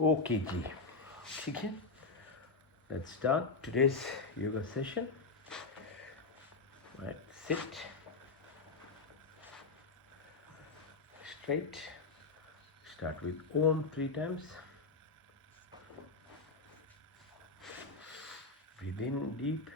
Okay जी ठीक है. Let's start today's yoga session. Right, sit straight. Start with Om 3 times. Breathe in deep.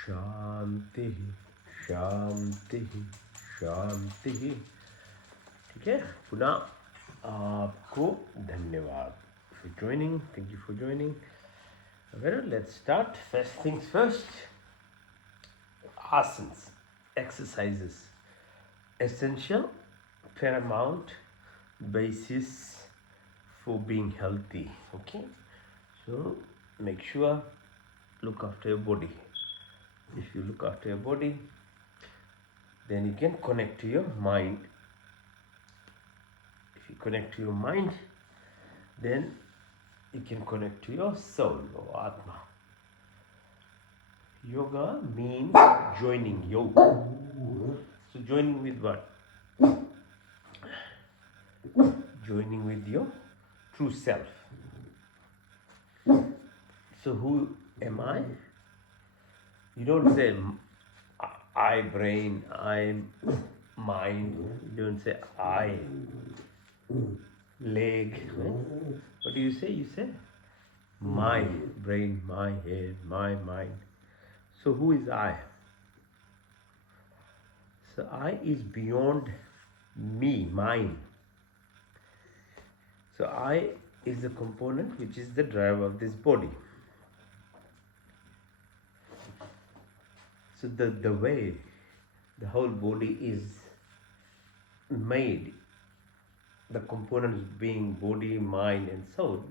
शांति शांति शांति. ठीक है. पुनः आपको धन्यवाद for joining. Thank you for joining. Well, let's start. First things first. Asanas, exercises, essential, paramount basis for being healthy. Okay, so make sure look after your body. If you look after your body, then you can connect to your mind. If you connect to your mind, then you can connect to your soul or Atma. Yoga means joining yoga. So joining with what? Joining with your true self. So who am I? You don't say I brain, I mind. You don't say I leg. What do you say? You say my brain, my head, my mind. So who is I? So I is beyond me, mine. So I is the component which is the driver of this body. So the way the whole body is made, the components being body, mind and soul,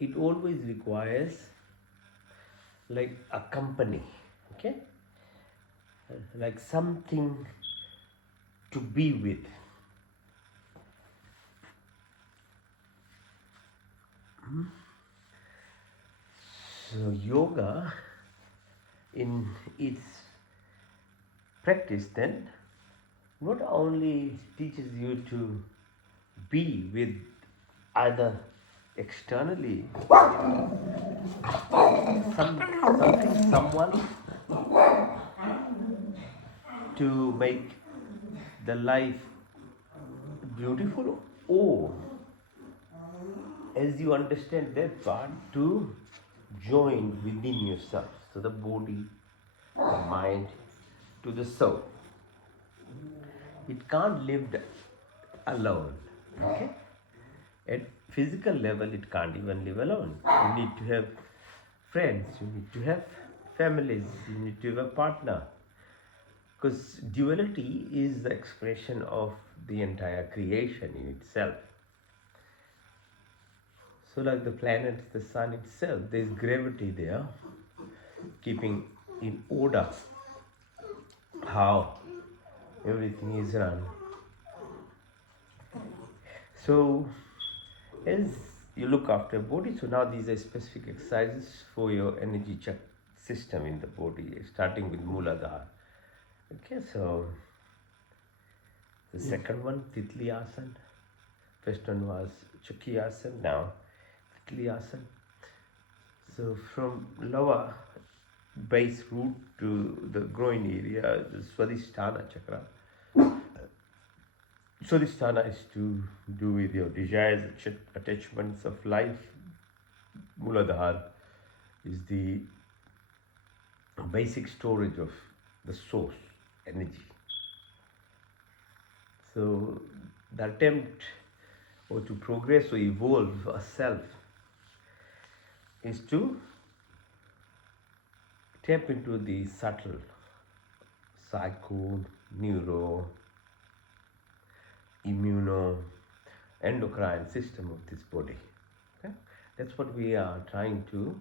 it always requires like a company, okay? Like something to be with. So yoga in its practice then not only teaches you to be with either externally something, someone to make the life beautiful, or as you understand that part, to join within yourself. So the body, the mind, to the soul. It can't live alone. Okay? At physical level, it can't even live alone. You need to have friends, you need to have families, you need to have a partner. Because duality is the expression of the entire creation in itself. So like the planets, the sun itself, there is gravity there, keeping in order how everything is run. So as you look after body, so now these are specific exercises for your energy system in the body, starting with Muladhara. Okay, so the second one, Titli Asana. First one was Chakhi Asana, now Titli Asana. So from lower base root to the groin area, the Swadhisthana chakra. Swadhisthana is to do with your desires, attachments of life. Muladhara is the basic storage of the source. energy. So the attempt or to progress or evolve a self is to tap into the subtle psycho, neuro, immuno, endocrine system of this body. Okay? That's what we are trying to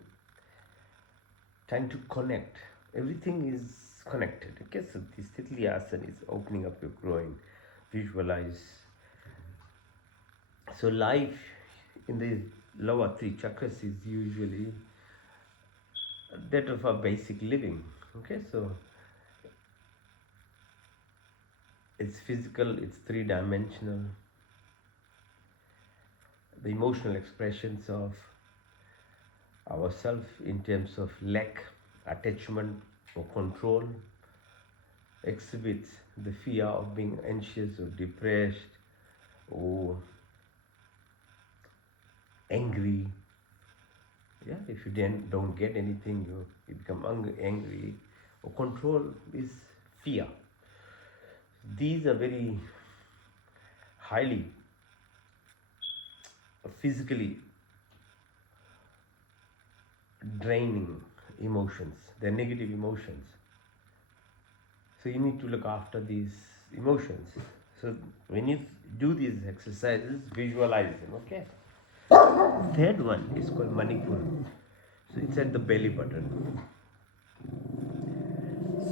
connect. Everything is connected. Okay, so this Titli Asana is opening up your groin. Visualize. So life in the lower three chakras is usually that of a basic living. Okay, so it's physical, it's three-dimensional. The emotional expressions of ourself in terms of lack, attachment or control exhibits the fear of being anxious or depressed or angry. Yeah, if you then don't get anything, you become angry. Or control is fear. These are very highly physically draining emotions. They're negative emotions. So you need to look after these emotions. So when you do these exercises, visualize them, okay? Third one is called Manipur. So it's at the belly button.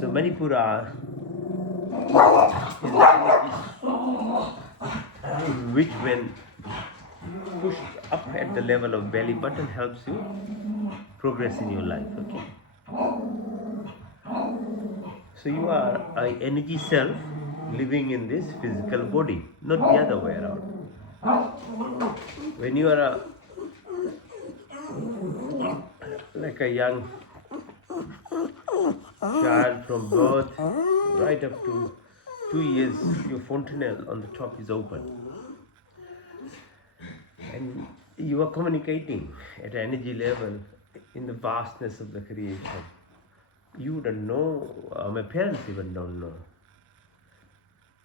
So Manipura is which when pushed up at the level of belly button helps you progress in your life, okay? So you are an energy self living in this physical body, not the other way around. When you are like a young child from birth right up to 2 years, your fontanelle on the top is open. And you are communicating at energy level in the vastness of the creation. You wouldn't know, my parents even don't know.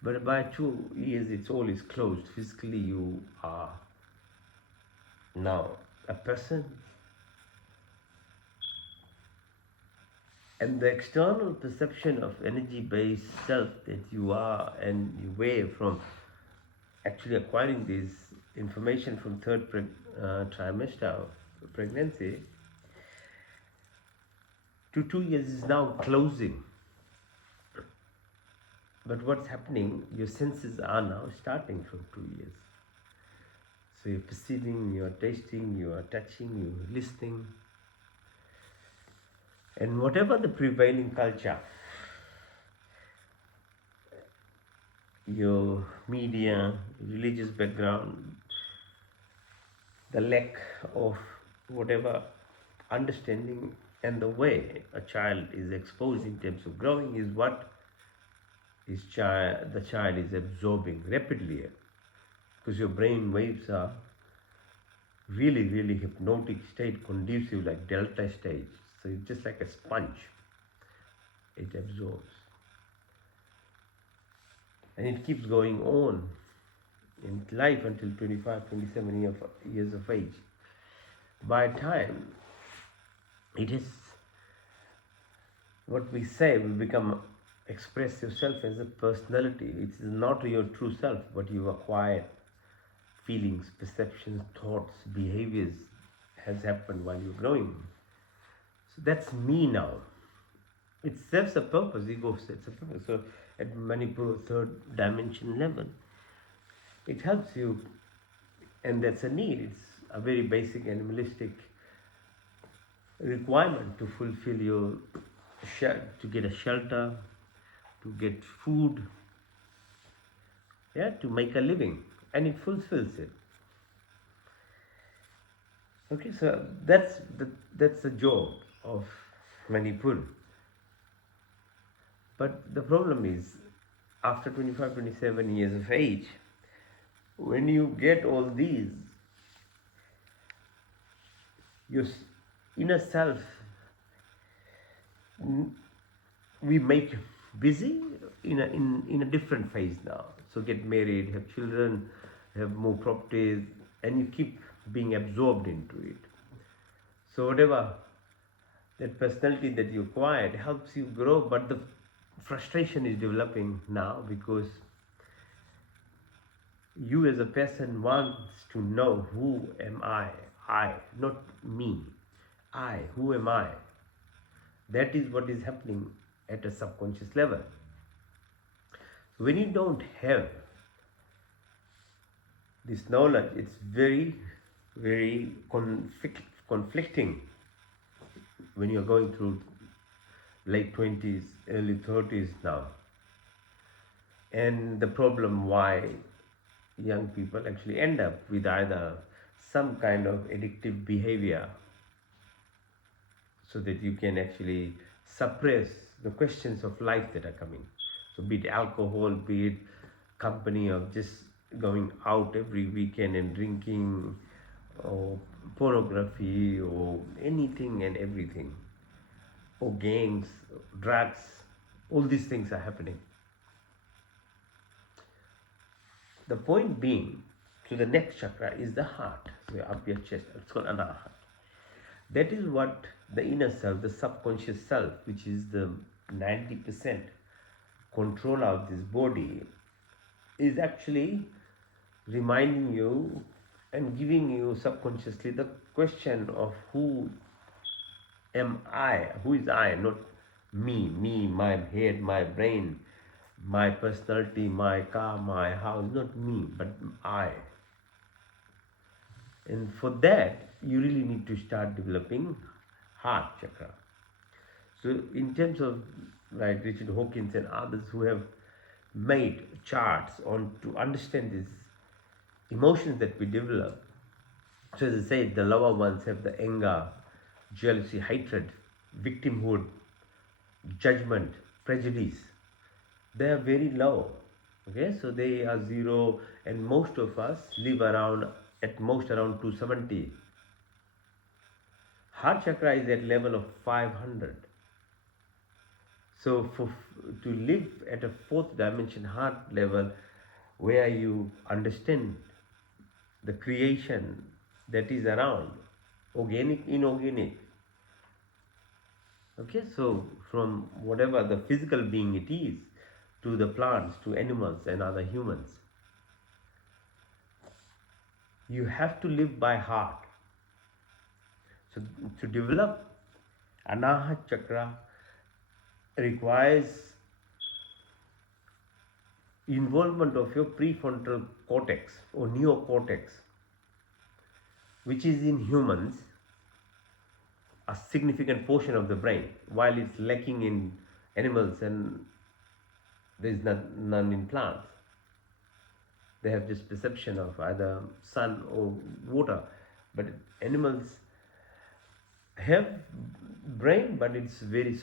But by 2 years, it's all is closed. Physically, you are now a person. And the external perception of energy-based self that you are and you weigh from actually acquiring this information from third trimester of pregnancy to 2 years is now closing. But what's happening, your senses are now starting from 2 years. So you're perceiving, you're tasting, you are touching, you're listening. And whatever the prevailing culture, your media, religious background, the lack of whatever understanding and the way a child is exposed in terms of growing is what the child is absorbing rapidly, because your brain waves are really, really hypnotic state, conducive like delta stage. So it's just like a sponge. It absorbs. And it keeps going on in life until 25, 27 years of age. By time, it is what we say will become express yourself as a personality. It is not your true self, but you acquire feelings, perceptions, thoughts, behaviors has happened while you're growing. So that's me now. It serves a purpose, ego sets a purpose. So at Manipur third dimension level, it helps you, and that's a need. It's a very basic animalistic requirement to fulfill your to get a shelter, to get food, yeah, to make a living, and it fulfills it. Okay, so that's the job of Manipur. But the problem is, after 25, 27 years of age, when you get all these, your inner self, we make busy in a different phase now. So get married, have children, have more properties, and you keep being absorbed into it. So whatever that personality that you acquired helps you grow, but the frustration is developing now because you as a person wants to know, who am I, not me. I, who am I? That is what is happening at a subconscious level. When you don't have this knowledge, it's very, very conflicting when you're going through late 20s, early 30s now. And the problem why young people actually end up with either some kind of addictive behavior, so that you can actually suppress the questions of life that are coming. So be it alcohol, be it company of just going out every weekend and drinking, or pornography, or anything and everything, or gangs, drugs, all these things are happening. The point being, to the next chakra is the heart. So up your chest, it's called Anahat. That is what the inner self, the subconscious self, which is the 90% control of this body, is actually reminding you and giving you subconsciously the question of who am I, who is I, not me, my head, my brain, my personality, my car, my house, not me, but I. And for that, you really need to start developing heart chakra. So in terms of like Richard Hawkins and others who have made charts on to understand these emotions that we develop. So as I said, the lower ones have the anger, jealousy, hatred, victimhood, judgment, prejudice. They are very low. Okay, so they are zero, and most of us live around at most around 270. Heart chakra is at level of 500. So to live at a fourth dimension heart level, where you understand the creation that is around, organic, inorganic. Okay, so from whatever the physical being it is, to the plants, to animals and other humans, you have to live by heart. So to develop Anahat chakra requires involvement of your prefrontal cortex or neocortex, which is in humans a significant portion of the brain, while it's lacking in animals and there is none in plants. They have this perception of either sun or water, but animals have brain, but it's very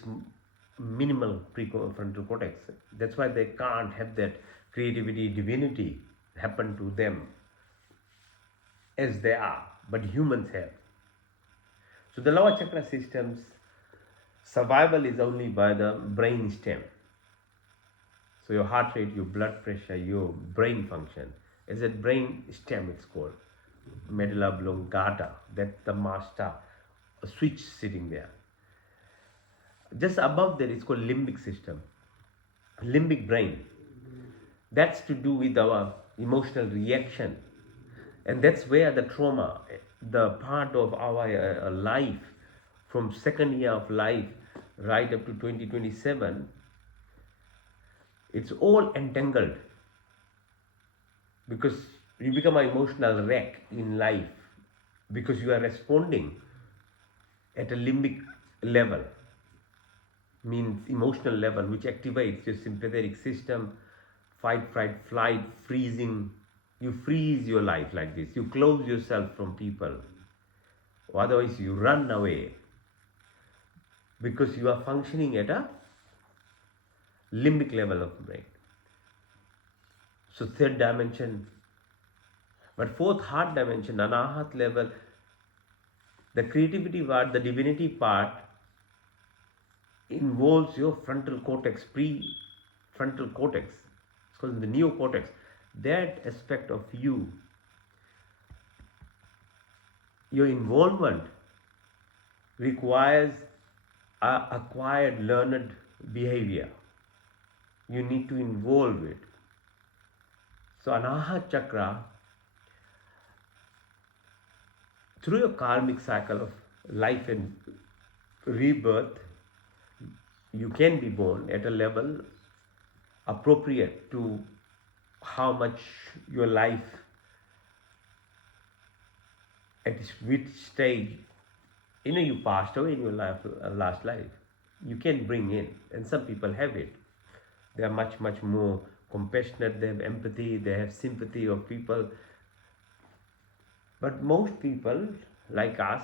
minimal prefrontal cortex. That's why they can't have that creativity, divinity happen to them as they are, but humans have. So the lower chakra systems, survival is only by the brain stem. So your heart rate, your blood pressure, your brain function is a brain stem, it's called medulla oblongata. That's the master switch sitting there. Just above that is called limbic system, limbic brain. That's to do with our emotional reaction, and that's where the trauma, the part of our life from second year of life right up to 2027, it's all entangled, because you become an emotional wreck in life because you are responding at a limbic level, means emotional level, which activates your sympathetic system, fight, flight, freezing. You freeze your life like this. You close yourself from people. Otherwise, you run away because you are functioning at a limbic level of brain. So third dimension. But fourth heart dimension, Anahat level, the creativity part, the divinity part involves your frontal cortex, frontal cortex. It's called the neocortex. That aspect of you, your involvement requires acquired learned behavior. You need to involve it. So Anahata Chakra, through your karmic cycle of life and rebirth, you can be born at a level appropriate to how much your life, at which stage, you passed away in your life, last life, you can bring in. And some people have it. They are much, much more compassionate, they have empathy, they have sympathy of people. But most people, like us,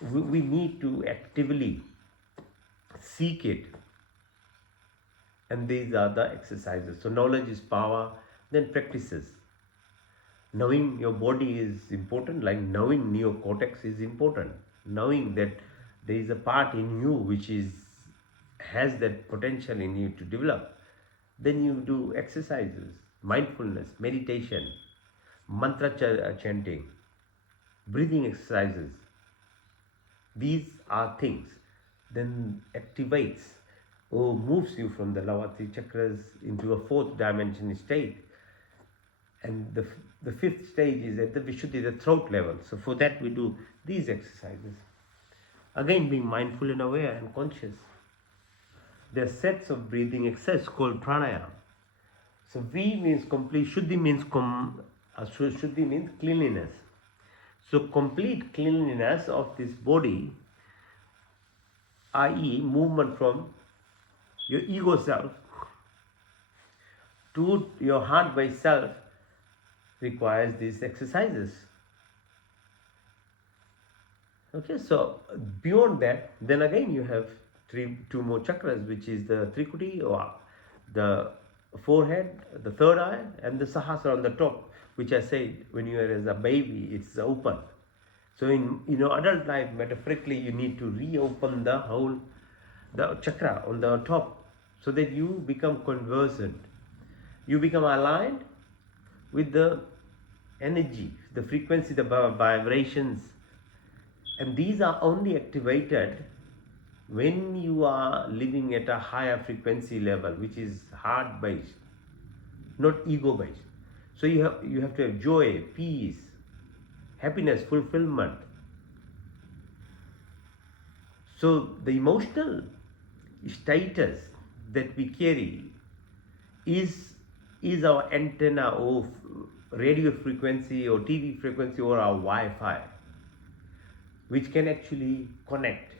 we need to actively seek it. And these are the exercises. So knowledge is power, then practices. Knowing your body is important, like knowing neocortex is important. Knowing that there is a part in you which has that potential in you to develop. Then you do exercises, mindfulness, meditation, mantra chanting, breathing exercises. These are things. Then activates or moves you from the lower three chakras into a fourth dimension state. And the fifth stage is at the Vishuddhi, the throat level. So for that we do these exercises. Again, being mindful and aware and conscious. There are sets of breathing exercises called pranayama. So V means complete, Shuddhi means Shuddhi means cleanliness. So complete cleanliness of this body, i.e. movement from your ego self to your heart by self, requires these exercises. Okay, so beyond that, then again you have two more chakras, which is the Trikuti, or the forehead, the third eye, and the Sahasrara on the top, which I said when you are as a baby, it's open. So in adult life, metaphorically, you need to reopen the chakra on the top, so that you become conversant. You become aligned with the energy, the frequency, the vibrations. And these are only activated when you are living at a higher frequency level, which is heart based, not ego based. So you have to have joy, peace, happiness, fulfillment. So the emotional status that we carry is our antenna of radio frequency or TV frequency or our Wi-Fi, which can actually connect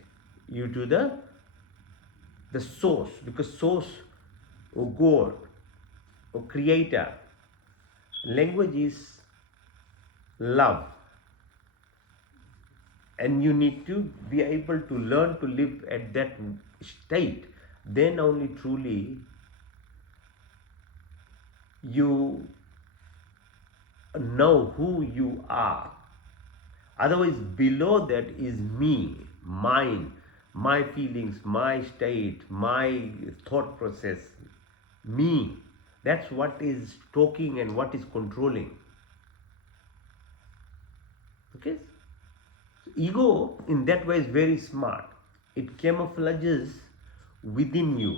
you to the source, because source or God or creator, language is love. And you need to be able to learn to live at that state. Then only truly you know who you are. Otherwise, below that is me, mine, my feelings, my state, my thought process, me. That's what is talking and what is controlling. Okay? Ego in that way is very smart. It camouflages within you.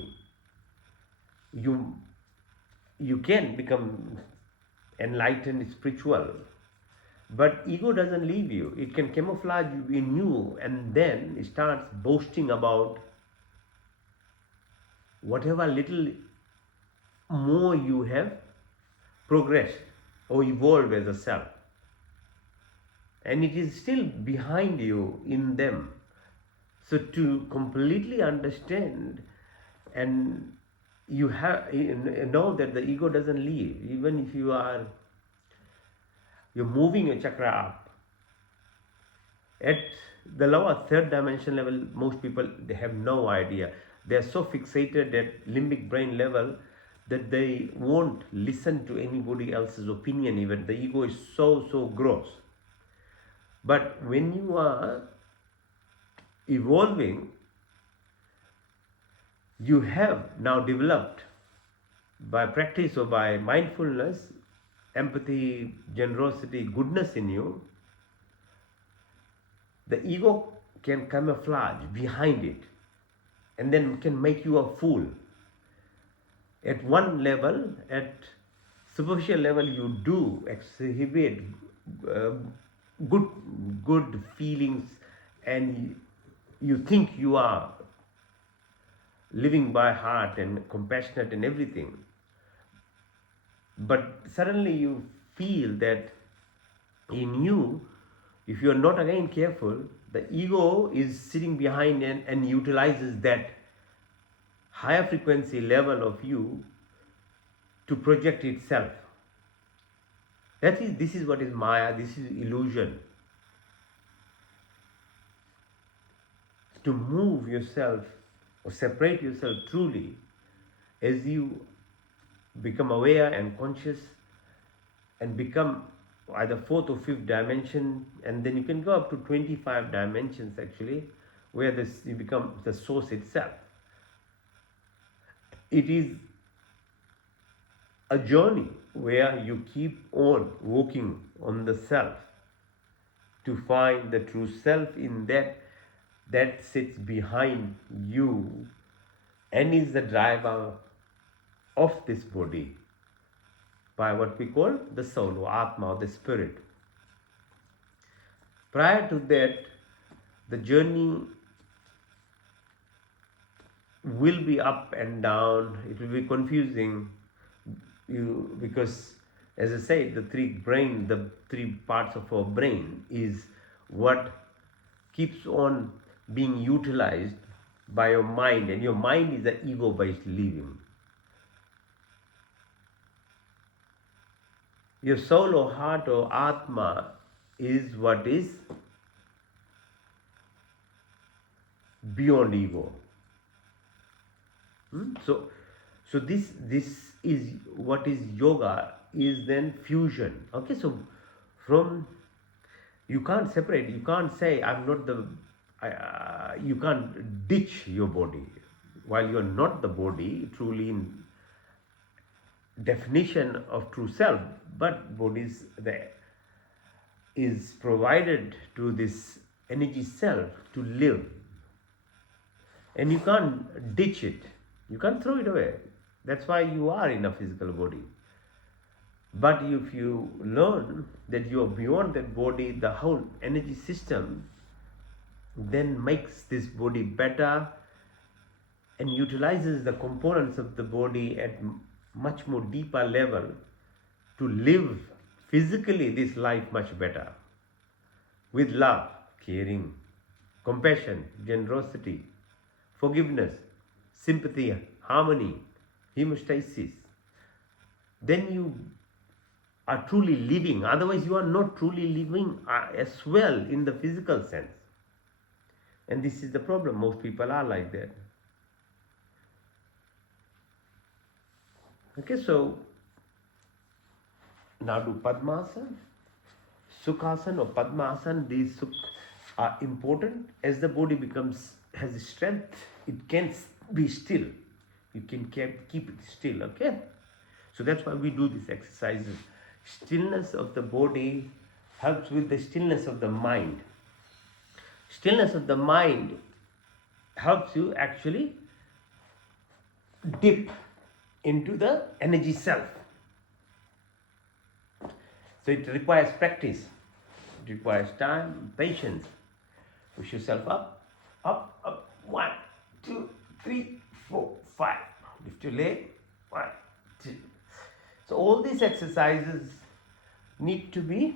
You can become enlightened, spiritual, but ego doesn't leave you. It can camouflage in you and then it starts boasting about whatever little more you have progressed or evolved as a self. And it is still behind you in them. So to completely understand, and you know that the ego doesn't leave, even if you're moving your chakra up. At the lower third dimension level, most people, they have no idea. They are so fixated at limbic brain level that they won't listen to anybody else's opinion even. The ego is so gross. But when you are evolving, You have now developed by practice or by mindfulness, empathy, generosity, goodness in you. The ego can camouflage behind it and then can make you a fool. At one level, at superficial level, you do exhibit uh, good feelings, and you think you are living by heart and compassionate and everything. But suddenly you feel that in you, if you are not again careful, the ego is sitting behind and utilizes that higher frequency level of you to project itself. This is what is Maya, this is illusion. To move yourself or separate yourself truly, as you become aware and conscious and become either fourth or fifth dimension, and then you can go up to 25 dimensions actually, where you become the source itself. It is a journey where you keep on walking on the self to find the true self in that sits behind you and is the driver of this body by what we call the soul or Atma or the spirit. Prior to that, the journey will be up and down, it will be confusing because, as I said, the three parts of our brain is what keeps on being utilized by your mind, and your mind is an ego-based living. Your soul or heart or Atma is what is beyond ego. So this is what is yoga, is then fusion. Okay, so from, you can't separate, you can't say I'm not the you can't ditch your body while you're not the body truly in definition of true self, but body is provided to this energy self to live, and you can't ditch it, you can't throw it away. That's why you are in a physical body. But if you learn that you are beyond that body, the whole energy system then makes this body better and utilizes the components of the body at much more deeper level to live physically this life much better with love, caring, compassion, generosity, forgiveness, sympathy, harmony, hemostasis. Then you are truly living. Otherwise you are not truly living as well in the physical sense. And this is the problem. Most people are like that. Okay, so now do Padmasana, Sukhasana or Padmasana. These are important. As the body has strength, it can be still. You can keep it still, okay? So that's why we do these exercises. Stillness of the body helps with the stillness of the mind. Stillness of the mind helps you actually dip into the energy self. So it requires practice, it requires time, patience. Push yourself up, up, up. 1, 2, 3, 4, 5. Lift your leg. 1, 2. So all these exercises need to be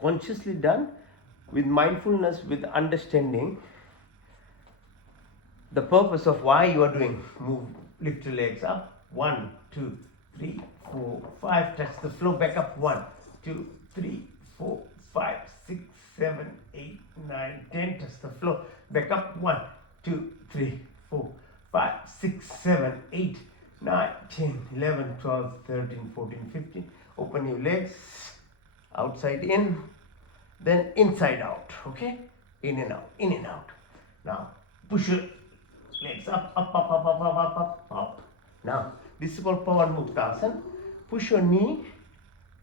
consciously done with mindfulness, with understanding the purpose of why you are doing. Move, lift your legs up. 1, 2, 3, 4, 5. Touch the floor. Back up. 1, 2, 3, 4, 5, 6, 7, 8, 9, 10. Touch the floor. Back up. 1, 2, 3, 4, 5, 6, 7, 8, 9, 10, 11, 12, 13, 14, 15. Open your legs. Outside in. Then inside out. Okay? In and out. In and out. Now push your Legs up, up, up, up, up, up, up, up, up. Now, this is called Pavanmuktasana. Push your knee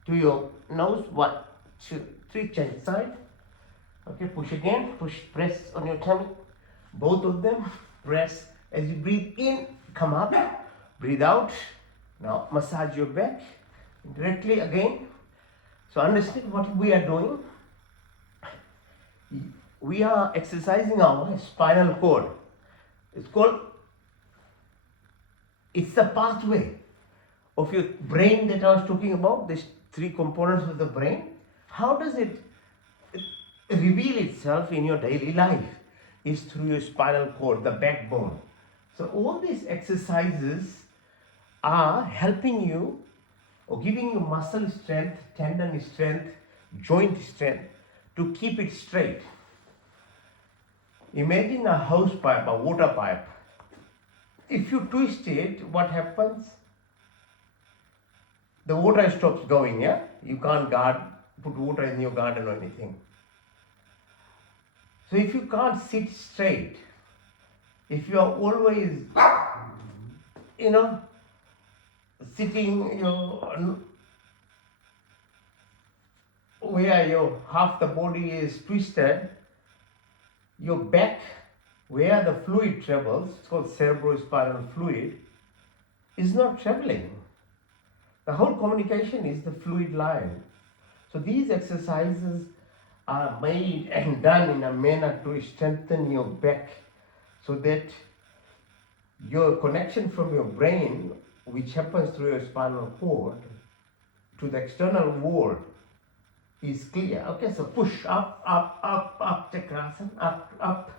to your nose. 1, 2, 3, change side. Okay, push again. Push, press on your tummy. Both of them. Press. As you breathe in, come up. Breathe out. Now, massage your back. Directly again. So, understand what we are doing. We are exercising our spinal cord. It's the pathway of your brain that I was talking about, these 3 components of the brain. How does it reveal itself in your daily life? Is through your spinal cord, the backbone. So all these exercises are helping you or giving you muscle strength, tendon strength, joint strength to keep it straight. Imagine a hose pipe, a water pipe. If you twist it, what happens? The water stops going, yeah? You can't put water in your garden or anything. So if you can't sit straight, if you are always, sitting where your half the body is twisted, your back, where the fluid travels, it's called cerebrospinal fluid, is not traveling. The whole communication is the fluid line. So these exercises are made and done in a manner to strengthen your back so that your connection from your brain, which happens through your spinal cord, to the external world is clear. Okay, so push up, up, up, up, Chakrasana, up, up.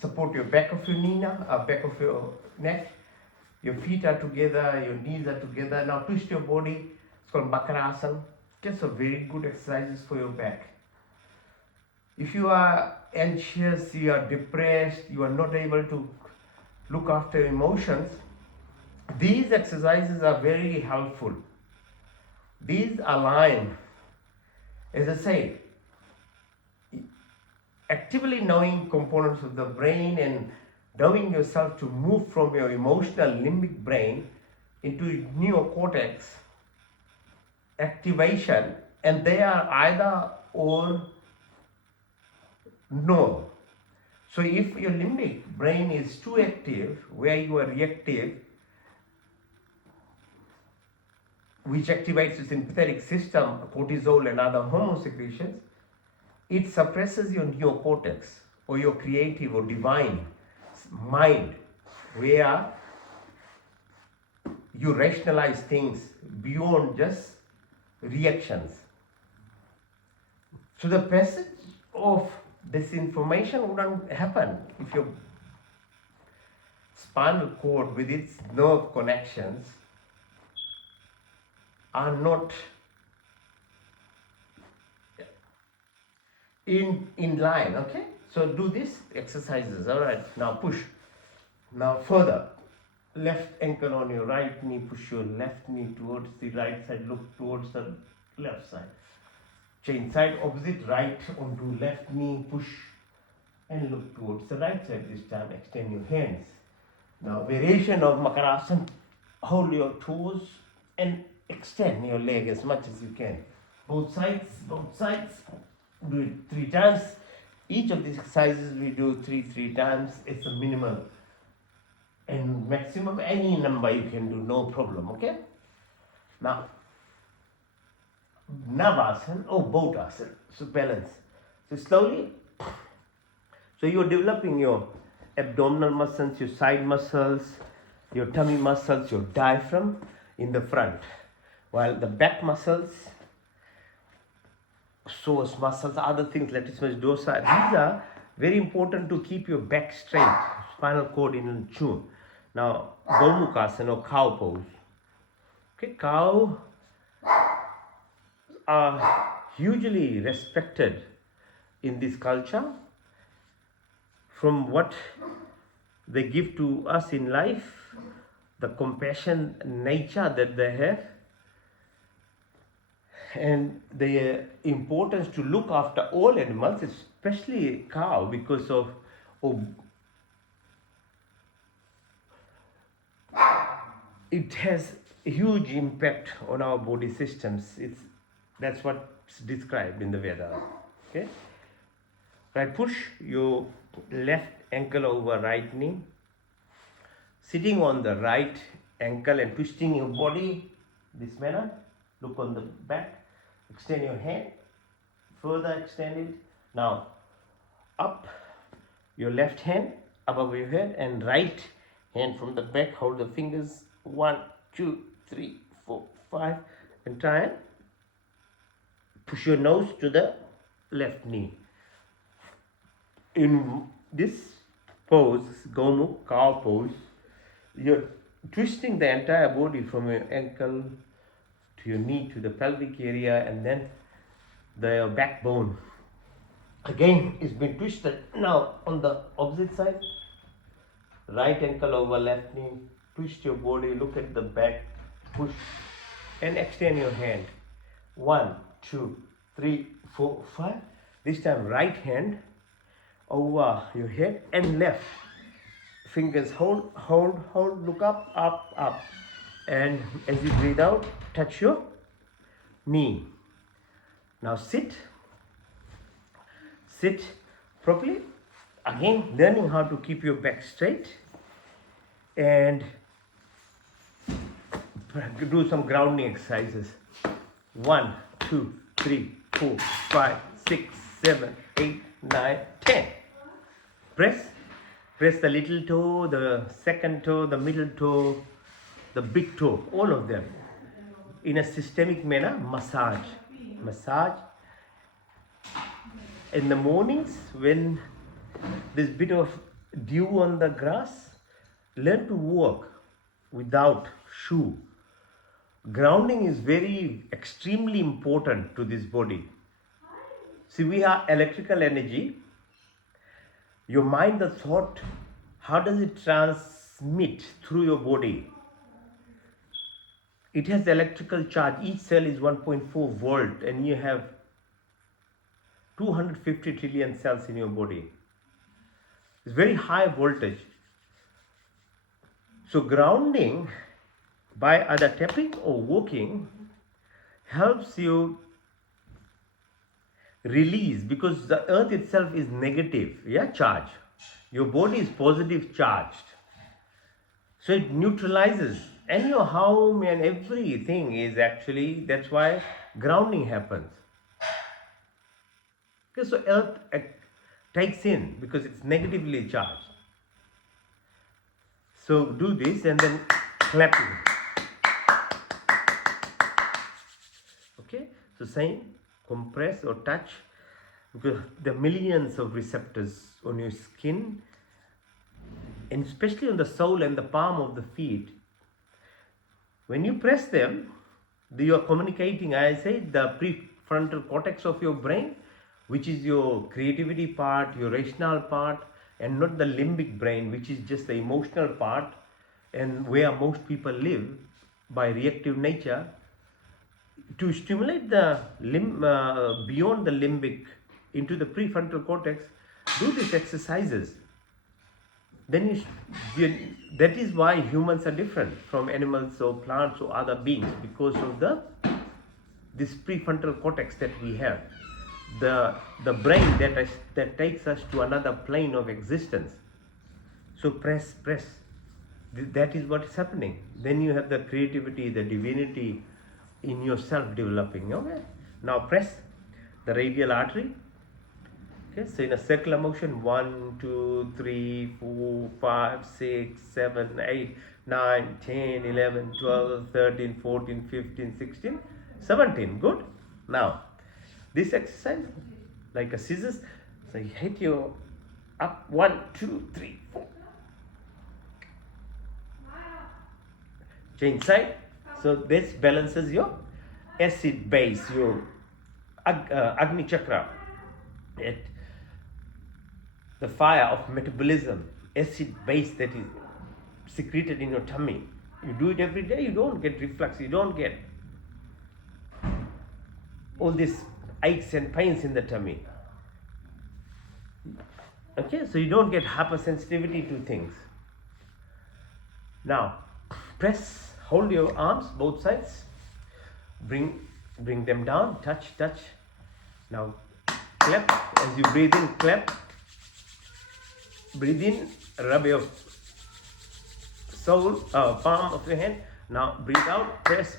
Support your back of your knee now, back of your neck. Your feet are together, your knees are together. Now twist your body. It's called Makarasana. Okay, so very good exercises for your back. If you are anxious, you are depressed, you are not able to look after your emotions, these exercises are very helpful. These align, as I say, actively knowing components of the brain and knowing yourself to move from your emotional limbic brain into neocortex activation, and they are either or no. So if your limbic brain is too active, where you are reactive, which activates the sympathetic system, cortisol and other hormone secretions, it suppresses your neocortex or your creative or divine mind, where you rationalize things beyond just reactions. So the passage of this information wouldn't happen if your spinal cord with its nerve connections are not in line. Okay, so do these exercises. All right, now push. Now further, left ankle on your right knee, push your left knee towards the right side, look towards the left side. Change side, opposite, right onto left knee, push and look towards the right side. This time extend your hands. Now variation of Makarasana, hold your toes and extend your leg as much as you can. Both sides, do it 3 times. Each of these exercises we do three times. It's a minimal and maximum, any number you can do, no problem. Okay, now Navasana or Bhotasana, so balance. So slowly, so you're developing your abdominal muscles, your side muscles, your tummy muscles, your diaphragm in the front, while the back muscles, psoas muscles, other things, latissimus dorsi, these are very important to keep your back straight, spinal cord in tune. Now, Gomukasana or cow pose. Okay, cow are hugely respected in this culture from what they give to us in life, the compassion nature that they have, and the importance to look after all animals, especially cow, because of it has a huge impact on our body systems. That's what's described in the Vedas. Okay, right. Push your left ankle over right knee, sitting on the right ankle and twisting your body this manner. Look on the back. Extend your hand. Further extend it. Now up your left hand above your head and right hand from the back. Hold the fingers 1, 2, 3, 4, 5 and try and push your nose to the left knee. In this pose, Gomukh cow pose, you're twisting the entire body from your ankle to your knee to the pelvic area, and then the backbone again is being twisted. Now on the opposite side, right ankle over left knee, twist your body, look at the back, push and extend your hand. 1, 2, 3, 4, 5. This time right hand over your head and left. Fingers hold, look up, up. And as you breathe out, touch your knee. Now sit properly. Again, learning how to keep your back straight and do some grounding exercises. 1, 2, 3, 4, 5, 6, 7, 8, 9, 10. Press the little toe, the second toe, the middle toe, the big toe, all of them. In a systemic manner, massage. In the mornings, when there's a bit of dew on the grass, learn to walk without shoe. Grounding is extremely important to this body. See, we have electrical energy. Your mind, the thought, how does it transmit through your body? It has electrical charge. Each cell is 1.4 volt and you have 250 trillion cells in your body. It's very high voltage. So grounding by either tapping or walking helps you release, because the earth itself is negative, charge. Your body is positive charged. So it neutralizes. And your home and everything is actually, that's why grounding happens. Okay, so earth takes in because it's negatively charged. So do this and then clapping. Okay, so same, compress or touch, because there are millions of receptors on your skin, and especially on the sole and the palm of the feet. When you press them, you are communicating, I say, the prefrontal cortex of your brain, which is your creativity part, your rational part, and not the limbic brain, which is just the emotional part, and where most people live by reactive nature. To stimulate the beyond the limbic into the prefrontal cortex, do these exercises. Then that is why humans are different from animals or plants or other beings, because of this prefrontal cortex that we have, the brain that takes us to another plane of existence. So press. That is what is happening. Then you have the creativity, the divinity in yourself developing. Okay. Now press the radial artery. Okay, so in a circular motion, 1, 2, 3, 4, 5, 6, 7, 8, 9, 10, 11, 12, 13, 14, 15, 16, 17. Good. Now, this exercise, like a scissors, so you hit your up 1, 2, 3, 4. Change side. So this balances your acid base, your Agni Chakra. The fire of metabolism, acid base that is secreted in your tummy. You do it every day, you don't get reflux, you don't get all these aches and pains in the tummy. Okay, so you don't get hypersensitivity to things. Now, press hold your arms, both sides. Bring them down. Touch. Now clap. As you breathe in, clap. Breathe in. Rub your palm of your hand. Now breathe out. Press.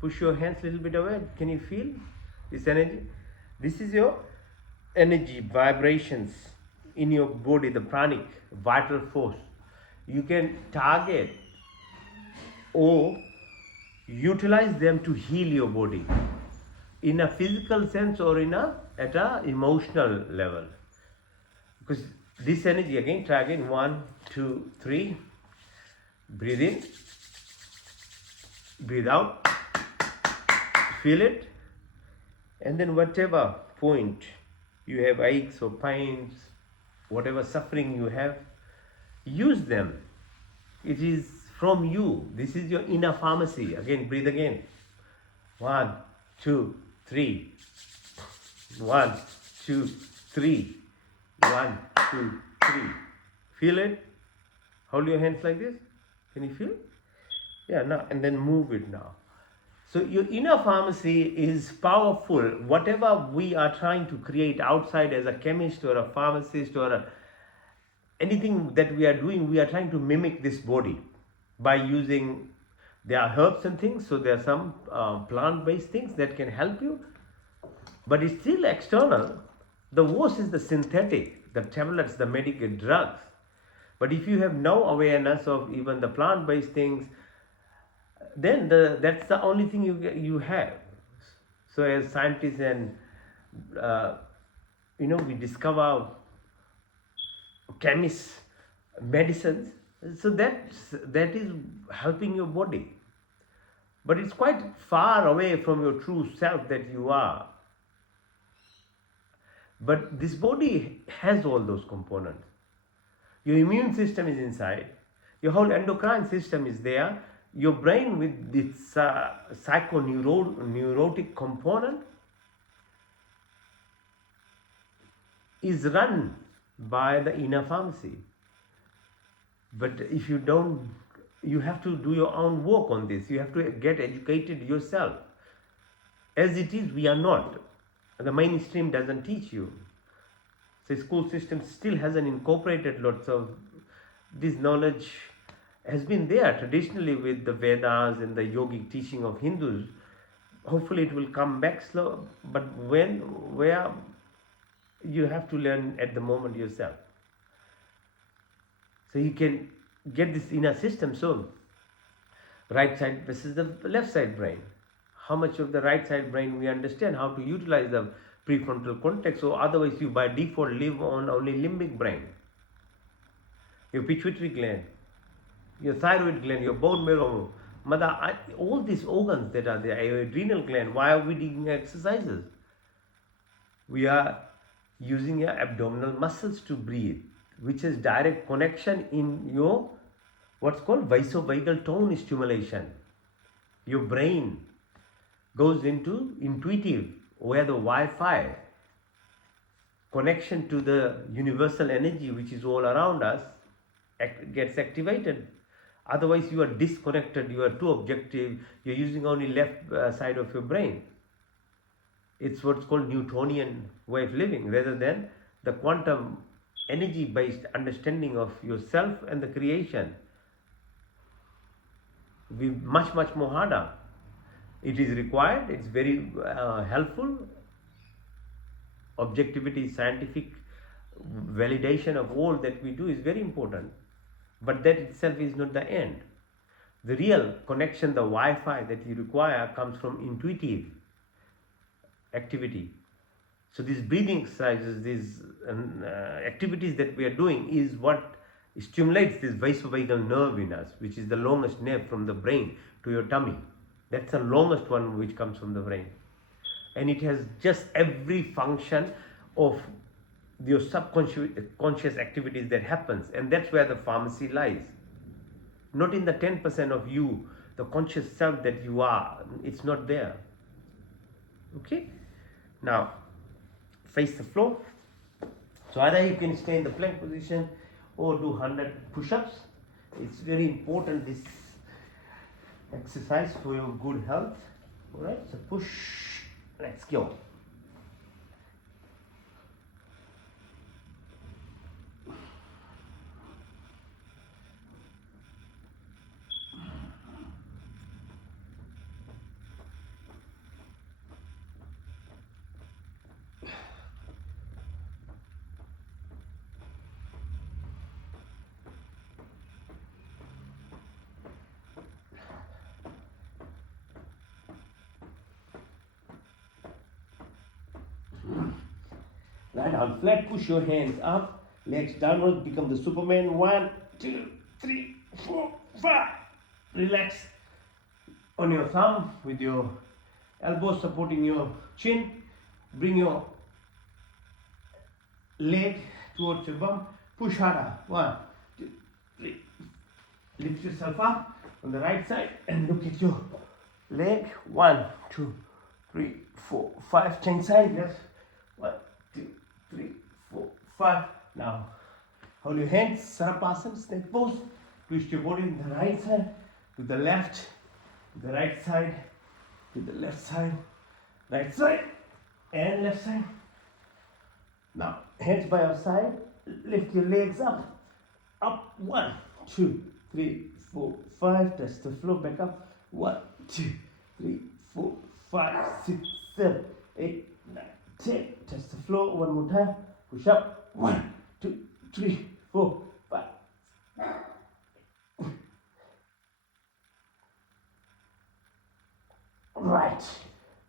Push your hands a little bit away. Can you feel this energy? This is your energy, vibrations in your body, the pranic, vital force. You can target or utilize them to heal your body in a physical sense or at a emotional level. Because this energy, again, try again. 1, 2, 3. Breathe in. Breathe out. Feel it. And then whatever point you have aches or pains, whatever suffering you have, use them. It is from you. This is your inner pharmacy. Again, breathe again. 1, 2, 3. 1, 2, 3. 1, 2, 3. Feel it? Hold your hands like this. Can you feel? Yeah, now, and then move it now. So your inner pharmacy is powerful. Whatever we are trying to create outside as a chemist or a pharmacist or anything that we are doing, we are trying to mimic this body by using, there are herbs and things, so there are some plant-based things that can help you, but it's still external. The worst is the synthetic, the tablets, the medical drugs. But if you have no awareness of even the plant-based things, then that's the only thing you have. So as scientists and we discover chemists, medicines, so that is helping your body. But it's quite far away from your true self that you are. But this body has all those components. Your immune system is inside. Your whole endocrine system is there. Your brain with its psychoneurotic component is run by the inner pharmacy. But if you don't, you have to do your own work on this. You have to get educated yourself. As it is, we are not. The mainstream doesn't teach you. So school system still hasn't incorporated lots of this knowledge. Has been there traditionally with the Vedas and the yogic teaching of Hindus. Hopefully it will come back slow, but where you have to learn at the moment yourself. So you can get this inner system soon. Right side versus the left side brain. How much of the right side brain we understand, how to utilize the prefrontal cortex, or otherwise you by default live on only limbic brain. Your pituitary gland, your thyroid gland, your bone marrow, all these organs that are there, your adrenal gland. Why are we doing exercises? We are using your abdominal muscles to breathe, which is direct connection in your what's called vasovagal tone stimulation. Your brain goes into intuitive, where the Wi-Fi connection to the universal energy which is all around us gets activated. Otherwise you are disconnected, you are too objective, you're using only left side of your brain. It's what's called Newtonian way of living rather than the quantum energy based understanding of yourself and the creation. Be much more harder. It is required, it's very helpful. Objectivity, scientific validation of all that we do is very important. But that itself is not the end. The real connection, the Wi-Fi that you require comes from intuitive activity. So these breathing exercises, these activities that we are doing is what stimulates this vasovagal nerve in us, which is the longest nerve from the brain to your tummy. That's the longest one which comes from the brain. And it has just every function of your subconscious activities that happens. And that's where the pharmacy lies. Not in the 10% of you, the conscious self that you are. It's not there. Okay? Now, face the floor. So either you can stay in the plank position or do 100 push-ups. It's very important, this exercise for your good health. Alright, so push, let's go. Lie down flat, push your hands up, legs downward, become the Superman. 1, 2, 3, 4, 5. Relax on your thumb with your elbow supporting your chin. Bring your leg towards your bum. Push harder. 1, 2, 3. Lift yourself up on the right side and look at your leg. 1, 2, 3, 4, 5. Change side. Yes. 1, 2, 3, 4, 5. Now hold your hands, Sarapasana, snake pose. Twist your body in the right side to the left, to the right side, to the left side, right side, and left side. Now hands by your side, lift your legs up, up. 1, 2, 3, 4, 5. Touch the floor, back up. 1, 2, 3, 4, 5, 6, 7, 8, 9, 10. Touch the floor one more time. Push up. 1, 2, 3, 4, 5. Right.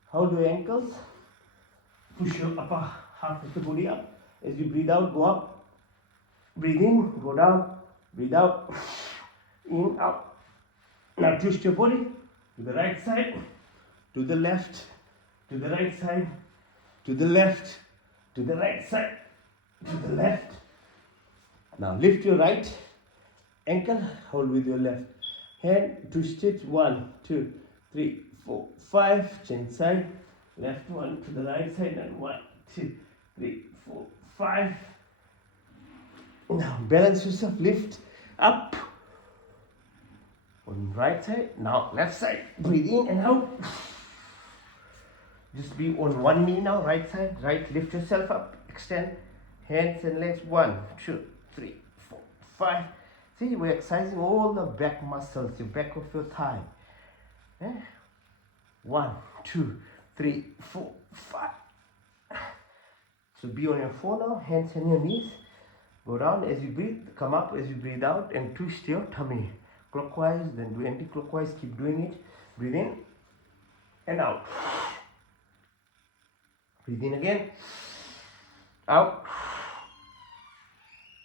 Hold your ankles. Push your upper half of the body up. As you breathe out, go up. Breathe in, go down. Breathe out. In, out. Now twist your body to the right side, to the left, to the right side, to the left, to the right side, to the left. Now lift your right ankle, hold with your left hand, twist it. 1, 2, 3, 4, 5. Change side. Left one to the right side and 1, 2, 3, 4, 5. Now balance yourself, lift up on right side. Now left side, breathe in and out. Just be on one knee now, right side, right. Lift yourself up, extend hands and legs. 1, 2, 3, 4, 5. See, we're exercising all the back muscles, the back of your thigh. 1, 2, 3, 4, 5. So be on your floor now, hands on your knees. Go down as you breathe, come up as you breathe out, and twist your tummy clockwise, then do anti-clockwise. Keep doing it. Breathe in and out. Breathe in again. Out.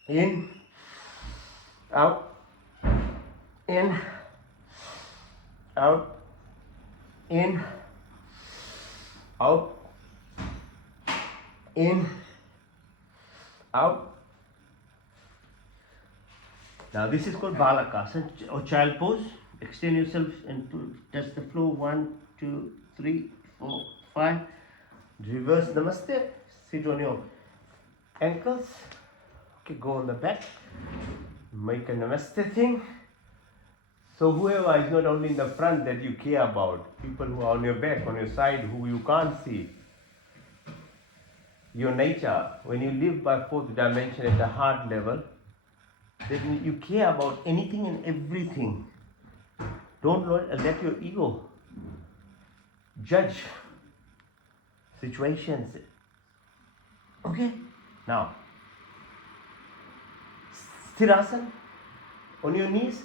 In. Out. In. Out. In. Out. In. Out. Now this is called Balakasana or child pose. Extend yourself and touch the floor. 1, 2, 3, 4, 5. Reverse Namaste. Sit on your ankles. Okay, go on the back. Make a Namaste thing. So whoever is not only in the front that you care about, people who are on your back, on your side, who you can't see. Your nature, when you live by fourth dimension at the heart level, then you care about anything and everything. Don't let your ego judge situations. Okay? Now, Sthirasana on your knees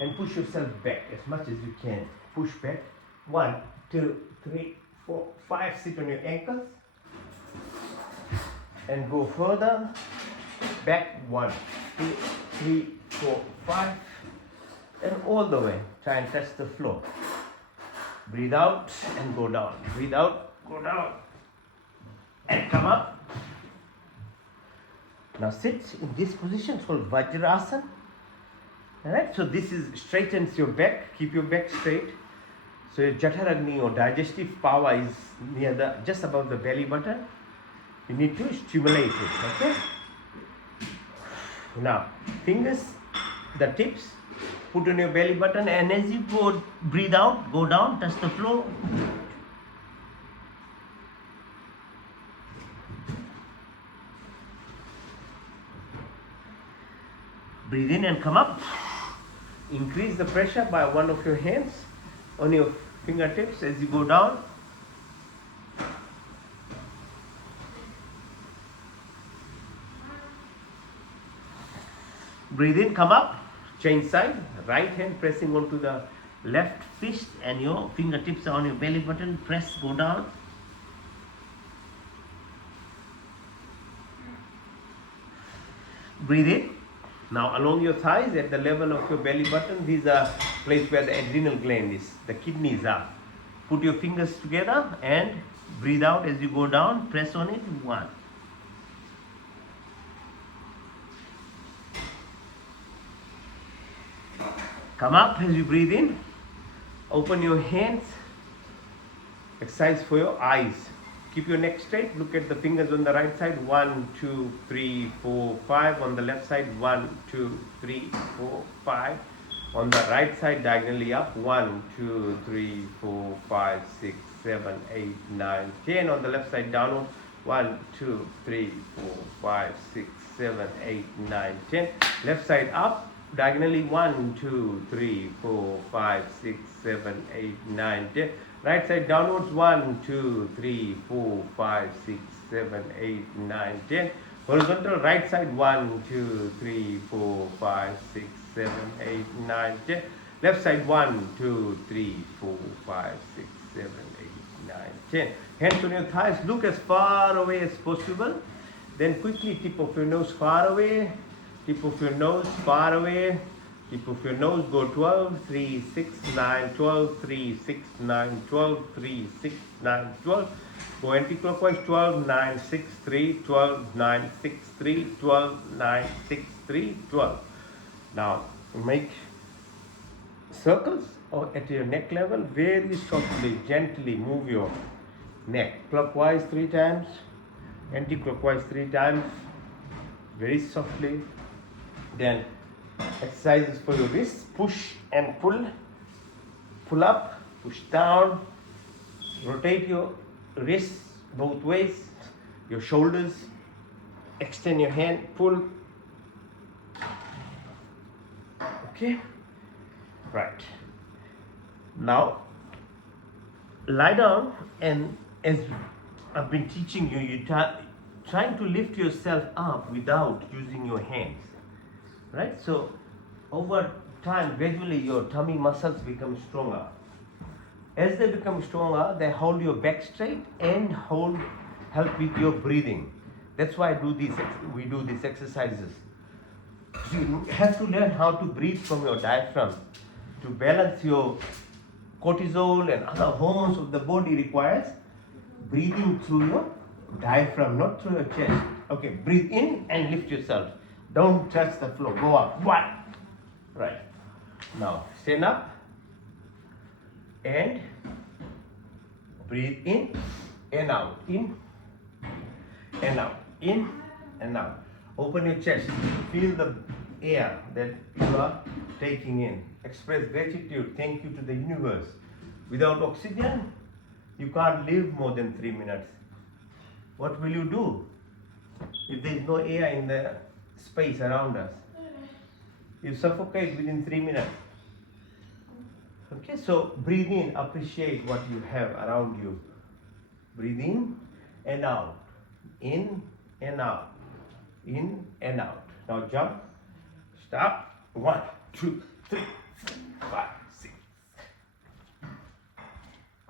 and push yourself back as much as you can. Push back. 1, 2, 3, 4, 5. Sit on your ankles and go further back. 1, 2, 3, 4, 5, and all the way. Try and touch the floor. Breathe out and go down. Breathe out, go down, and come up. Now sit in this position. It's called Vajrasana. Alright, so this is straightens your back. Keep your back straight. So your Jataragni or digestive power is near just above the belly button. You need to stimulate it. Okay. Now, fingers, the tips Put on your belly button, and as you go, breathe out, go down, touch the floor. Breathe in and come up. Increase the pressure by one of your hands on your fingertips as you go down. Breathe in, come up, change side, right hand pressing onto the left fist and your fingertips are on your belly button, press, go down. Breathe in. Now along your thighs at the level of your belly button, these are place where the adrenal gland is, the kidneys are. Put your fingers together and breathe out as you go down, press on it, 1. Come up as you breathe in, open your hands, exercise for your eyes. Keep your neck straight, look at the fingers on the right side, 1, 2, 3, 4, 5. On the left side, 1, 2, 3, 4, 5. On the right side, diagonally up, 1, 2, 3, 4, 5, 6, 7, 8, 9, 10. On the left side, downward, 1, 2, 3, 4, 5, 6, 7, 8, 9, 10. Left side up, diagonally 1, 2, 3, 4, 5, 6, 7, 8, 9, 10. Right side downwards, 1, 2, 3, 4, 5, 6, 7, 8, 9, 10. Horizontal right side, 1, 2, 3, 4, 5, 6, 7, 8, 9, 10. Left side, 1, 2, 3, 4, 5, 6, 7, 8, 9, 10. Hands on your thighs, look as far away as possible. Then quickly tip of your nose far away. Tip of your nose far away. Tip of your nose, go 12, 3, 6, 9, 12, 3, 6, 9, 12, 3, 6, 9, 12. Go anti-clockwise, 12, 9, 6, 3, 12, 9, 6, 3, 12, 9, 6, 3, 12. Now make circles or at your neck level, very softly, gently move your neck. Clockwise 3 times, anti-clockwise 3 times, very softly. Then exercises for your wrists, push and pull, pull up, push down, rotate your wrists both ways, your shoulders, extend your hand, pull. Okay, right. Now lie down, and as I've been teaching you, trying to lift yourself up without using your hands. Right? So over time, gradually your tummy muscles become stronger. As they become stronger, they hold your back straight and help with your breathing. That's why we do these exercises. So you have to learn how to breathe from your diaphragm. To balance your cortisol and other hormones of the body requires breathing through your diaphragm, not through your chest. Okay, breathe in and lift yourself. Don't touch the floor. Go up. 1. Right. Now stand up and breathe in and out. In and out. In and out. Open your chest. Feel the air that you are taking in. Express gratitude. Thank you to the universe. Without oxygen, you can't live more than 3 minutes. What will you do if there is no air in the space around us? You suffocate within 3 minutes. Okay, so breathe in, appreciate what you have around you. Breathe in and out. In and out. In and out. Now jump. Stop. 1, 2, 3, 4, 5, 6.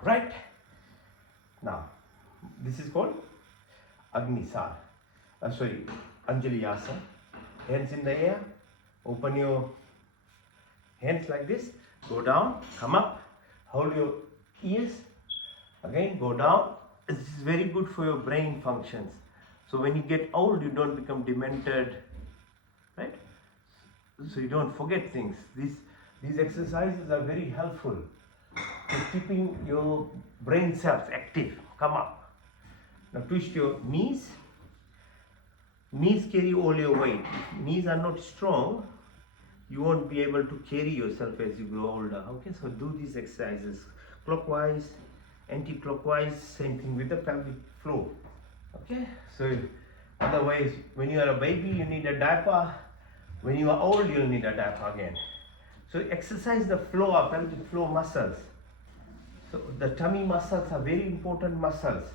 Right? Now, this is called Agnisar. Anjali Asana. Hands in the air. Open your hands like this. Go down. Come up. Hold your ears. Again, go down. This is very good for your brain functions. So when you get old, you don't become demented. Right? So you don't forget things. These exercises are very helpful to keeping your brain cells active. Come up. Now twist your knees. Knees carry all your weight. Knees are not strong. you won't be able to carry yourself as you grow older. Okay, so do these exercises clockwise, anti-clockwise, same thing with the pelvic floor. Okay, so otherwise when you are a baby you need a diaper, when you are old you'll need a diaper again. So exercise the floor, pelvic floor muscles. So the tummy muscles are very important muscles,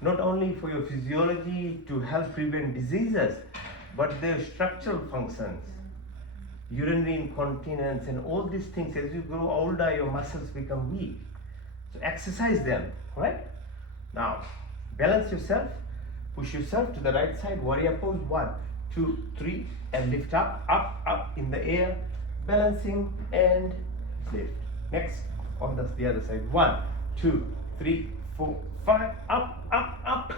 not only for your physiology to help prevent diseases, but their structural functions, urinary incontinence and all these things. As you grow older, your muscles become weak. So exercise them, right? Now, balance yourself, push yourself to the right side, warrior pose, 1, 2, 3, and lift up, up, up in the air, balancing and lift. Next, on the other side, 1, 2, 3, 4, 5, up, up, up.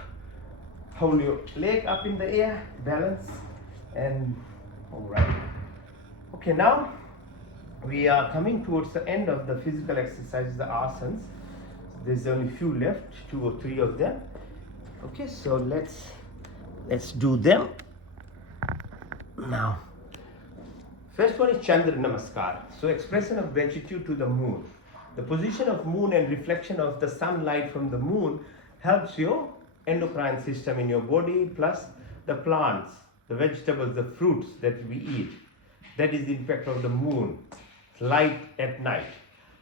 Hold your leg up in the air, balance, and all right. Okay, now we are coming towards the end of the physical exercises, the asanas. There's only few left, 2 or 3 of them. Okay, so let's do them now. First one is Chandra Namaskar. So expression of gratitude to the moon. The position of moon and reflection of the sunlight from the moon helps your endocrine system in your body, plus the plants, the vegetables, the fruits that we eat. That is the impact of the moon, light at night.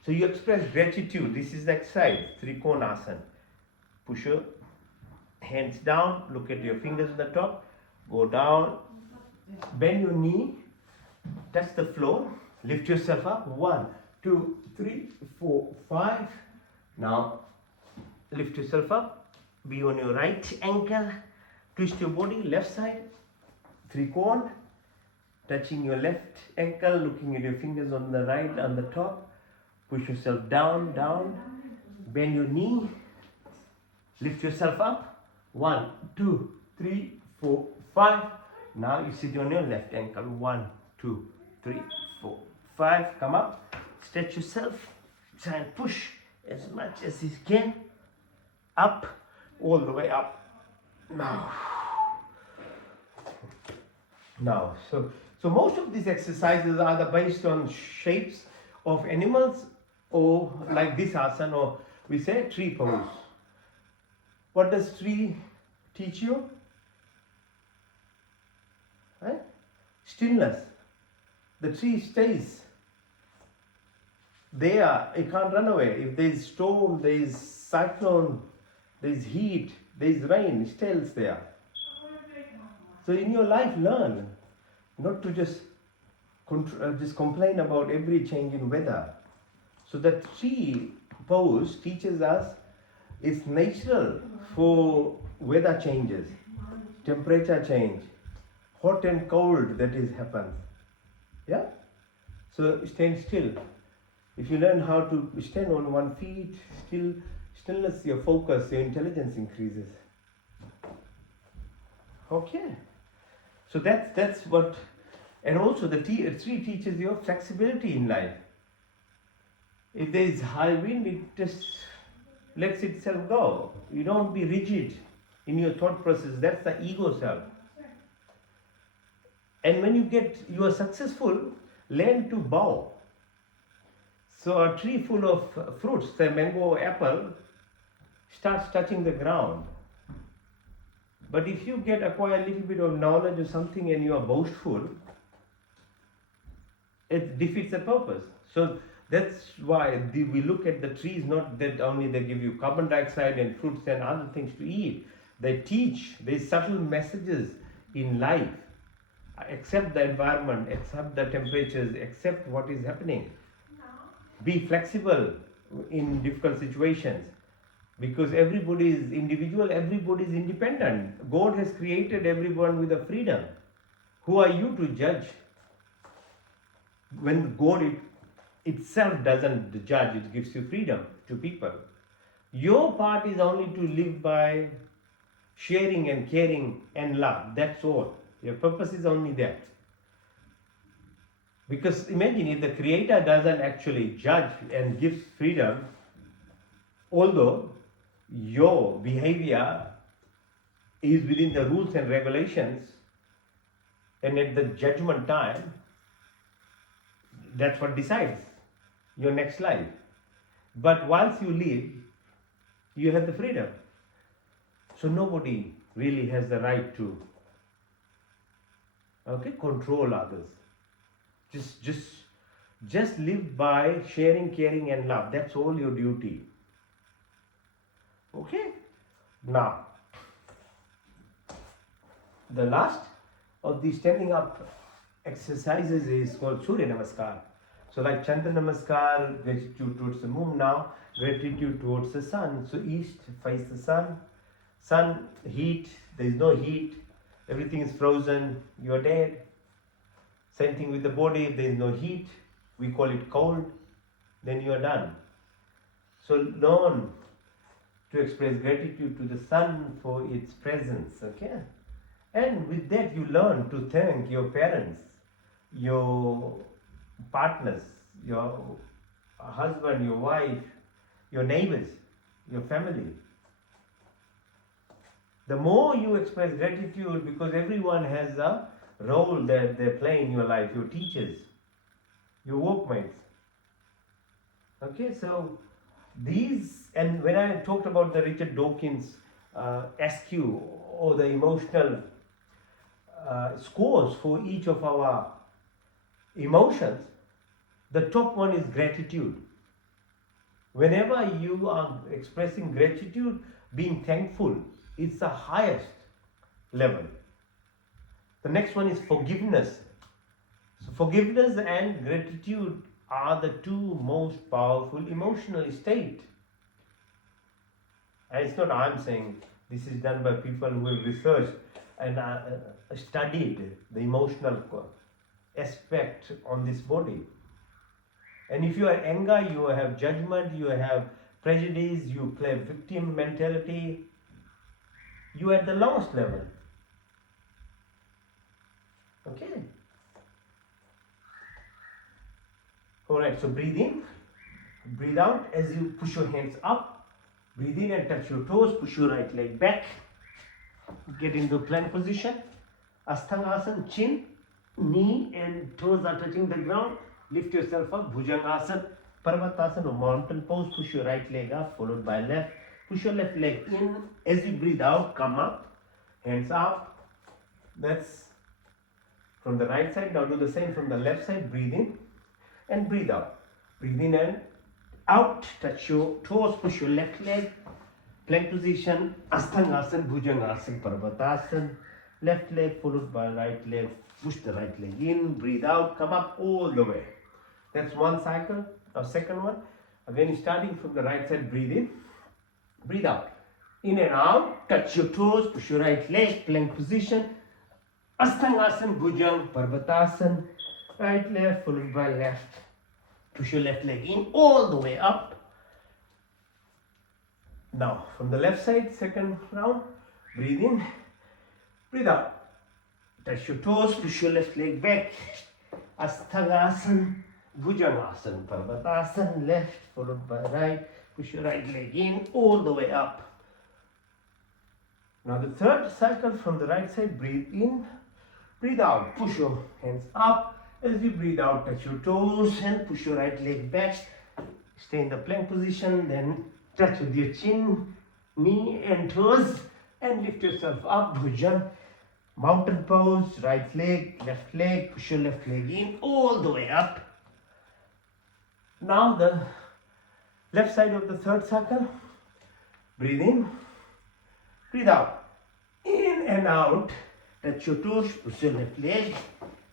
So you express gratitude. This is the exercise, Trikonasana. Push your hands down, look at your fingers at the top, go down, bend your knee, touch the floor, lift yourself up, 1, 2, 3, 4, 5. Now lift yourself up, be on your right ankle, twist your body, left side, Trikona, touching your left ankle, looking at your fingers on the right, on the top, push yourself down, down, bend your knee, lift yourself up, 1, 2, 3, 4, 5. Now you sit on your left ankle, 1, 2, 3, 4, 5. Come up, stretch yourself, try and push as much as you can, up, all the way up. Now, so most of these exercises are based on shapes of animals, or like this asana, or we say tree pose. What does tree teach you? Right? Stillness. The tree stays there. It can't run away. If there is storm, there is cyclone, there is heat, there is rain, it stays there. So in your life, learn not to just complain about every change in weather. So the tree pose teaches us it's natural for weather changes, temperature change, hot and cold that is happens. Yeah? So stand still. If you learn how to stand on one feet, stillness, your focus, your intelligence increases. Okay. So that's what, and also the tree teaches you flexibility in life. If there is high wind, it just lets itself go. You don't be rigid in your thought process. That's the ego self. And when you are successful, learn to bow. So a tree full of fruits, say mango or apple, starts touching the ground. But if you acquire a little bit of knowledge or something and you are boastful, it defeats the purpose. So that's why we look at the trees, not that only they give you carbon dioxide and fruits and other things to eat. They teach, there's subtle messages in life. Accept the environment, accept the temperatures, accept what is happening. Be flexible in difficult situations. Because everybody is individual, everybody is independent. God has created everyone with a freedom. Who are you to judge? When God itself doesn't judge, it gives you freedom to people. Your part is only to live by sharing and caring and love. That's all. Your purpose is only that. Because imagine if the Creator doesn't actually judge and gives freedom, although your behavior is within the rules and regulations, and at the judgment time, that's what decides your next life. But once you live, you have the freedom. So nobody really has the right to control others. Just live by sharing, caring, and love. That's all your duty. Okay? Now, the last of these standing up exercises is called Surya Namaskar. So like Chandra Namaskar, gratitude towards the moon. Now, gratitude towards the sun. So east face the sun. Sun, heat, there is no heat. Everything is frozen. You are dead. Same thing with the body. If there is no heat, we call it cold. Then you are done. So learn to express gratitude to the sun for its presence. Okay? And with that, you learn to thank your parents, your partners, your husband, your wife, your neighbors, your family. The more you express gratitude, because everyone has a role that they play in your life, your teachers, your workmates. Okay, so these, and when I talked about the Richard Dawkins SQ, or the emotional scores for each of our emotions, the top one is gratitude. Whenever you are expressing gratitude, being thankful, it's the highest level. The next one is forgiveness. So forgiveness and gratitude are the two most powerful emotional state. And it's not I'm saying, this is done by people who have researched and studied the emotional aspect on this body. And if you are anger, you have judgment, you have prejudice, you play victim mentality, you are at the lowest level. Okay. Alright, so breathe in, breathe out as you push your hands up. Breathe in and touch your toes, push your right leg back. Get into plank position. Asthangasana, chin, knee and toes are touching the ground. Lift yourself up, Bhujangasana, Parvatasana or mountain pose. Push your right leg up, followed by left. Push your left leg in. As you breathe out, come up, hands up. That's from the right side. Now do the same from the left side. Breathe in and breathe out. Breathe in and out. Touch your toes, push your left leg. Plank position, Asthangasana, Bhujangasana, Parvatasana. Left leg followed by right leg. Push the right leg in, breathe out, come up all the way. That's one cycle. Now second one, again starting from the right side, breathe in, breathe out. In and out, touch your toes, push your right leg, plank position. Asthangasana, Bhujang, Parvatasana. Right, left, followed by left. Push your left leg in, all the way up. Now, from the left side, second round, breathe in, breathe out. Touch your toes, push your left leg back. Asthangasana, Bhujangasana, Parvatasana, left, followed by right. Push your right leg in, all the way up. Now the third cycle from the right side, breathe in, breathe out. Push your hands up. As you breathe out, touch your toes and push your right leg back. Stay in the plank position, then touch with your chin, knee and toes and lift yourself up, Bhujan. Mountain pose, right leg, left leg, push your left leg in, all the way up. Now the left side of the third circle, breathe in, breathe out. In and out, touch your toes, push your left leg,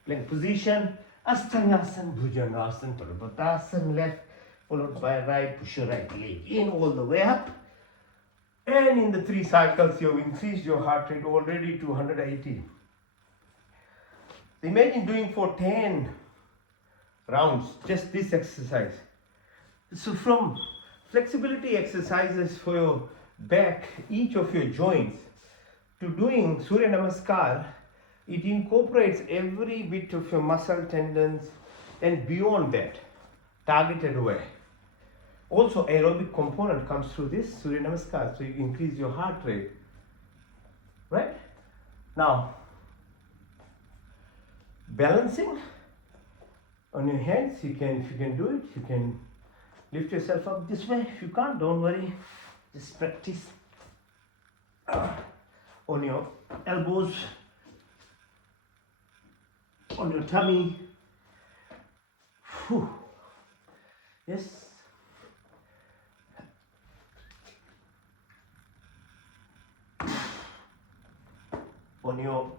plank position, Asthangasana, Bhujangasana, Parvatasana, left, followed by right, push your right leg in, all the way up. And in the 3 cycles, you've increased your heart rate already to 180. So imagine doing for 10 rounds, just this exercise. So from flexibility exercises for your back, each of your joints, to doing Surya Namaskar, it incorporates every bit of your muscle, tendons, and beyond that, targeted way. Also, aerobic component comes through this Surya Namaskar, so you increase your heart rate. Right? Now, balancing, On your hands, if you can do it, you can lift yourself up this way. If you can't, don't worry. Just practice on your elbows, on your tummy. Whew. Yes. On your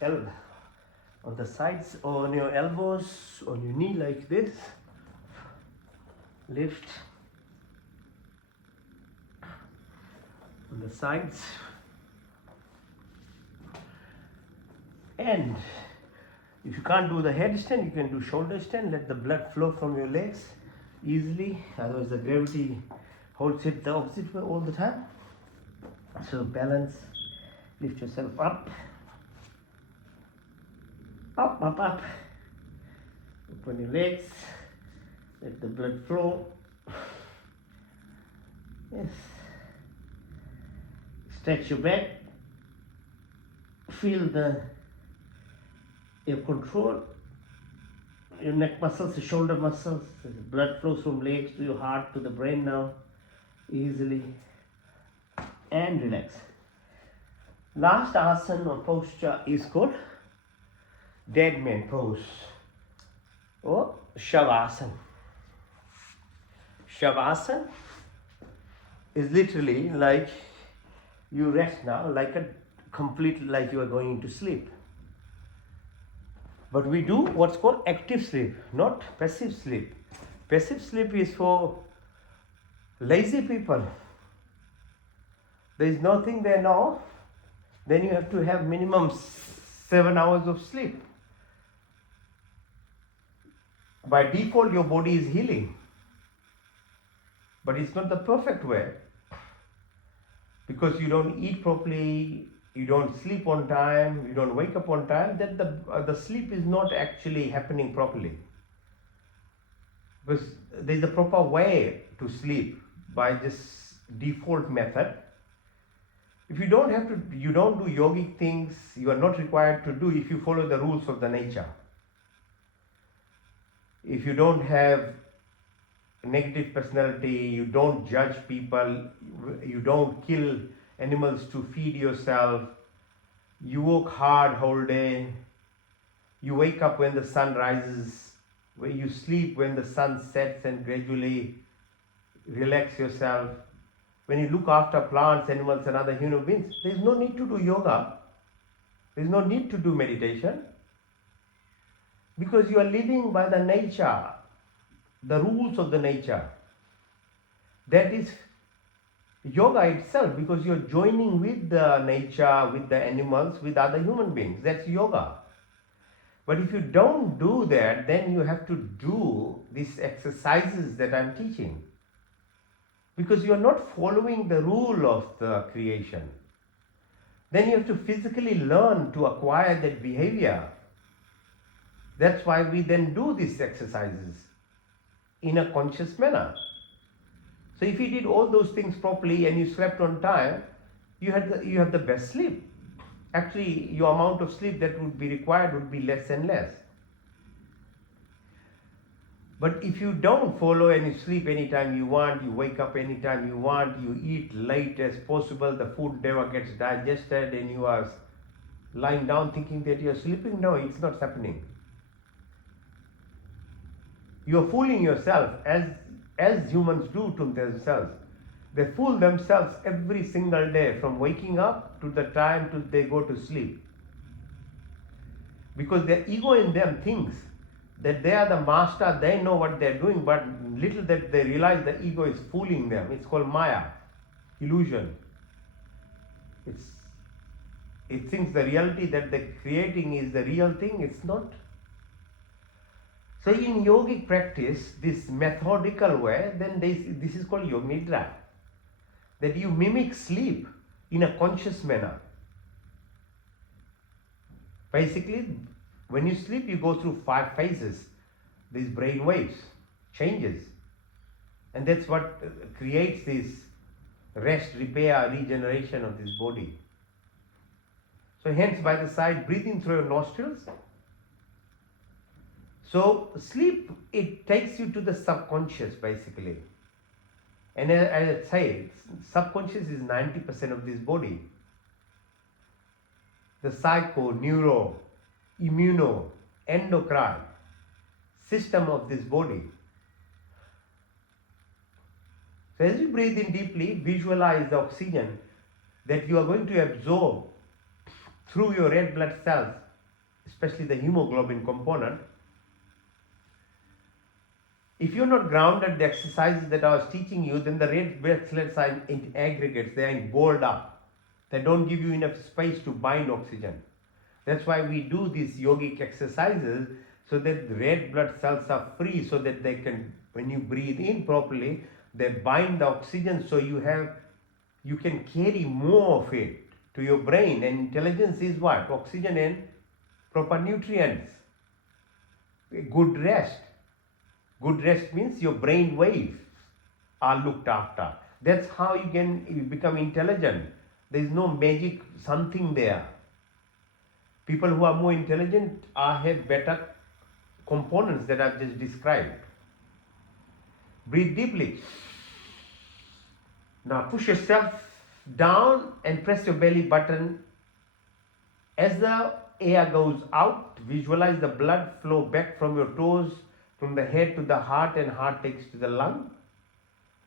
elbow, on the sides, on your elbows, on your knee like this. Lift on the sides, and if you can't do the headstand, you can do shoulder stand. Let the blood flow from your legs easily, otherwise the gravity holds it the opposite way all the time. So balance, lift yourself up, up, up, up. Open your legs, let the blood flow. Yes. Stretch your back. Feel your control, your neck muscles, the shoulder muscles. The blood flows from legs to your heart to the brain now, easily, and relax. Last asana or posture is called dead man pose or Shavasana. Shavasana is literally like you rest now, like you are going into sleep. But we do what's called active sleep, not passive sleep. Passive sleep is for lazy people. There is nothing there now. Then you have to have minimum 7 hours of sleep. By default, your body is healing. But it's not the perfect way. Because you don't eat properly, you don't sleep on time, you don't wake up on time, then the sleep is not actually happening properly. Because there's a proper way to sleep by this default method. If you don't do yogic things, you are not required to do if you follow the rules of the nature. If you don't have negative personality, you don't judge people, you don't kill animals to feed yourself, you work hard whole day, you wake up when the sun rises, where you sleep when the sun sets and gradually relax yourself. When you look after plants, animals and other human beings, there is no need to do yoga, there is no need to do meditation, because you are living by the nature, the rules of the nature. That is yoga itself, because you're joining with the nature, with the animals, with other human beings. That's yoga. But if you don't do that, then you have to do these exercises that I'm teaching, because you are not following the rule of the creation. Then you have to physically learn to acquire that behavior. That's why we then do these exercises in a conscious manner. So if you did all those things properly and you slept on time, you have the best sleep. Actually, your amount of sleep that would be required would be less and less. But if you don't follow and you sleep anytime you want, you wake up anytime you want, you eat late as possible, the food never gets digested, and you are lying down thinking that you are sleeping, no, it's not happening. You are fooling yourself, as humans do to themselves. They fool themselves every single day, from waking up to the time till they go to sleep. Because their ego in them thinks that they are the master, they know what they're doing, but little that they realize the ego is fooling them. It's called Maya, illusion. It thinks the reality that they're creating is the real thing. It's not. So in yogic practice, this methodical way, then this is called Yoga Nidra. That you mimic sleep in a conscious manner. Basically, when you sleep, you go through 5 phases. These brain waves, changes. And that's what creates this rest, repair, regeneration of this body. So hence, by the side, breathe in through your nostrils. So sleep, it takes you to the subconscious basically. And as I said, subconscious is 90% of this body. The psycho, neuro, immuno, endocrine system of this body. So as you breathe in deeply, visualize the oxygen that you are going to absorb through your red blood cells, especially the hemoglobin component. If you're not grounded, the exercises that I was teaching you, then the red blood cells are in aggregates, they are balled up. They don't give you enough space to bind oxygen. That's why we do these yogic exercises, so that the red blood cells are free, so that they can, when you breathe in properly, they bind the oxygen, so you can carry more of it to your brain. And intelligence is what? Oxygen and proper nutrients. Good rest. Good rest means your brain waves are looked after. That's how you become intelligent. There is no magic something there. People who are more intelligent have better components that I've just described. Breathe deeply. Now push yourself down and press your belly button. As the air goes out, visualize the blood flow back from your toes, from the head to the heart, and heart takes to the lung.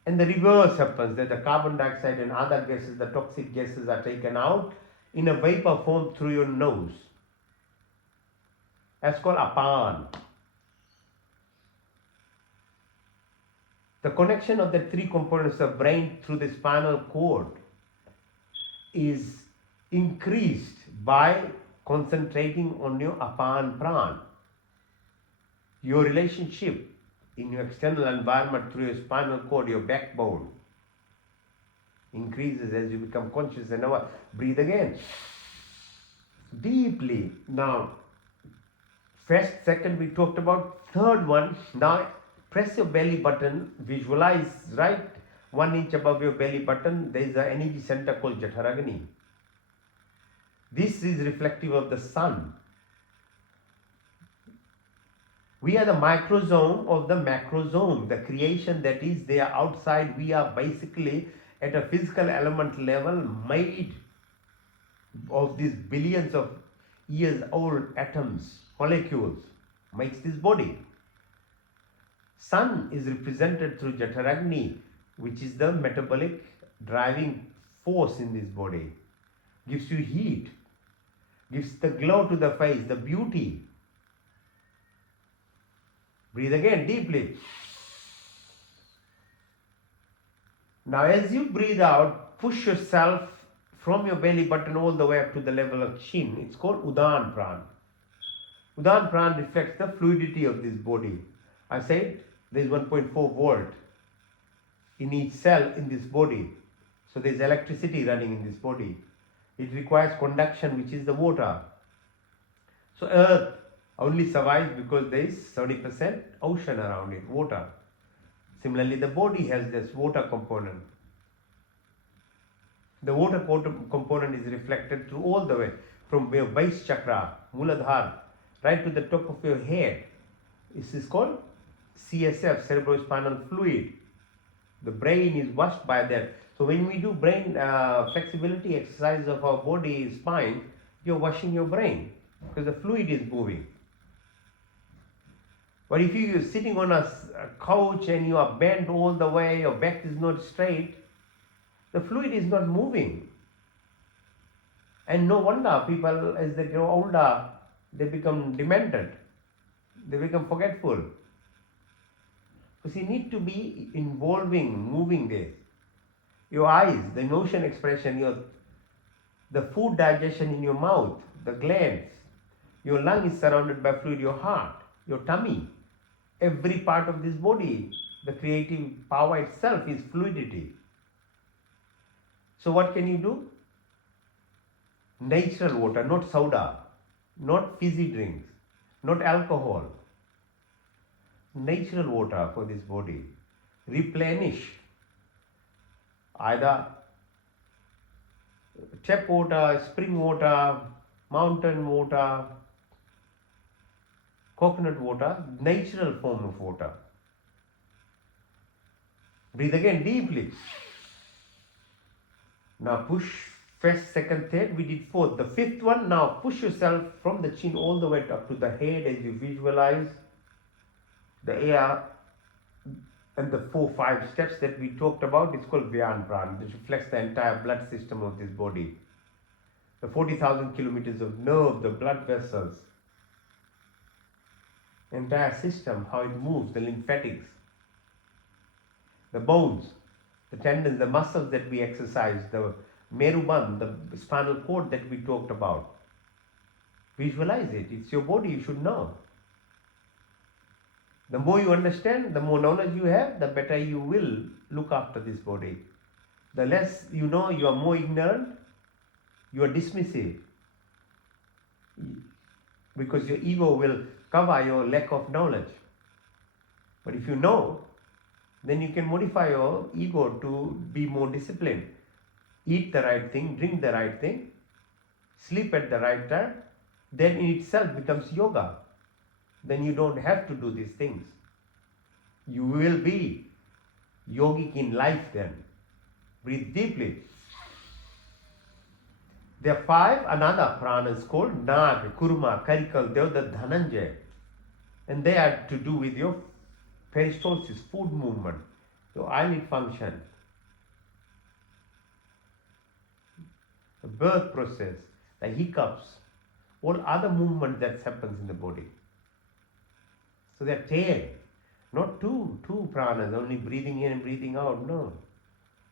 And the reverse happens, that the carbon dioxide and other gases, the toxic gases, are taken out in a vapor form through your nose. That's called apan. The connection of the three components of brain through the spinal cord is increased by concentrating on your apan pran. Your relationship in your external environment through your spinal cord, your backbone, increases as you become conscious and aware. Breathe again. Deeply. Now, first, second we talked about. Third one, now press your belly button. Visualize right 1 inch above your belly button, there is an energy center called Jaఠragni. This is reflective of the sun. We are the microsome of the macrosome, the creation that is there outside. We are basically at a physical element level made of these billions of years old atoms, molecules, makes this body. Sun is represented through Jaఠragni, which is the metabolic driving force in this body. Gives you heat, gives the glow to the face, the beauty. Breathe again deeply. Now as you breathe out, push yourself from your belly button all the way up to the level of chin. It's called Udan Pran. Udan Pran reflects the fluidity of this body. I said there is 1.4 volt in each cell in this body. So there is electricity running in this body. It requires conduction, which is the water. So earth only survives because there is 70% ocean around it, water. Similarly, the body has this water component. The water component is reflected through all the way from your base chakra, Muladhara, right to the top of your head. This is called CSF, cerebrospinal fluid. The brain is washed by that. So when we do brain flexibility exercise of our body, spine, you're washing your brain because the fluid is moving. But if you're sitting on a couch and you are bent all the way, your back is not straight, the fluid is not moving. And no wonder people, as they grow older, they become demented. They become forgetful. Because you need to be involving, moving there. Your eyes, the emotion expression, the food digestion in your mouth, the glands, your lung is surrounded by fluid, your heart, your tummy, every part of this body, the creative power itself is fluidity. So what can you do? Natural water, not soda, not fizzy drinks, not alcohol. Natural water for this body. Replenish. Either tap water, spring water, mountain water, Coconut water, natural form of water. Breathe again deeply. Now push first, second, third. We did fourth. The fifth one, now push yourself from the chin all the way up to the head as you visualize the air and the 4-5 steps that we talked about. It's called Vyan Pran. This reflects the entire blood system of this body. The 40,000 kilometers of nerve, the blood vessels, entire system, how it moves, the lymphatics, the bones, the tendons, the muscles that we exercise, the meruband, the spinal cord that we talked about. Visualize it. It's your body, you should know. The more you understand, the more knowledge you have, the better you will look after this body. The less you know, you are more ignorant, you are dismissive. Because your ego will cover your lack of knowledge. But if you know, then you can modify your ego to be more disciplined. Eat the right thing, drink the right thing, sleep at the right time. Then in itself becomes yoga. Then you don't have to do these things. You will be yogic in life then. Breathe deeply. There are 5 another pranas called Nag, Kurma, Karikal, Devda, Dhananjay. And they are to do with your peristalsis, food movement, your eyelid function, the birth process, the hiccups, all other movement that happens in the body. So they are 10, not two pranas, only breathing in and breathing out, no.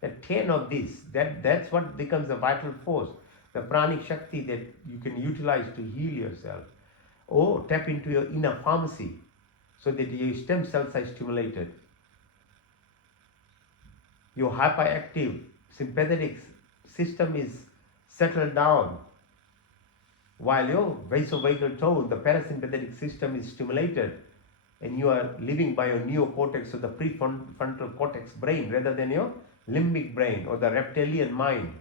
There are 10 of this. That's what becomes a vital force, the pranic shakti that you can utilize to heal yourself. Or tap into your inner pharmacy so that your stem cells are stimulated. Your hyperactive sympathetic system is settled down, while your vasovagal tone, the parasympathetic system, is stimulated, and you are living by your neocortex or the prefrontal cortex brain rather than your limbic brain or the reptilian mind.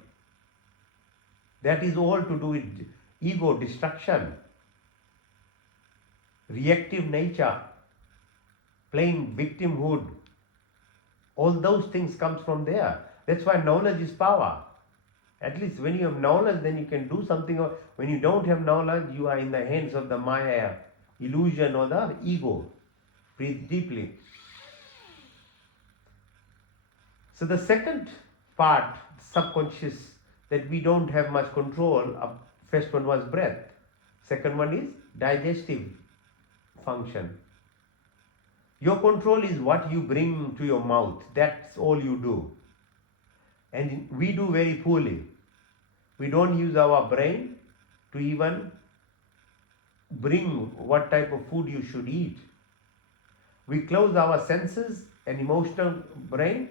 That is all to do with ego destruction, reactive nature, playing victimhood. All those things comes from there. That's why knowledge is power. At least when you have knowledge, then you can do something. When you don't have knowledge, you are in the hands of the Maya, illusion, or the ego. Breathe deeply. So the second part, subconscious, that we don't have much control of, first one was breath. Second one is digestive function. Your control is what you bring to your mouth. That's all you do. And we do very poorly. We don't use our brain to even bring what type of food you should eat. We close our senses and emotional brain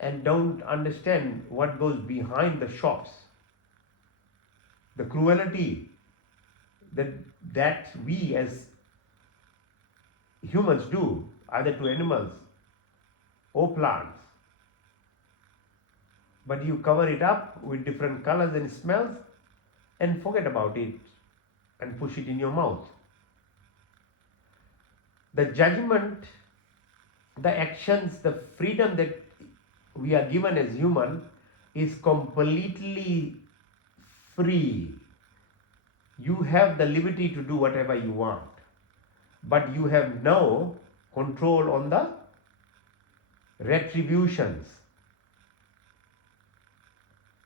and don't understand what goes behind the shops. The cruelty that we as humans do, either to animals or plants. But you cover it up with different colors and smells and forget about it and push it in your mouth. The judgment, the actions, the freedom that we are given as human is completely free. You have the liberty to do whatever you want, but you have no control on the retributions,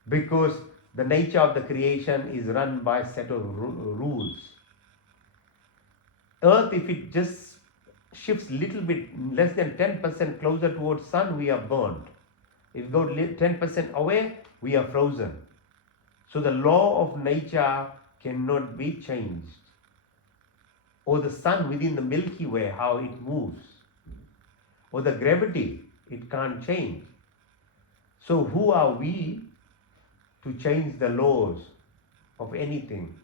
because the nature of the creation is run by a set of rules. Earth, if it just shifts little bit, less than 10% closer towards sun, we are burned. If it goes 10% away, we are frozen. So the law of nature cannot be changed. Or the sun within the Milky Way, how it moves. Or the gravity, it can't change. So who are we to change the laws of anything?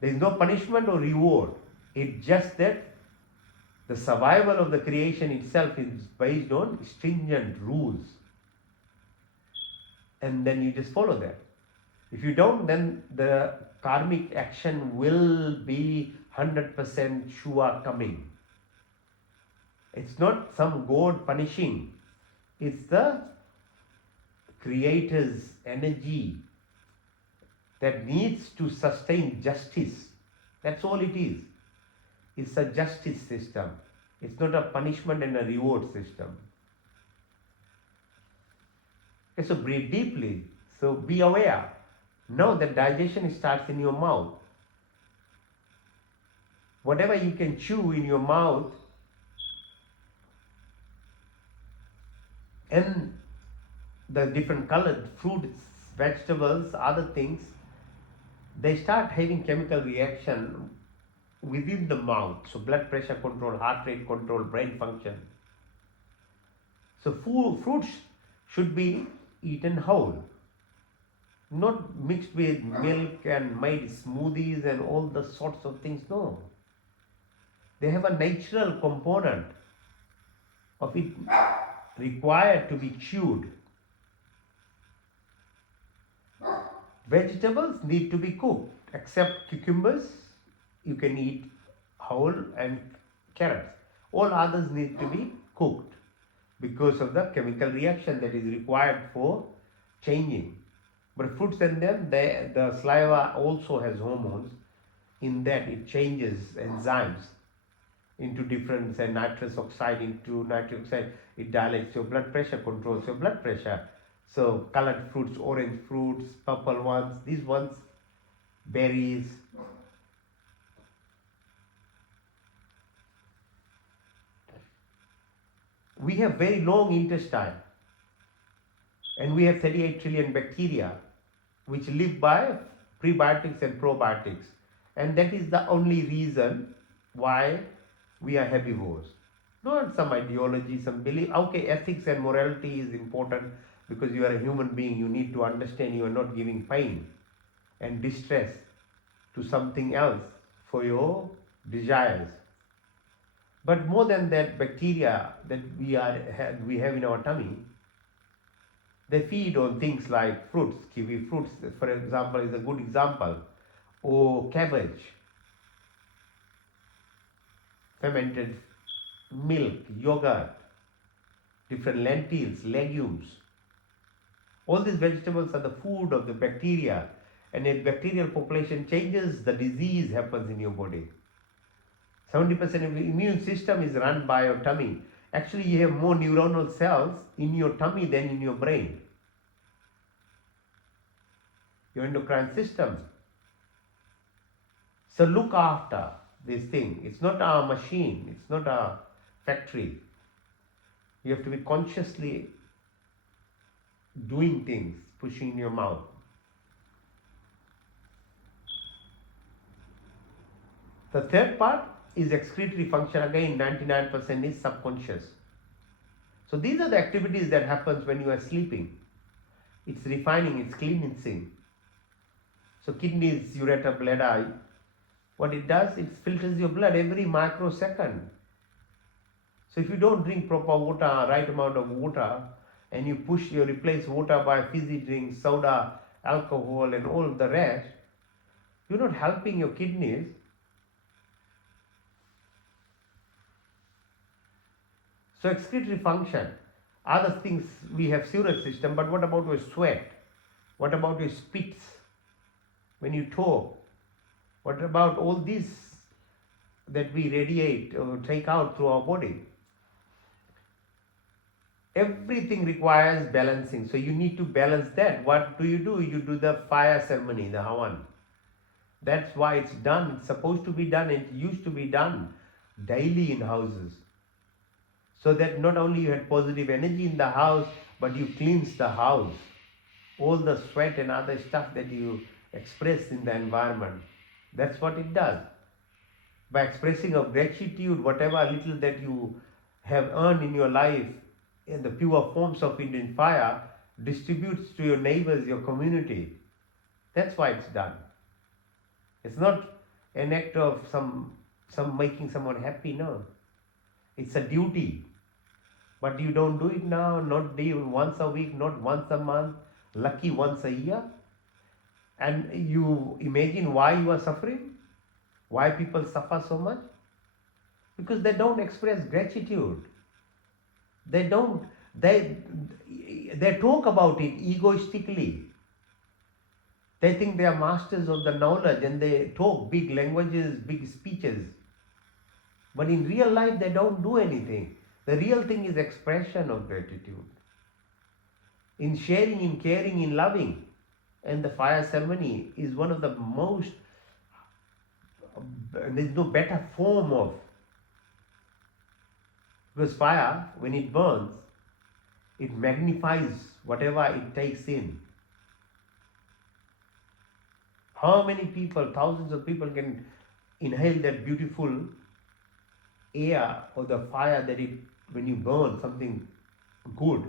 There is no punishment or reward. It's just that the survival of the creation itself is based on stringent rules. And then you just follow that. If you don't, then the karmic action will be 100% sure coming. It's not some God punishing. It's the Creator's energy that needs to sustain justice. That's all it is. It's a justice system. It's not a punishment and a reward system. Okay, so breathe deeply. So be aware. Now the digestion starts in your mouth. Whatever you can chew in your mouth and the different colored fruits, vegetables, other things, they start having chemical reaction within the mouth. So blood pressure control, heart rate control, brain function. So fruits should be eaten whole, not mixed with milk and made smoothies and all the sorts of things. No. They have a natural component of it required to be chewed. Vegetables need to be cooked, except cucumbers, you can eat whole, and carrots. All others need to be cooked because of the chemical reaction that is required for changing. But fruits and them, the saliva also has hormones in that it changes enzymes into different, say, nitrous oxide into nitric oxide. It dilates your blood pressure, controls your blood pressure. So colored fruits, orange fruits, purple ones, these ones, berries. We have very long intestine and we have 38 trillion bacteria which live by prebiotics and probiotics, and that is the only reason why we are herbivores. Not some ideology, some belief. Okay, ethics and morality is important because you are a human being. You need to understand you are not giving pain and distress to something else for your desires. But more than that, bacteria that we have in our tummy, they feed on things like fruits. Kiwi fruits, for example, is a good example. Or cabbage, fermented milk, yogurt, different lentils, legumes. All these vegetables are the food of the bacteria, and if bacterial population changes, the disease happens in your body. 70% of the immune system is run by your tummy. Actually, you have more neuronal cells in your tummy than in your brain. Your endocrine system. So look after this thing. It's not a machine. It's not a factory. You have to be consciously doing things, pushing in your mouth. The third part is excretory function. Again, 99% is subconscious. So these are the activities that happens when you are sleeping. It's refining, it's cleansing. So kidneys, ureter, bladder, what it does, it filters your blood every microsecond. So if you don't drink proper water, right amount of water, and you replace water by fizzy drinks, soda, alcohol, and all the rest, you're not helping your kidneys. So excretory function, other things, we have sewerage system, but what about your sweat? What about your spits when you talk? What about all these that we radiate or take out through our body? Everything requires balancing. So you need to balance that. What do? You do the fire ceremony, the Havan. That's why it's done. It's supposed to be done. It used to be done daily in houses. So that not only you had positive energy in the house, but you cleanse the house. All the sweat and other stuff that you express in the environment. That's what it does. By expressing of gratitude, whatever little that you have earned in your life, in the pure forms of Indian fire, distributes to your neighbors, your community. That's why it's done. It's not an act of some making someone happy, no. It's a duty. But you don't do it now, not once a week, not once a month, lucky once a year. And you imagine why you are suffering? Why people suffer so much? Because they don't express gratitude. They don't, they talk about it egoistically. They think they are masters of the knowledge and they talk big languages, big speeches. But in real life, they don't do anything. The real thing is expression of gratitude. In sharing, in caring, in loving. And the fire ceremony is one of the most, there's no better form of. Because fire, when it burns, it magnifies whatever it takes in. How many people, thousands of people can inhale that beautiful air or the fire that it, when you burn something good?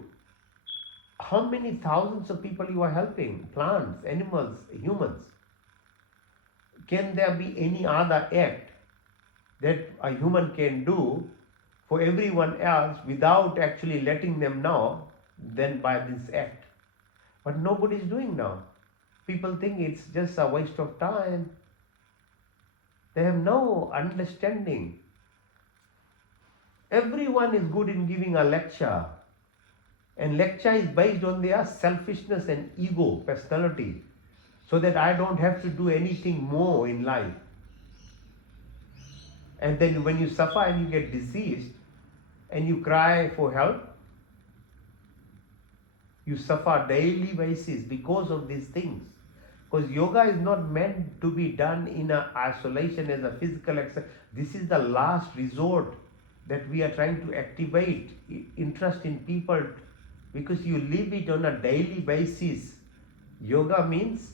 How many thousands of people you are helping? Plants, animals, humans. Can there be any other act that a human can do for everyone else without actually letting them know than by this act? But nobody is doing now. People think it's just a waste of time. They have no understanding. Everyone is good in giving a lecture. And lecture is based on their selfishness and ego, personality. So that I don't have to do anything more in life. And then when you suffer and you get diseased and you cry for help, you suffer daily basis because of these things. Because yoga is not meant to be done in a isolation as a physical exercise. This is the last resort that we are trying to activate interest in people, because you live it on a daily basis. Yoga means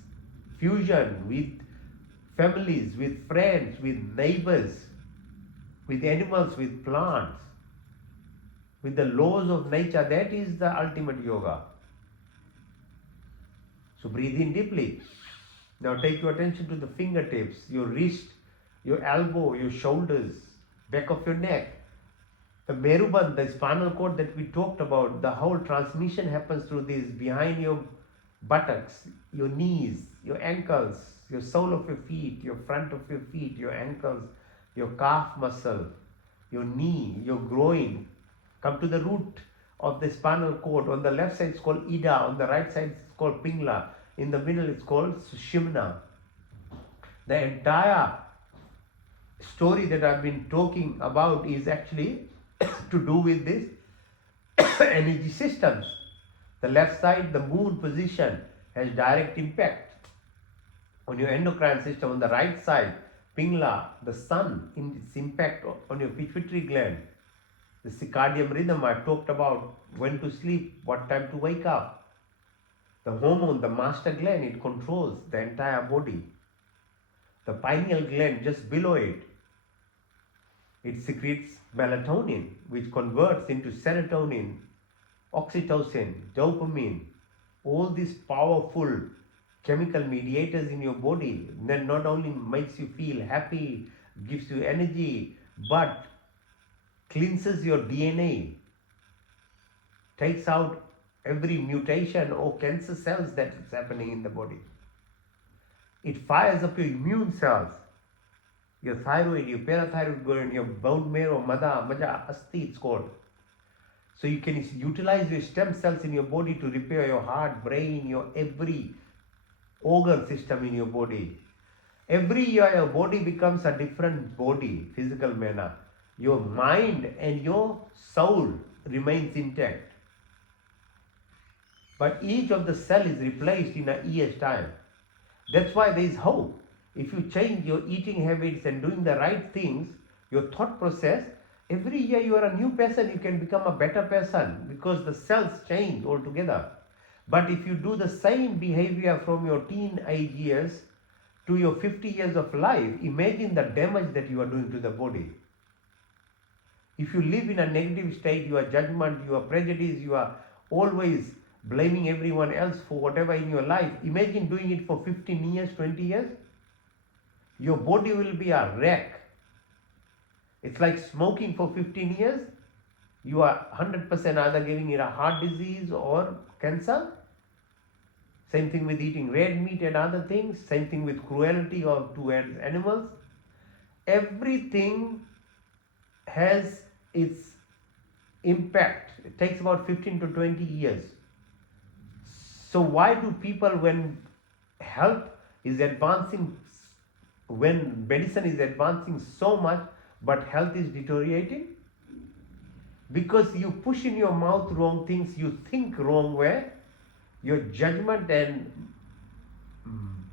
fusion with families, with friends, with neighbors, with animals, with plants, with the laws of nature. That is the ultimate yoga. So breathe in deeply. Now take your attention to the fingertips, your wrist, your elbow, your shoulders, back of your neck. The Merubandh, the spinal cord that we talked about, the whole transmission happens through this, behind your buttocks, your knees, your ankles, your sole of your feet, your front of your feet, your ankles, your calf muscle, your knee, your groin. Come to the root of the spinal cord. On the left side it's called Ida, on the right side it's called Pingla, in the middle it's called Sushumna. The entire story that I've been talking about is actually to do with this energy systems. The left side, the moon position, has direct impact on your endocrine system. On the right side, Pingla, the sun, in its impact on your pituitary gland. The circadian rhythm I talked about, when to sleep, what time to wake up. The hormone, the master gland, it controls the entire body. The pineal gland just below it, it secretes melatonin, which converts into serotonin, oxytocin, dopamine, all these powerful chemical mediators in your body that not only makes you feel happy, gives you energy, but cleanses your DNA, takes out every mutation or cancer cells that is happening in the body. It fires up your immune cells, your thyroid, your parathyroid gland, your bone marrow, mada, maja, asti it's called. So you can utilize your stem cells in your body to repair your heart, brain, your every organ system in your body. Every year your body becomes a different body, physical manner. Your mind and your soul remains intact. But each of the cell is replaced in a year's time. That's why there is hope. If you change your eating habits and doing the right things, your thought process, every year you are a new person, you can become a better person because the cells change altogether. But if you do the same behavior from your teenage years to your 50 years of life, imagine the damage that you are doing to the body. If you live in a negative state, you are judgment, you are prejudice, you are always blaming everyone else for whatever in your life. Imagine doing it for 15 years, 20 years. Your body will be a wreck. It's like smoking for 15 years. You are 100% either giving it a heart disease or cancer. Same thing with eating red meat and other things. Same thing with cruelty or to animals. everything has its impact. It takes about 15 to 20 years. So why do people, when health is advancing, when medicine is advancing so much, but health is deteriorating? Because you push in your mouth wrong things, you think wrong way, your judgment and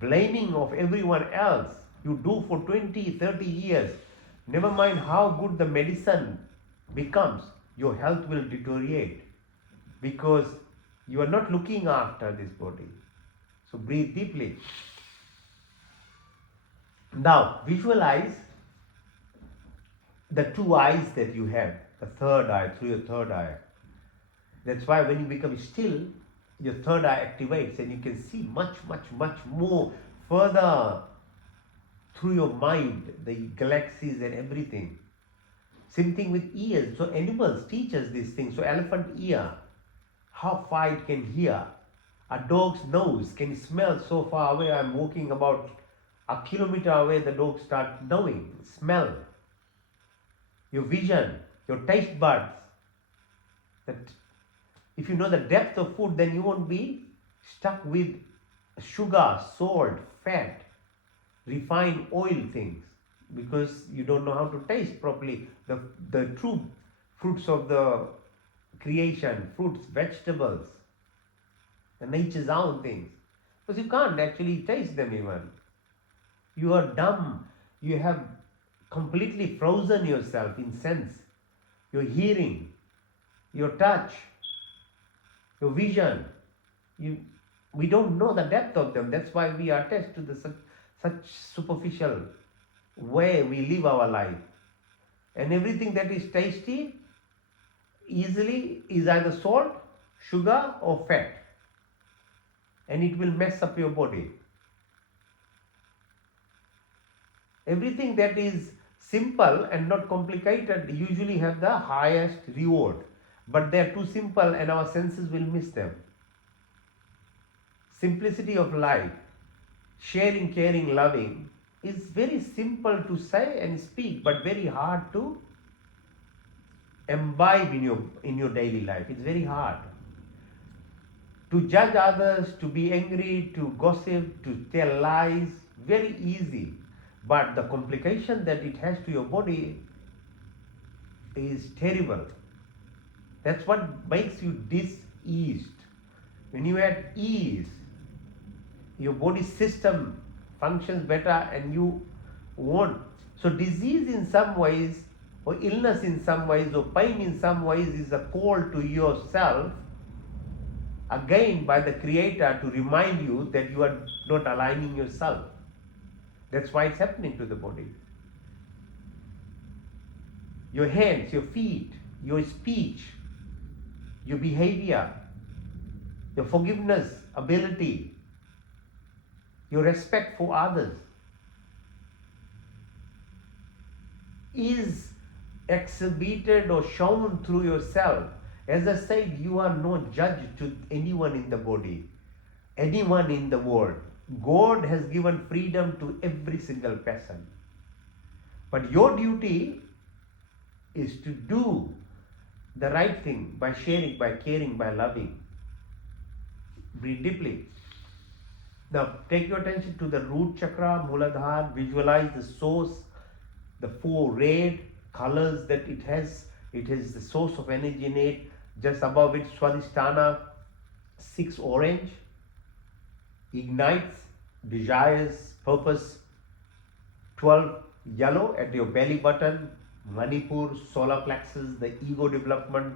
blaming of everyone else you do for 20, 30 years, never mind how good the medicine becomes, your health will deteriorate because you are not looking after this body. So breathe deeply. Now visualize the two eyes that you have, the third eye, through your third eye. That's why when you become still, your third eye activates and you can see much, much, much more further through your mind, the galaxies and everything. Same thing with ears. So animals teach us these things. So elephant ear, how far it can hear. A dog's nose can smell so far away. I'm walking about a kilometer away, the dog starts knowing, smell. Your vision, your taste buds. That if you know the depth of food, then you won't be stuck with sugar, salt, fat, refined oil things, because you don't know how to taste properly the true fruits of the creation, fruits, vegetables, and nature's own things. Because you can't actually taste them even. You are dumb. You have completely frozen yourself in sense. Your hearing, your touch, your vision. We don't know the depth of them. That's why we are attached to such superficial way we live our life. And everything that is tasty easily is either salt, sugar or fat. And it will mess up your body. Everything that is simple and not complicated usually have the highest reward. But they are too simple and our senses will miss them. Simplicity of life, sharing, caring, loving is very simple to say and speak, but very hard to imbibe in your daily life. It's very hard. To judge others, to be angry, to gossip, to tell lies, very easy. But the complication that it has to your body is terrible. That's what makes you diseased. When you are at ease, your body system functions better and you won't. So disease in some ways, or illness in some ways, or pain in some ways is a call to yourself, again by the Creator, to remind you that you are not aligning yourself. That's why it's happening to the body. Your hands, your feet, your speech, your behavior, your forgiveness ability, your respect for others is exhibited or shown through yourself. As I said, you are no judge to anyone in the body, anyone in the world. God has given freedom to every single person. But your duty is to do the right thing by sharing, by caring, by loving. Breathe deeply. Now take your attention to the root chakra, Muladhara. Visualize the source, the 4 red colors that it has. It is the source of energy in it. Just above it, Swadhisthana, 6 orange. Ignites, desires, purpose. 12 yellow at your belly button. Manipur, solar plexus, the ego development,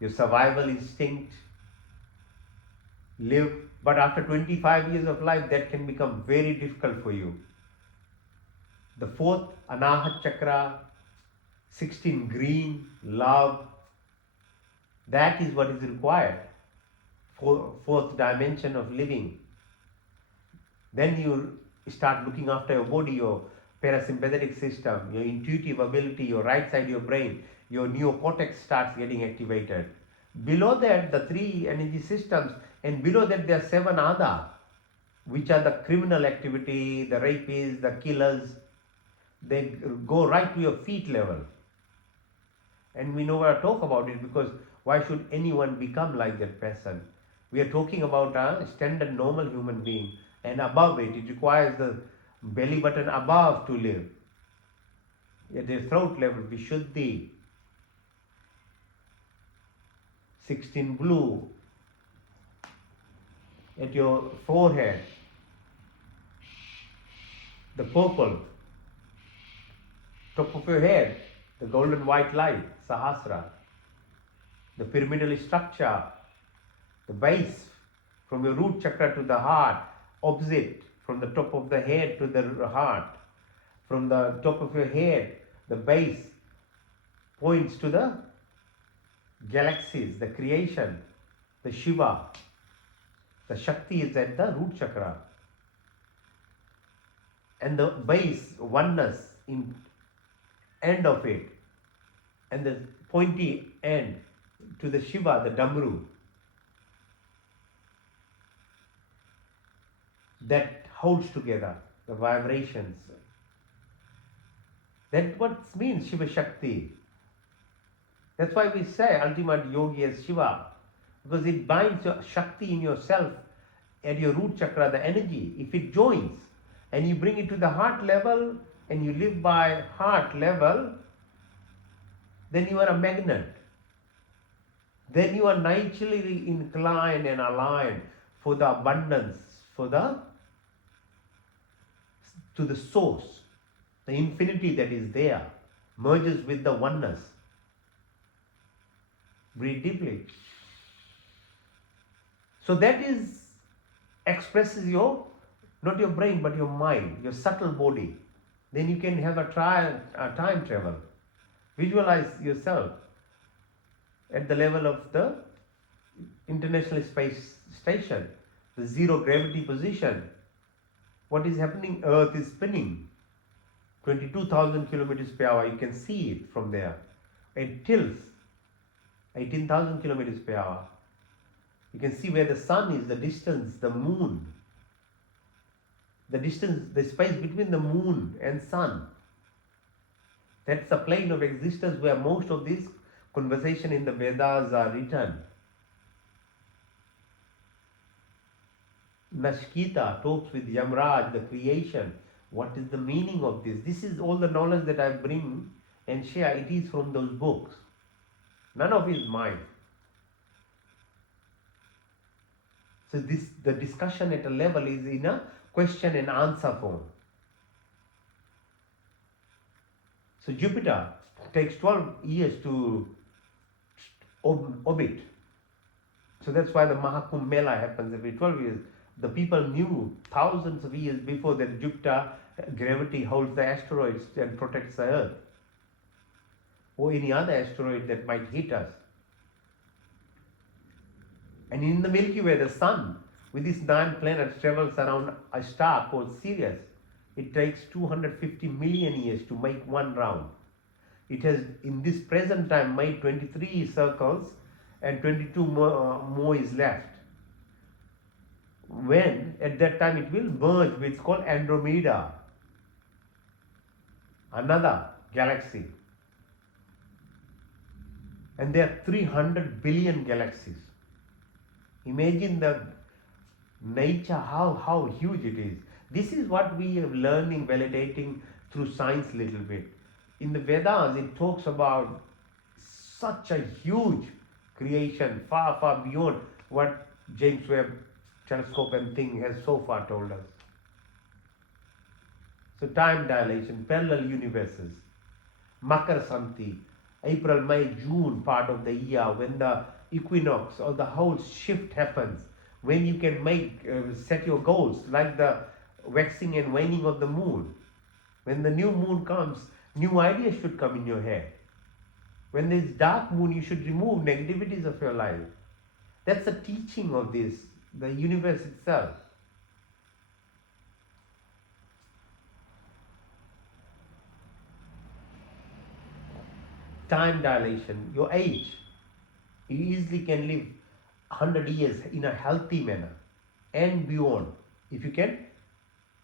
your survival instinct. Live. But after 25 years of life, that can become very difficult for you. The 4th, Anahat chakra, 16 green, love. That is what is required. 4th dimension of living. Then you start looking after your body, your parasympathetic system, your intuitive ability, your right side of your brain, your neocortex starts getting activated. Below that, the 3 energy systems, and below that there are 7 other, which are the criminal activity, the rapists, the killers, They go right to your feet level. And we never talk about it because why should anyone become like that person? We are talking about a standard normal human being, and above it, it requires the belly button above to live. At the throat level, Vishuddhi, 16 blue, at your forehead, the purple, top of your head, the golden white light, Sahasra, the pyramidal structure, the base from your root chakra to the heart, opposite from the top of the head to the heart, from the top of your head, the base points to the galaxies, the creation, the Shiva, the Shakti is at the root chakra, and the base, oneness in end of it, and the pointy end to the Shiva, the Damru, that holds together the vibrations. That's what means Shiva Shakti. That's why we say ultimate yogi as Shiva, because it binds your Shakti in yourself at your root chakra, the energy. If it joins and you bring it to the heart level and you live by heart level, then you are a magnet. Then you are naturally inclined and aligned for the abundance, to the source, the infinity that is there, merges with the oneness. Breathe deeply. So that expresses not your brain, but your mind, your subtle body. Then you can have a time travel. Visualize yourself at the level of the International Space Station, the zero gravity position. What is happening? Earth is spinning 22,000 kilometers per hour. You can see it from there. It tilts 18,000 kilometers per hour. You can see where the sun is, the distance, the moon, the distance, the space between the moon and sun. That's the plane of existence where most of this conversation in the Vedas are written. Nashkita talks with Yamraj, the creation. What is the meaning of this? This is all the knowledge that I bring and share. It is from those books. None of it is mine. So the discussion at a level is in a question and answer form. So Jupiter takes 12 years to orbit. So that's why the Mahakumbh Mela happens every 12 years. The people knew thousands of years before that Jupiter gravity holds the asteroids and protects the Earth, or any other asteroid that might hit us. And in the Milky Way, the Sun, with its 9 planets, travels around a star called Sirius. It takes 250 million years to make one round. It has, in this present time, made 23 circles and 22 more is left. When, at that time, it will merge with, it's called Andromeda, another galaxy. And there are 300 billion galaxies. Imagine the nature, how huge it is. This is what we are learning, validating through science a little bit. In the Vedas, it talks about such a huge creation, far, far beyond what James Webb telescope and thing has so far told us. So time dilation, parallel universes, Makar Santi, April, May, June part of the year, when the equinox or the whole shift happens, when you can set your goals, like the waxing and waning of the moon. When the new moon comes, new ideas should come in your head. When there is dark moon, you should remove negativities of your life. That's the teaching of this, the universe itself. Time dilation, your age. You easily can live 100 years in a healthy manner and beyond if you can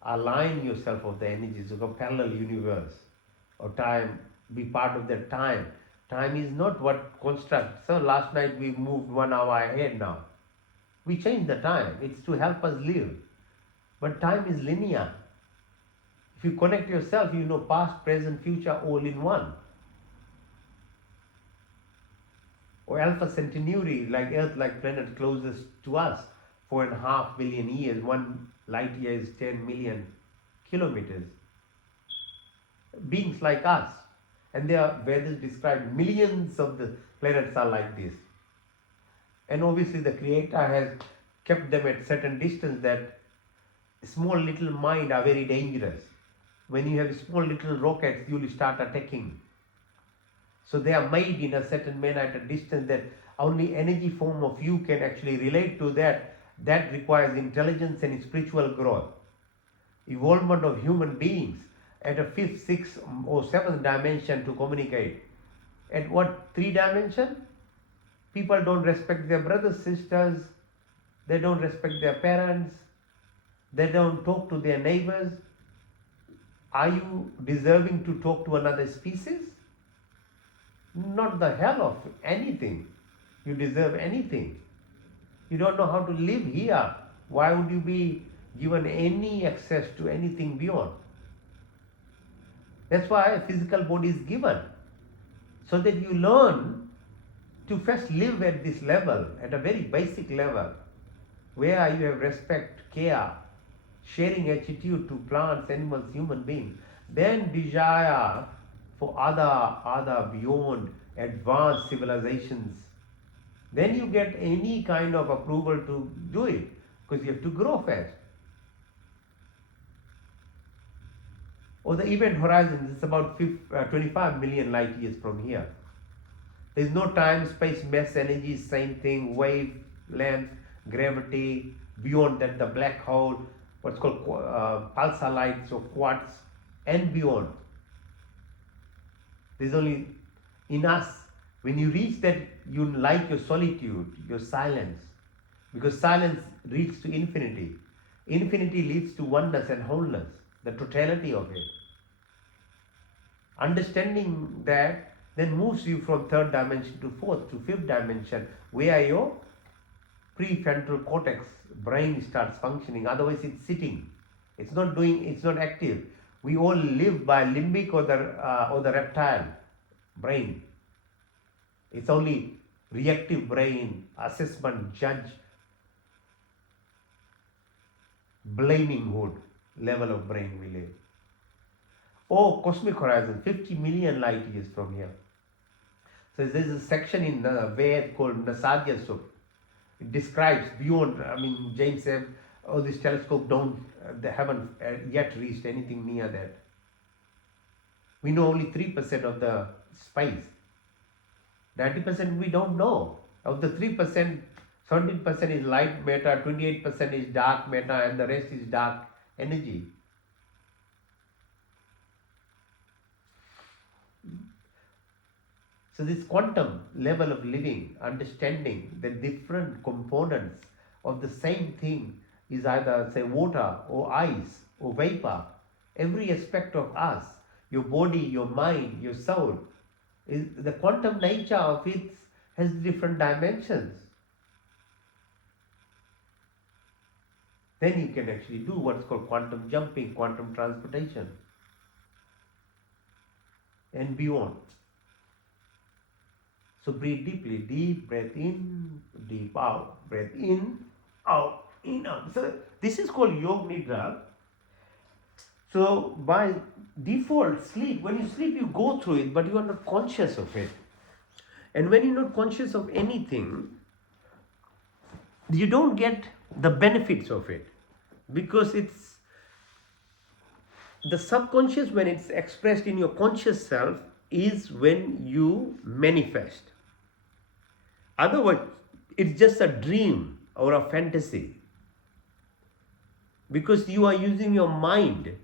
align yourself of the energies of a parallel universe or time, be part of that time. Time is not what constructs. So last night we moved 1 hour ahead now. We change the time. It's to help us live. But time is linear. If you connect yourself, you know past, present, future all in one. Or Alpha Centauri, like Earth, like planet closest to us, 4.5 billion years, 1 light year is 10 million kilometers. Beings like us. And their Vedas describe millions of the planets are like this. And obviously the Creator has kept them at certain distance that small little mind are very dangerous. When you have small little rockets, you will start attacking. So they are made in a certain manner at a distance that only energy form of you can actually relate to that. That requires intelligence and spiritual growth. Evolvement of human beings at a 5th, 6th or 7th dimension to communicate. At what 3 dimension? People don't respect their brothers, sisters, they don't respect their parents, they don't talk to their neighbors. Are you deserving to talk to another species? Not the hell of anything. You deserve anything. You don't know how to live here. Why would you be given any access to anything beyond? That's why a physical body is given. So that you learn to first live at this level, at a very basic level, where you have respect, care, sharing attitude to plants, animals, human beings. Then desire for other beyond advanced civilizations. Then you get any kind of approval to do it, because you have to grow fast. Or the event horizon is about 25 million light years from here. There is no time, space, mass, energy, same thing, wave, length, gravity, beyond that the black hole, what's called pulsar light, so quartz, and beyond. There's only in us. When you reach that, you like your solitude, your silence, because silence leads to infinity. Infinity leads to oneness and wholeness, the totality of it. Understanding that then moves you from 3rd dimension to 4th to 5th dimension, where your prefrontal cortex brain starts functioning. Otherwise it's sitting, it's not doing, it's not active. We all live by limbic or the reptile brain. It's only reactive brain, assessment, judge, blaming hood level of brain we live. Or cosmic horizon, 50 million light years from here. So there's a section in the Ved called Nasadya Sukh. It describes beyond, James said, oh, this telescope they haven't yet reached anything near that. We know only 3% of the space. 90% we don't know. Of the 3%, 17% is light matter, 28% is dark matter, and the rest is dark energy. So this quantum level of living, understanding the different components of the same thing is either, say, water or ice or vapor. Every aspect of us, your body, your mind, your soul, is the quantum nature of it has different dimensions. Then you can actually do what's called quantum jumping, quantum transportation, and beyond. So breathe deeply, deep breath in, deep out, breath in, out, in, out. So this is called Yoga Nidra. So by default, sleep, when you sleep you go through it, but you are not conscious of it. And when you're not conscious of anything, you don't get the benefits of it, because it's the subconscious, when it's expressed in your conscious self, is when you manifest. Otherwise, it's just a dream or a fantasy, because you are using your mind.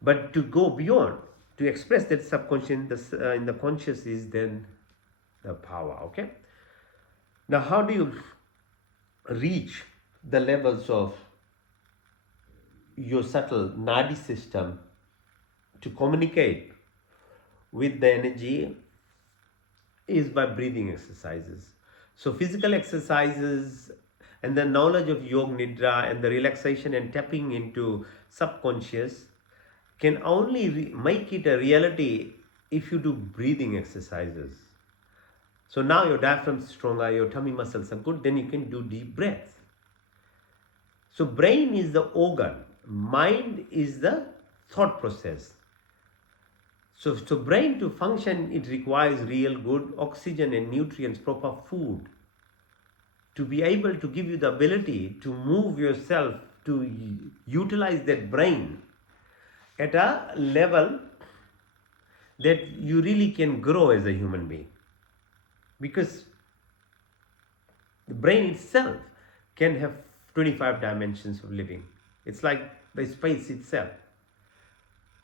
But to go beyond, to express that subconscious in the conscious is then the power. Okay. Now, how do you reach the levels of your subtle nadi system to communicate with the energy is by breathing exercises. So, physical exercises and the knowledge of Yoga Nidra and the relaxation and tapping into subconscious can only make it a reality if you do breathing exercises. So, now your diaphragm is stronger, your tummy muscles are good, then you can do deep breaths. So, brain is the organ, mind is the thought process. So brain to function, it requires real good oxygen and nutrients, proper food, to be able to give you the ability to move yourself, to utilize that brain at a level that you really can grow as a human being. Because the brain itself can have 25 dimensions of living. It's like the space itself.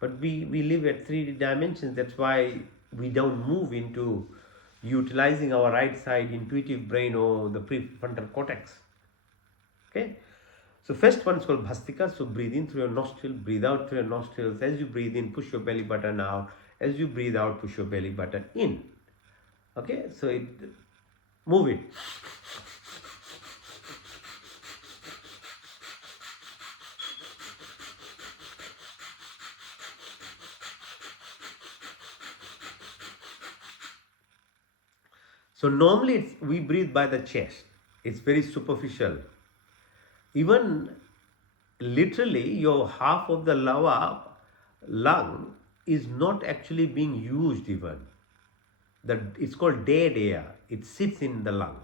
But we live at 3 dimensions. That's why we don't move into utilizing our right side intuitive brain or the prefrontal cortex. Okay? So first one is called Bhastika. So breathe in through your nostril, breathe out through your nostrils. As you breathe in, push your belly button out. As you breathe out, push your belly button in. Okay? So move it. So normally we breathe by the chest. It's very superficial. Even literally your half of the lower lung is not actually being used even. It's called dead air. It sits in the lung.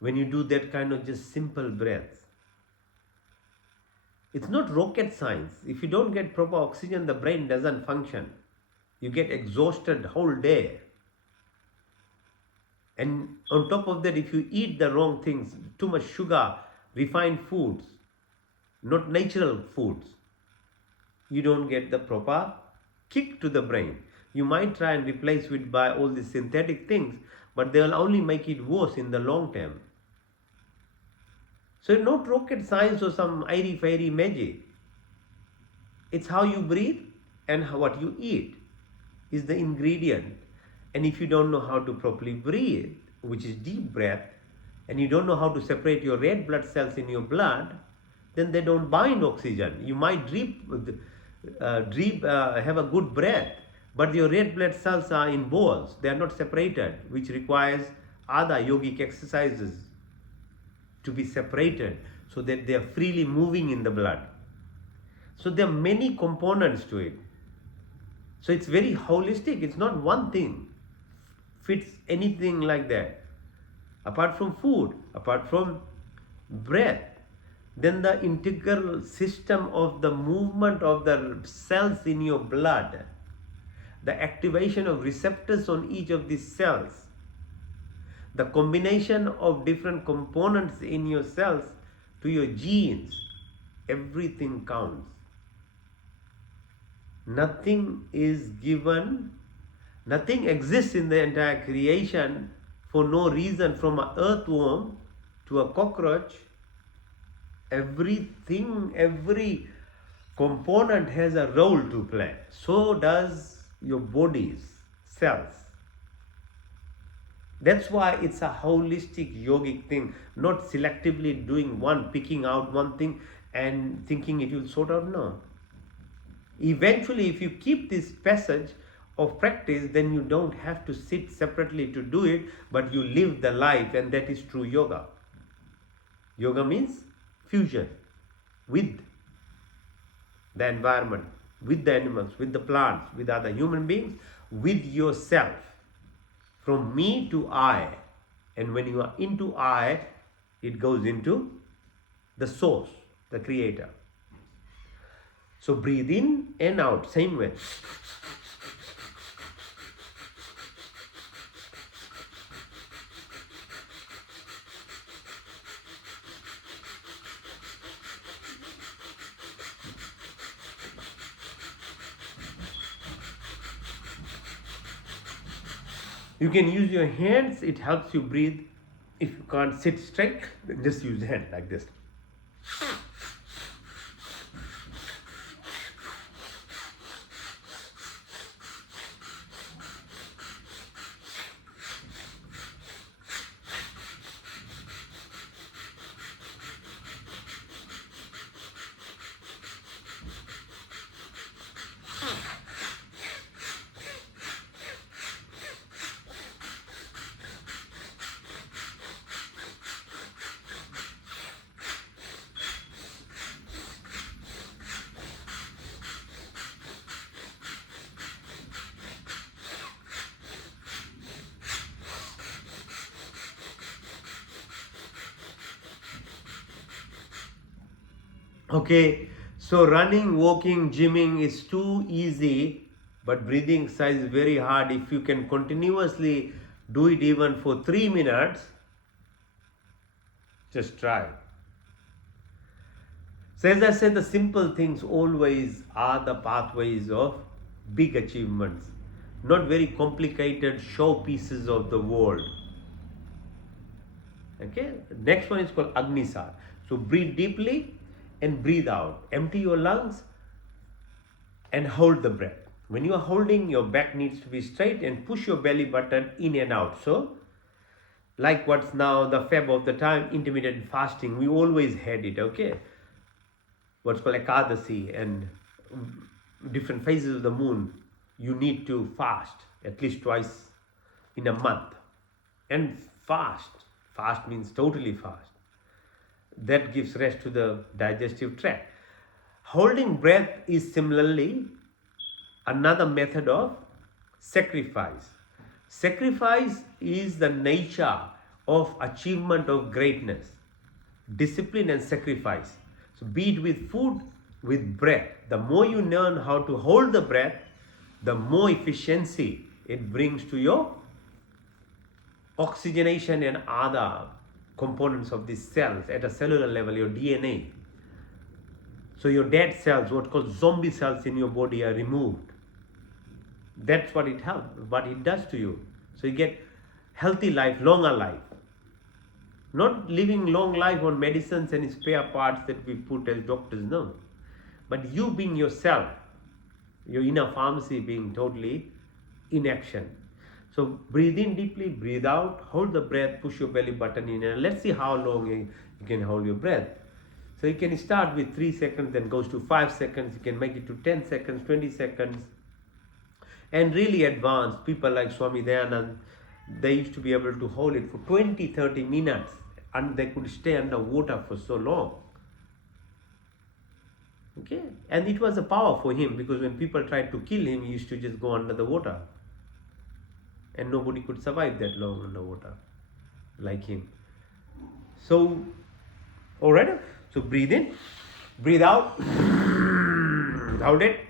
When you do that kind of just simple breath. It's not rocket science. If you don't get proper oxygen, the brain doesn't function. You get exhausted whole day. And on top of that, if you eat the wrong things, too much sugar, refined foods, not natural foods, you don't get the proper kick to the brain. You might try and replace it by all these synthetic things, but they will only make it worse in the long term. So not rocket science or some airy-fairy magic. It's how you breathe and what you eat is the ingredient. And if you don't know how to properly breathe, which is deep breath, and you don't know how to separate your red blood cells in your blood, then they don't bind oxygen. You might have a good breath, but your red blood cells are in balls. They are not separated, which requires other yogic exercises to be separated so that they are freely moving in the blood. So there are many components to it. So it's very holistic. It's not one thing fits anything like that. Apart from food, apart from breath, then the integral system of the movement of the cells in your blood, the activation of receptors on each of these cells, the combination of different components in your cells to your genes, everything counts. Nothing is given, nothing exists in the entire creation for no reason, from an earthworm to a cockroach. Everything, every component has a role to play. So does your body's cells. That's why it's a holistic yogic thing, not selectively doing one, picking out one thing and thinking it will sort out. No. Eventually, if you keep this passage of practice, then you don't have to sit separately to do it, but you live the life, and that is true yoga. Yoga means fusion with the environment, with the animals, with the plants, with other human beings, with yourself. From me to I. And when you are into I, it goes into the source, the creator. So breathe in and out, same way. You can use your hands, it helps you breathe. If you can't sit straight, then just use the hand like this. Okay, so running, walking, gymming is too easy, but breathing exercise is very hard. If you can continuously do it even for 3 minutes, just try. So, as I said, the simple things always are the pathways of big achievements, not very complicated showpieces of the world. Okay, next one is called Agnisar. So, breathe deeply and breathe out. Empty your lungs and hold the breath. When you are holding, your back needs to be straight and push your belly button in and out. So, like what's now the fab of the time, intermittent fasting, we always had it, okay? What's called Ekadasi and different phases of the moon, you need to fast at least twice in a month. And fast means totally fast. That gives rest to the digestive tract. Holding breath is similarly another method of sacrifice. Sacrifice is the nature of achievement of greatness, discipline and sacrifice. So, be it with food, with breath. The more you learn how to hold the breath, the more efficiency it brings to your oxygenation and other components of these cells at a cellular level, your DNA. So, your dead cells, what called zombie cells in your body, are removed. That's what it helps, what it does to you. So you get healthy life, longer life. Not living long life on medicines and spare parts that we put as doctors, no. But you being yourself, your inner pharmacy being totally in action. So breathe in deeply, breathe out, hold the breath, push your belly button in, and let's see how long you can hold your breath. So you can start with 3 seconds, then goes to 5 seconds, you can make it to 10 seconds, 20 seconds. And really advanced people like Swami Dayanand, they used to be able to hold it for 20-30 minutes and they could stay underwater for so long. Okay, and it was a power for him, because when people tried to kill him, he used to just go under the water, and nobody could survive that long underwater like him. So, all right, so breathe in, breathe out, hold it.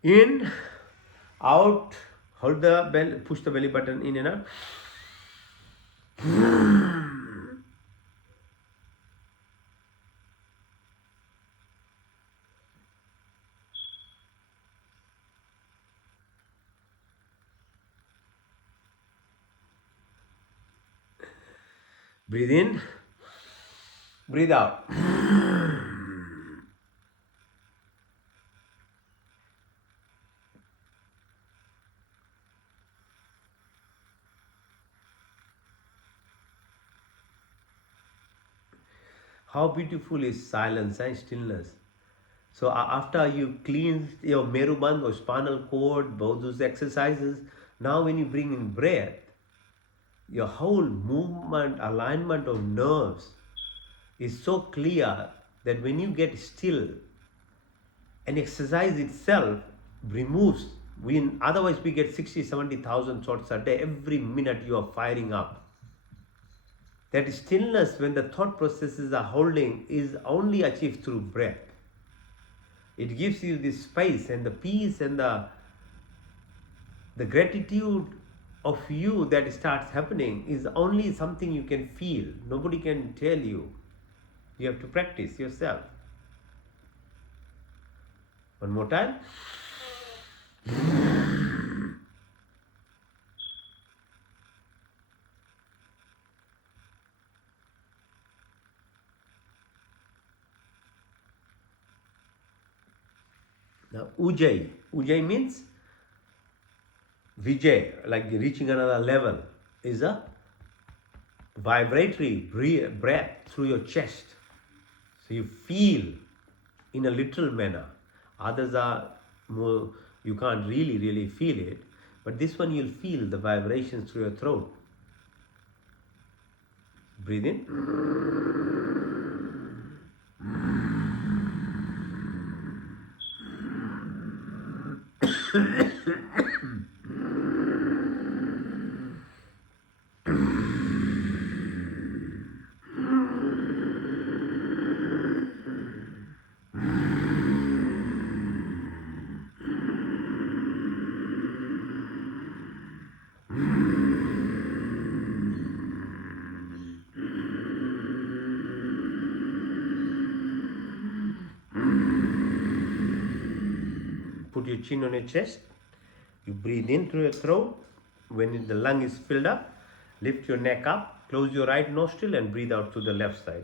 In, out, hold the belly, push the belly button in and out. Breathe in, breathe out. How beautiful is silence and stillness. So after you cleanse your meruband or spinal cord, both those exercises, now when you bring in breath, your whole movement, alignment of nerves is so clear that when you get still, an exercise itself removes, otherwise we get 60-70,000 thoughts a day. Every minute you are firing up. That stillness, when the thought processes are holding, is only achieved through breath. It gives you the space and the peace and the gratitude of you that starts happening is only something you can feel. Nobody can tell you. You have to practice yourself. One more time. Now, Ujjayi. Ujjayi means Vijay, like reaching another level, is a vibratory breath through your chest. So you feel in a literal manner. Others are more, you can't really feel it. But this one you'll feel the vibrations through your throat. Breathe in. Put your chin on your chest. You breathe in through your throat. When the lung is filled up, lift your neck up, close your right nostril and breathe out through the left side.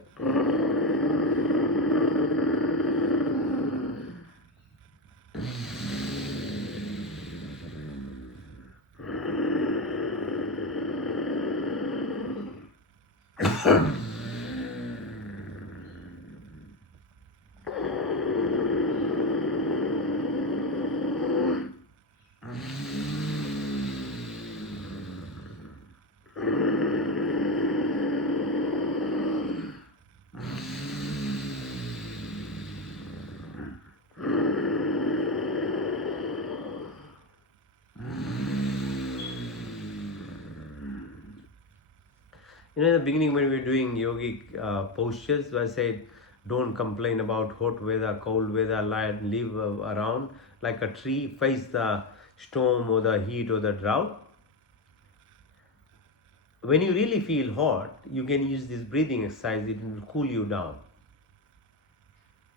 In the beginning, when we were doing yogic postures, I said, don't complain about hot weather, cold weather, live around like a tree, face the storm or the heat or the drought. When you really feel hot, you can use this breathing exercise, it will cool you down.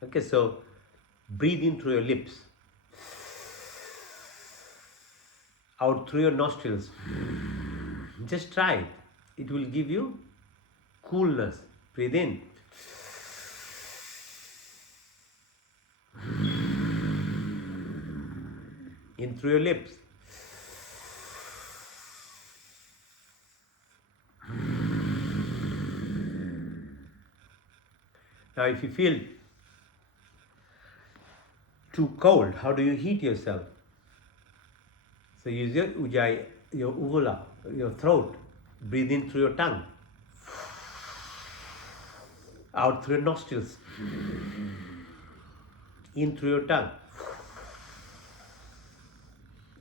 Okay, so breathe in through your lips, out through your nostrils. Just try it. It will give you coolness. Breathe in. In through your lips. Now, if you feel too cold, how do you heat yourself? So use your ujjayi, your uvula, your throat. Breathe in through your tongue. Out through your nostrils. In through your tongue.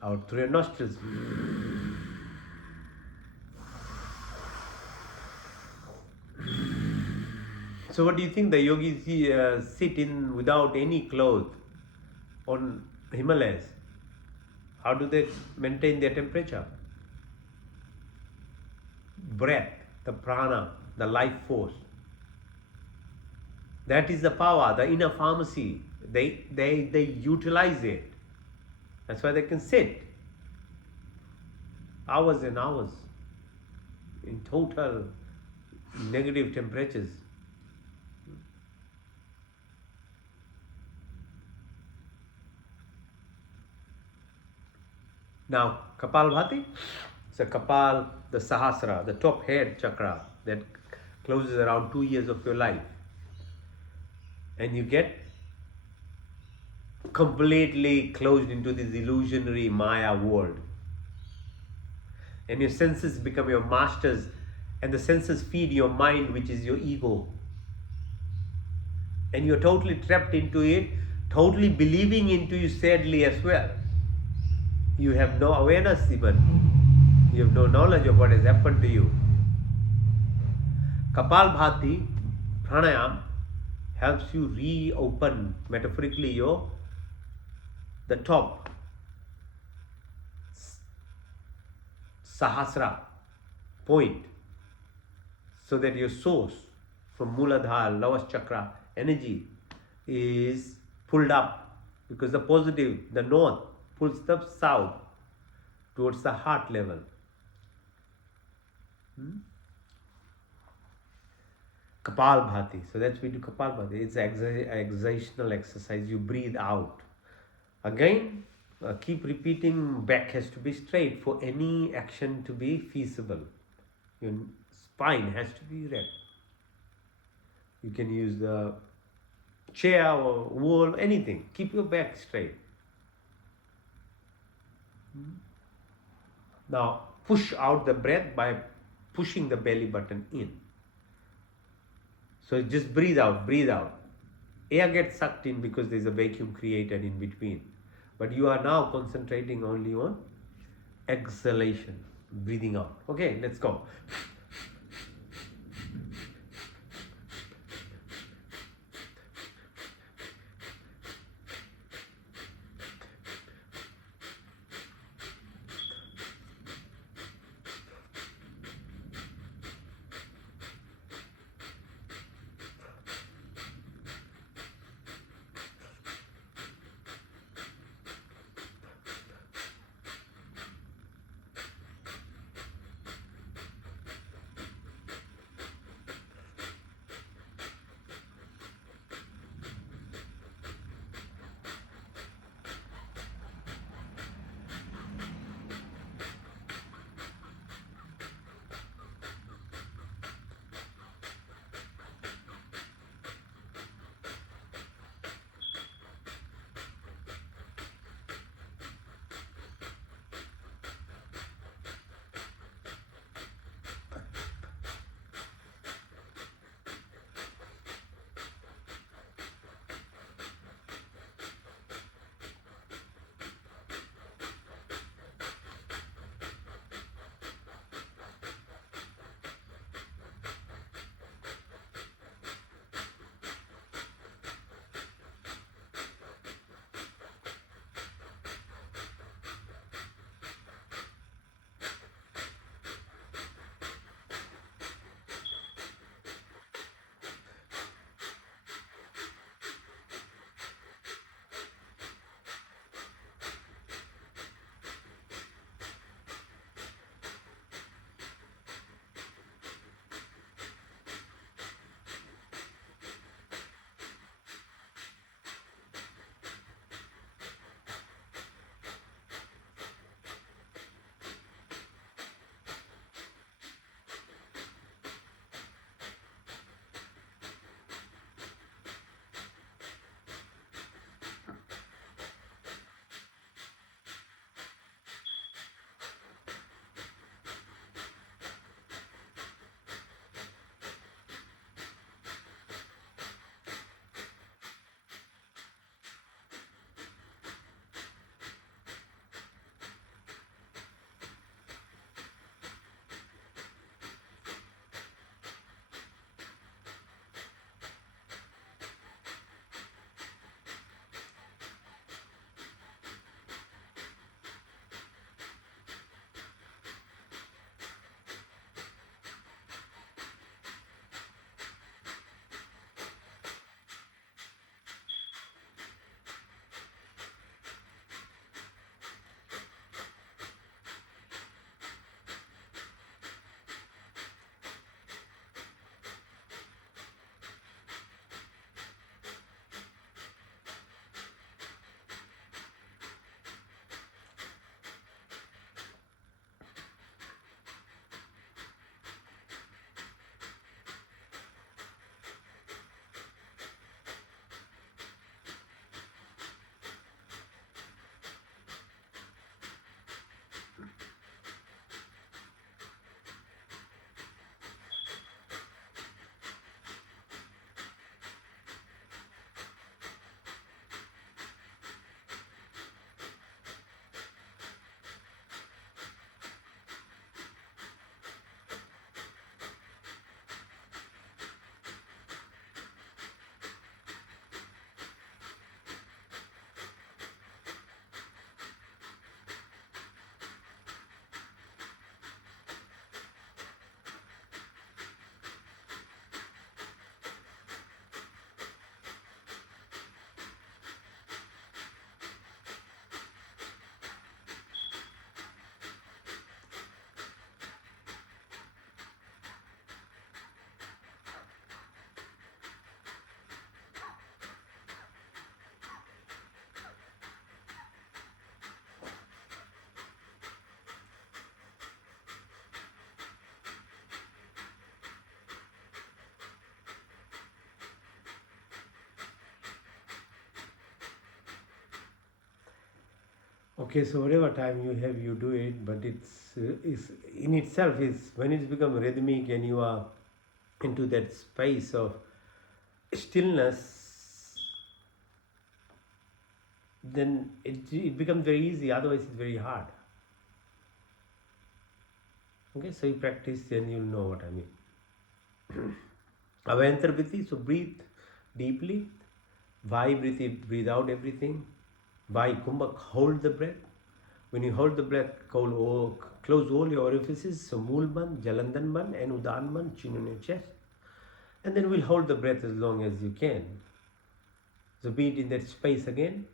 Out through your nostrils. So what do you think the yogis sit in without any clothes on Himalayas? How do they maintain their temperature? Breath, the prana, the life force. That is the power, the inner pharmacy. They utilize it. That's why they can sit hours and hours in total negative temperatures. Now, Kapalbhati. So Kapal, the Sahasrara, the top head chakra that closes around 2 years of your life. And you get completely closed into this illusionary Maya world. And your senses become your masters, and the senses feed your mind, which is your ego. And you're totally trapped into it, totally believing into you sadly as well. You have no awareness even. You have no knowledge of what has happened to you. Kapalbhati pranayam helps you reopen, metaphorically, the top Sahasrara point, so that your source from Muladhara, lowest chakra energy is pulled up, because the positive, the north, pulls the south towards the heart level. Kapalbhati. So that's we do Kapalbhati. It's an exertional exercise. You breathe out. Again, keep repeating, back has to be straight for any action to be feasible. Your spine has to be erect. You can use the chair or wall, anything. Keep your back straight. Now, push out the breath by pushing the belly button in. So just breathe out, breathe out. Air gets sucked in because there's a vacuum created in between. But you are now concentrating only on exhalation, breathing out. Okay, let's go. Okay, so whatever time you have, you do it, but it's in itself is when it's become rhythmic and you are into that space of stillness, then it becomes very easy, otherwise it's very hard. Okay, so you practice, then you'll know what I mean. Avantarviti, so breathe deeply. Vai breathe out everything. Vai kumbhak, hold the breath. When you hold the breath, close all your orifices. So Moolban, Jalandanban, and Udanban, chin on your chest. And then we'll hold the breath as long as you can. So be it in that space again.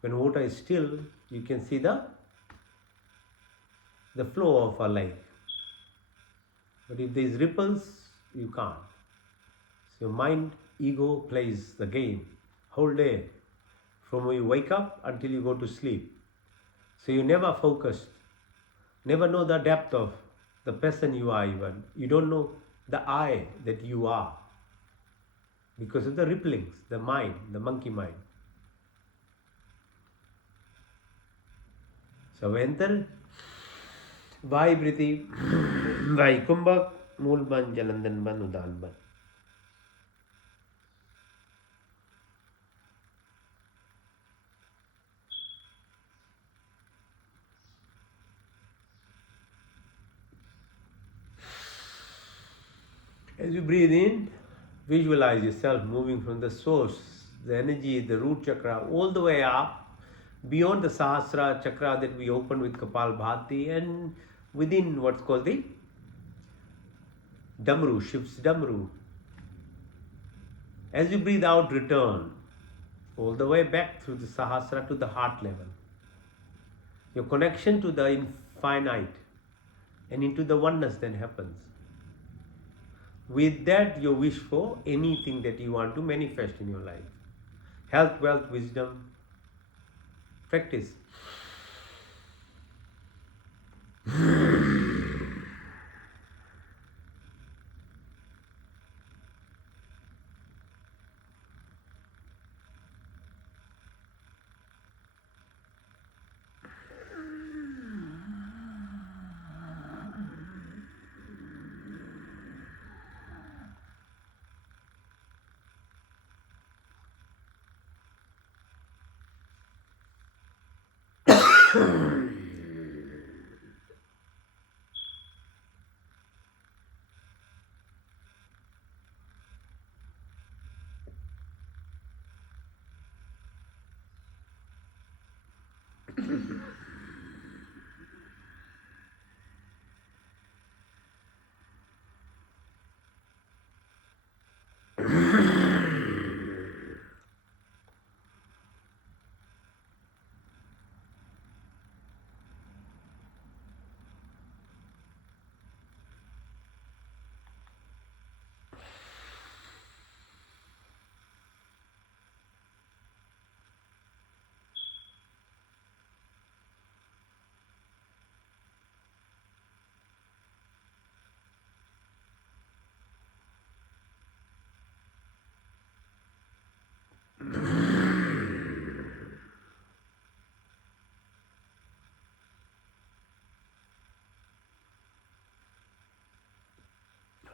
When water is still, you can see the flow of a lake. But if there is ripples, you can't. So mind, ego plays the game whole day, from when you wake up until you go to sleep. So you never focus, never know the depth of the person you are even. You don't know the I that you are because of the ripplings, the mind, the monkey mind. So enter Vai Briti, Vai Kumbhak, Moolban, Jalandanban, Udanban. As you breathe in, visualize yourself moving from the source, the energy, the root chakra, all the way up, beyond the Sahasra chakra that we opened with Kapalbhati, and within what's called the Damru, Shiv's Damru. As you breathe out, return all the way back through the Sahasra to the heart level. Your connection to the infinite and into the oneness then happens. With that, you wish for anything that you want to manifest in your life. Health, wealth, wisdom. Practice.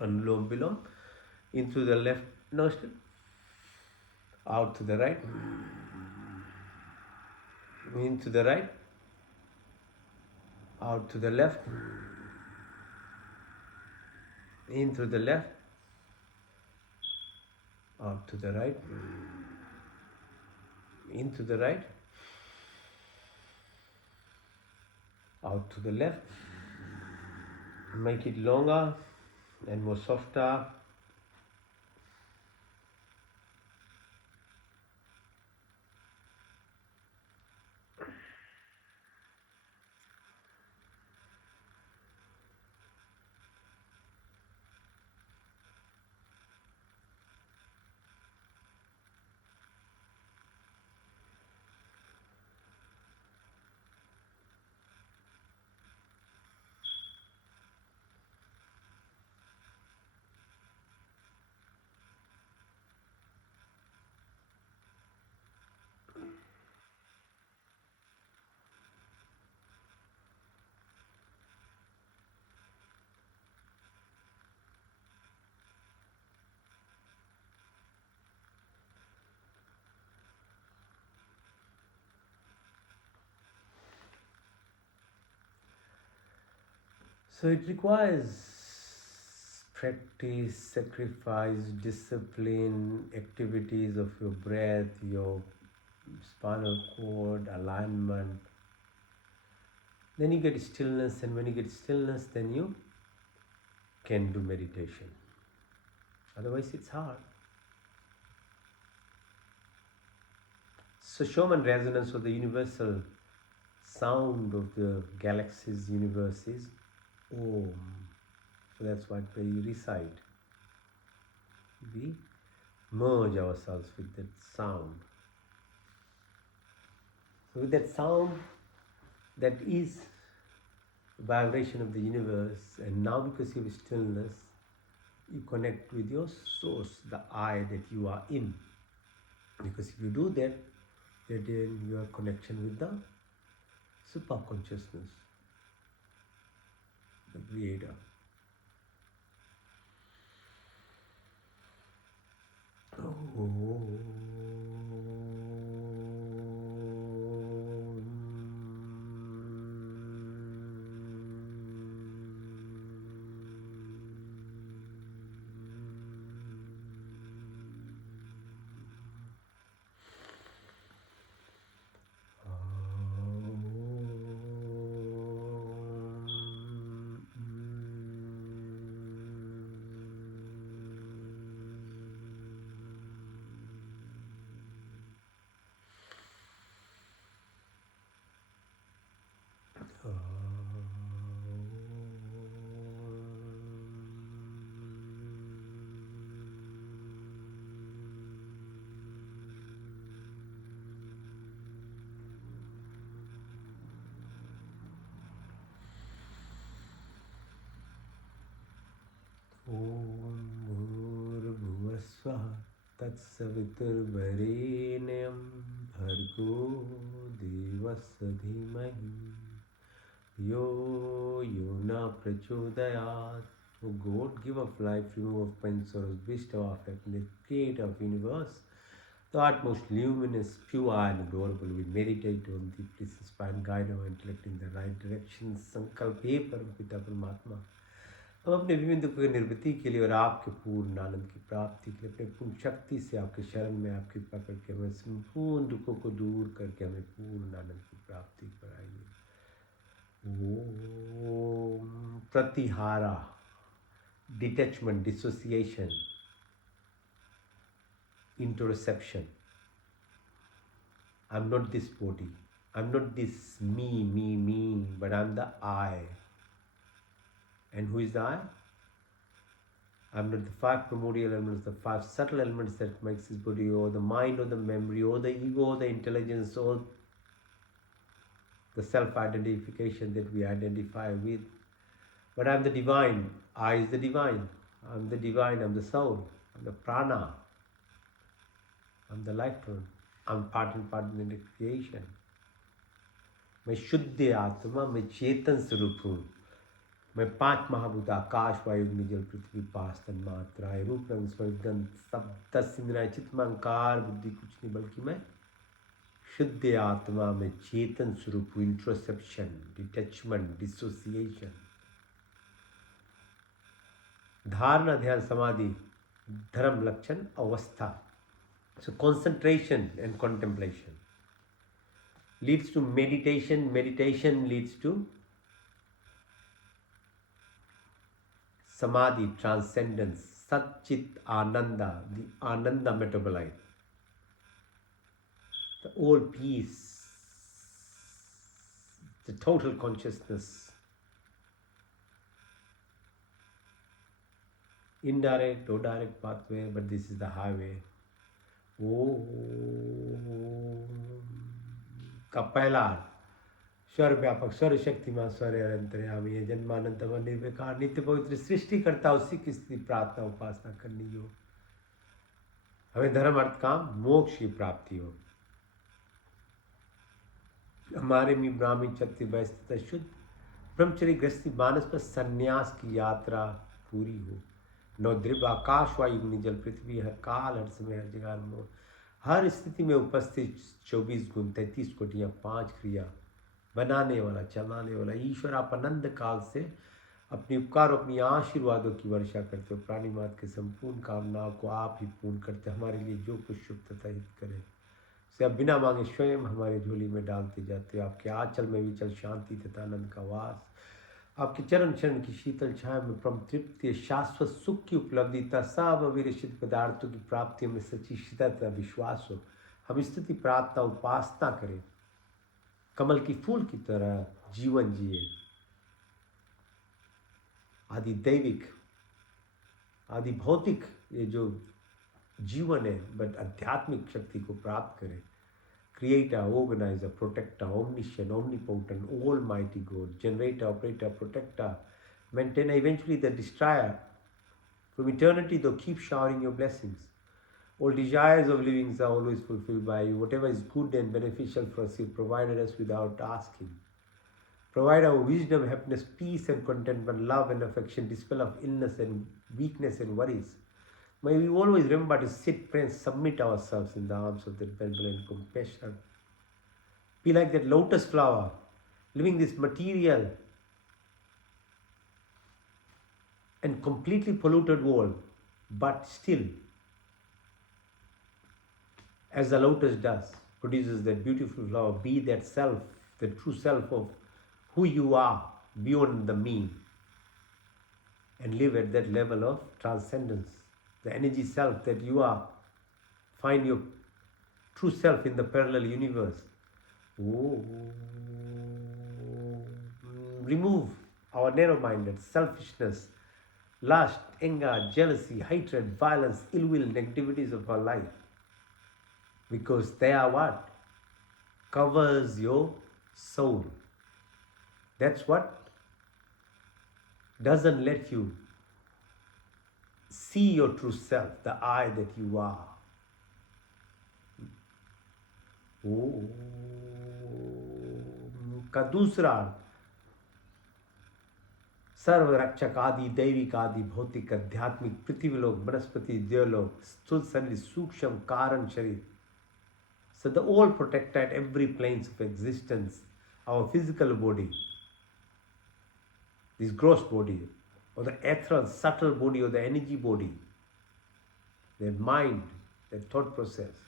Anulom Vilom, in through the left nostril, out to the right, in to the right, out to the left, in through the left, out to the right, in to the right, out to the left. Make it longer and more softer. So it requires practice, sacrifice, discipline, activities of your breath, your spinal cord, alignment. Then you get stillness, and when you get stillness, then you can do meditation. Otherwise, it's hard. So Schumann resonance, or the universal sound of the galaxy's universe, is Om. So that's what we recite. We merge ourselves with that sound. So with that sound, that is the vibration of the universe, and now because you have stillness, you connect with your source, the I that you are in. Because if you do that, then your connection with the super consciousness, the creator. Om Bhurvasvaha Tatsaviturvarenyam Bhargo Devasya Dhimahi Yo Yona Prachodayat. O God, give of life, remove of pain, sorrows, bestow of happiness, creator of universe, the utmost luminous, pure and adorable. We meditate on the please inspire and guide our intellect in the right direction. संकल्प हे परम पिता परमात्मा, हम अपने विभिन्न दुखों की निवृत्ति के लिए और आपके पूर्ण आनंद की प्राप्ति के लिए अपने पूर्ण शक्ति से आपके शरण में आपकी कृपा करके हमें संपूर्ण दुखों को दूर करके हमें पूर्ण आनंद की प्राप्ति कराइए. ओम Pratihara, detachment, dissociation, interoception. I'm not this body. I'm not this me, but I'm the I. And who is the I? I'm not the five primordial elements, the five subtle elements that makes this body, or the mind, or the memory, or the ego, or the intelligence, or the self-identification that we identify with. But I'm the divine. I is the divine. I'm the divine. I'm the soul. I'm the prana. I'm the life tone. I'm part and part in the creation. मैं शुद्ध आत्मा, मैं चेतन स्वरूप हूँ. मैं पांच महाभूत आकाश वायु अग्नि जल पृथ्वी पांच तन्मात्राएं रूप रंग स्पर्श गंध शब्द इंद्रियां चित्त अहंकार बुद्धि कुछ नहीं, बल्कि मैं शुद्ध आत्मा में चेतन स्वरूप हूँ. इंट्रोसेप्शन, डिटैचमेंट, डिसोसिएशन. धारणा, ध्यान, समाधि, धर्म, लक्षण, अवस्था. So concentration and contemplation leads to meditation. Meditation leads to samadhi, transcendence, Satchit Ananda, the Ananda metabolite, the all peace, the total consciousness. Indirect or direct pathway, but this is the highway. का पहला स्वर व्यापक, स्वर शक्तिमान, स्वर अंतर्यामी है, जन्मानंत निर्विकार, नित्य पवित्र सृष्टि करता, उसी की स्थिति प्रार्थना उपासना करनी हो. हमें धर्म अर्थ काम मोक्ष की प्राप्ति हो. हमारे में ब्राह्मण क्षत्रिय वैश्य तथा शुद्ध ब्रह्मचर्य गृहस्थी मानस पर संन्यास की यात्रा पूरी हो. नवद्रिव आकाश वायु अग्नि जल पृथ्वी हर काल हर समय हर जगह मोह हर स्थिति में उपस्थित 24 गुण 33 कोटियाँ 5 क्रिया बनाने वाला चलाने वाला ईश्वर आप अनंत काल से अपनी उपकार अपनी आशीर्वादों की वर्षा करते हो। प्राणी मात्र के संपूर्ण कामनाओं को आप ही पूर्ण करते, हमारे लिए जो कुछ शुभ तथा हित करे से आप बिना मांगे स्वयं हमारी झोली में डालते जाते हो। आपके आंचल में विचल शांति तथा आनंद का वास, आपके चरण चरण की शीतल छाया में परम तृप्ति शाश्वत सुख की उपलब्धि तथा सब अविरक्षित पदार्थों की प्राप्ति में सच्ची शीतल तथा विश्वास हो। हम स्तुति प्रार्थना उपासना करें, कमल की फूल की तरह जीवन जिए, आदि दैविक आदि भौतिक ये जो जीवन है बट आध्यात्मिक शक्ति को प्राप्त करें। Creator, organizer, protector, omniscient, omnipotent, almighty God, generator, operator, protector, maintainer, eventually the destroyer. From eternity, though, keep showering your blessings. All desires of livings are always fulfilled by you. Whatever is good and beneficial for us, you provided us without asking. Provide our wisdom, happiness, peace and contentment, love and affection, dispel of illness and weakness and worries. May we always remember to sit, pray, and submit ourselves in the arms of that benevolent compassion. Be like that lotus flower, living this material and completely polluted world, but still, as the lotus does, produces that beautiful flower. Be that self, the true self of who you are, beyond the mean, and live at that level of transcendence. The energy self that you are, find your true self in the parallel universe. Remove our narrow-minded selfishness, lust, anger, jealousy, hatred, violence, ill will, negativities of our life. Because they are what? Covers your soul. That's what doesn't let you see your true self, the I that you are. का दूसरा सर्व रक्षक आदि दैविक आदि भौतिक आध्यात्मिक पृथ्वीलोक वनस्पति देवलोक स्थूल शरीर सूक्ष्म कारण शरीर. So the all protector at every planes of existence, our physical body, this gross body, or the ethereal subtle body, or the energy body, that mind, that thought process,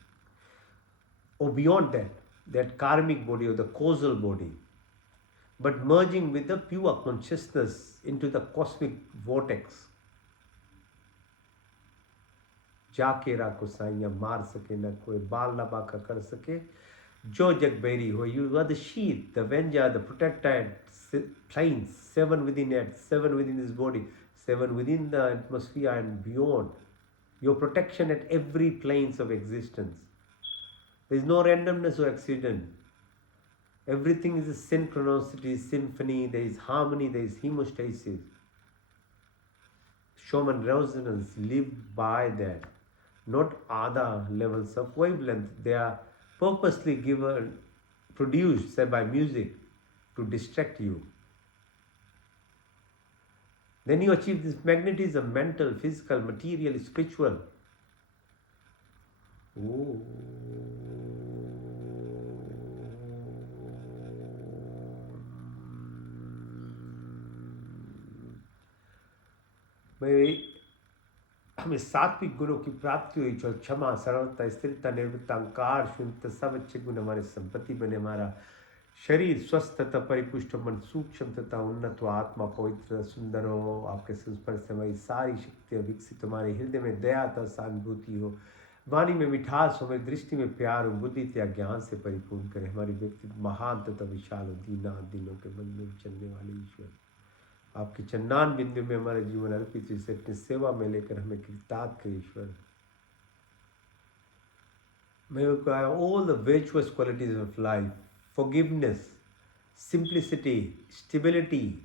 or beyond that, that karmic body or the causal body, but merging with the pure consciousness into the cosmic vortex. जाके राखो साइया मार सके न कोई बाल लबा का कर सके जो जग बैरी हो. You are the sheath, the avenger, the protector at planes, 7 within it, 7 within this body, 7 within the atmosphere and beyond. Your protection at every planes of existence. There is no randomness or accident. Everything is a synchronicity, symphony, there is harmony, there is hemostasis. Schumann resonance lived by that. Not other levels of wavelength. They are purposely given, produced, say, by music to distract you. Then you achieve this magnetism, mental, physical, material, spiritual. Oh. हमें सात्विक गुणों की प्राप्ति हुई, जो क्षमा, सरलता, स्थिरता, निर्भीकता, अहंकार, शून्यता, सब अच्छे गुण हमारे संपत्ति बने. हमारा शरीर स्वस्थ तथा परिपुष्ट, मन सूक्ष्म तथा उन्नत हो, आत्मा पवित्र सुंदर हो. आपके संस्पर्श से हमारी सारी शक्तियाँ विकसित, हमारे हृदय में दया तथा सहानुभूति हो, वाणी में मिठास हो, हमारी दृष्टि में प्यार हो, बुद्धि तथा ज्ञान से परिपूर्ण करें. हमारी व्यक्तित्व महान तथा विशाल हो, दीना दिलों के मन में चलने वाले ईश्वर. आपके चन्नान बिंदु में हमारा जीवन अर्पित, इसे अपनी सेवा में लेकर हमें कृतार्थ करें ईश्वर. May we acquire all the virtuous qualities of life: forgiveness, simplicity, stability,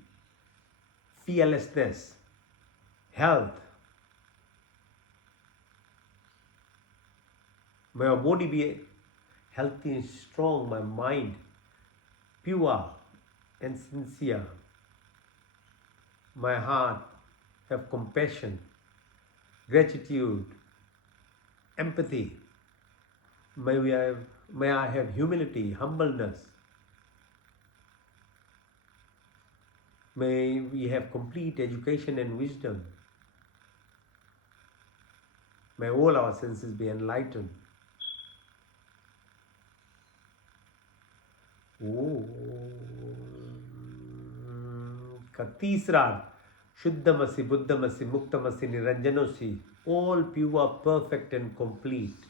fearlessness, health. May our body be healthy and strong, my mind pure and sincere. My heart have compassion, gratitude, empathy. May I have humility, humbleness. May we have complete education and wisdom. May all our senses be enlightened. का तीसरा शुद्धमसि बुद्धमसि मुक्तमसि निरंजनोसि, all pure, perfect and complete.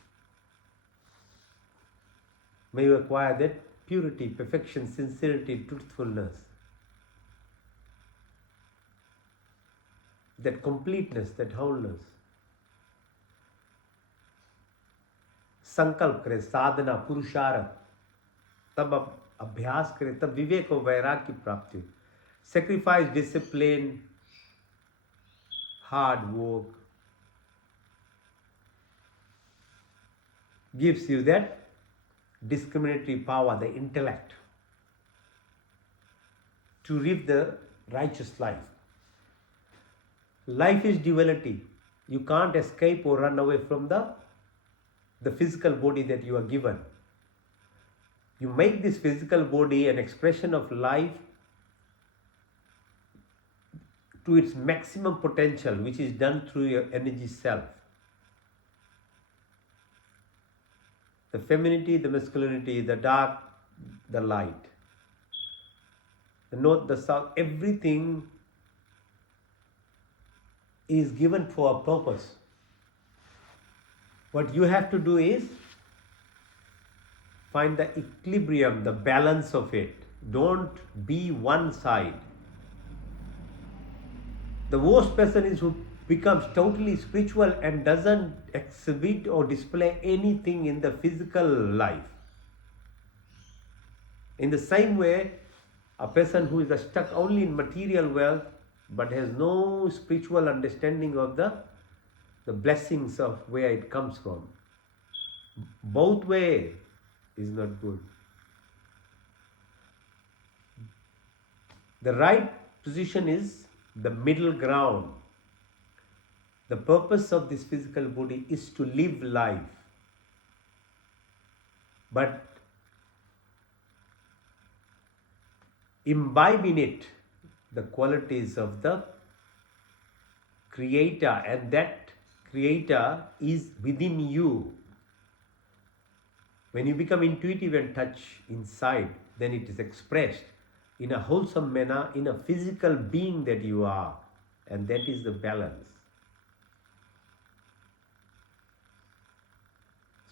May you acquire that purity, perfection, sincerity, truthfulness, that completeness, that wholeness. संकल्प करे, साधना, पुरुषार्थ, तब अभ्यास करे, तब विवेक और वैराग्य की प्राप्ति हो. Sacrifice, discipline, hard work gives you that discriminatory power, the intellect, to live the righteous life. Life is duality. You can't escape or run away from the physical body that you are given. You make this physical body an expression of life to its maximum potential, which is done through your energy self. The femininity, the masculinity, the dark, the light, the north, the south, everything is given for a purpose. What you have to do is find the equilibrium, the balance of it. Don't be one side. The worst person is who becomes totally spiritual and doesn't exhibit or display anything in the physical life. In the same way, a person who is stuck only in material wealth but has no spiritual understanding of the blessings of where it comes from. Both way is not good. The right position is the middle ground. The purpose of this physical body is to live life, but imbibe in it the qualities of the Creator, and that Creator is within you. When you become intuitive and touch inside, then it is expressed in a wholesome manner in a physical being that you are, and that is the balance.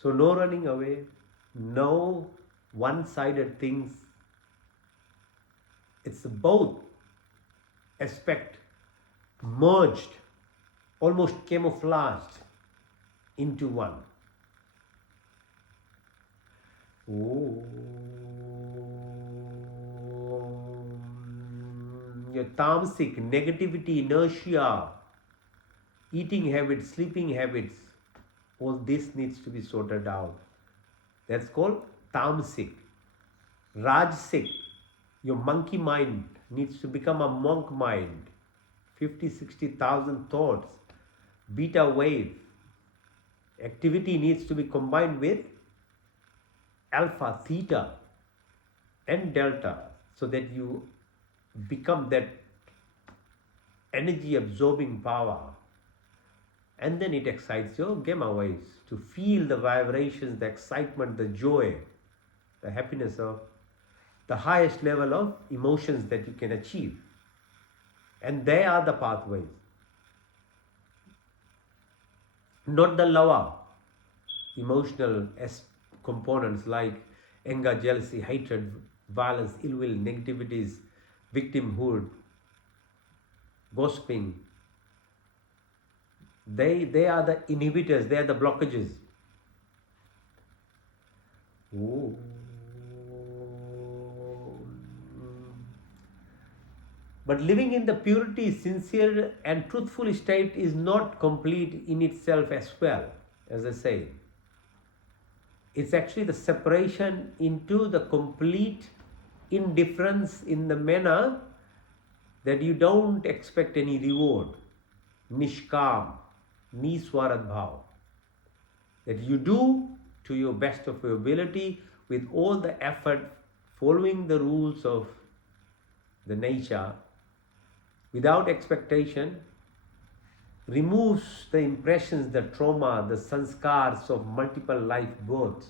So no running away, no one-sided things. It's both aspect merged, almost camouflaged into one. Your tamasic, negativity, inertia, eating habits, sleeping habits, all this needs to be sorted out. That's called tamasic. Rajasic, your monkey mind needs to become a monk mind. 50,000-60,000 thoughts, beta wave. Activity needs to be combined with alpha, theta and delta, so that you become that energy absorbing power. And then it excites your gamma waves to feel the vibrations, the excitement, the joy, the happiness of the highest level of emotions that you can achieve. And they are the pathways. Not the lower emotional components like anger, jealousy, hatred, violence, ill will, negativities, victimhood, gossiping. They are the inhibitors, they are the blockages. But living in the purity, sincere and truthful state is not complete in itself as well, as I say. It's actually the separation into the complete indifference in the manner that you don't expect any reward. Nishkam, Niswarat Bhav. That you do to your best of your ability with all the effort, following the rules of the nature, without expectation, removes the impressions, the trauma, the sanskars of multiple life births.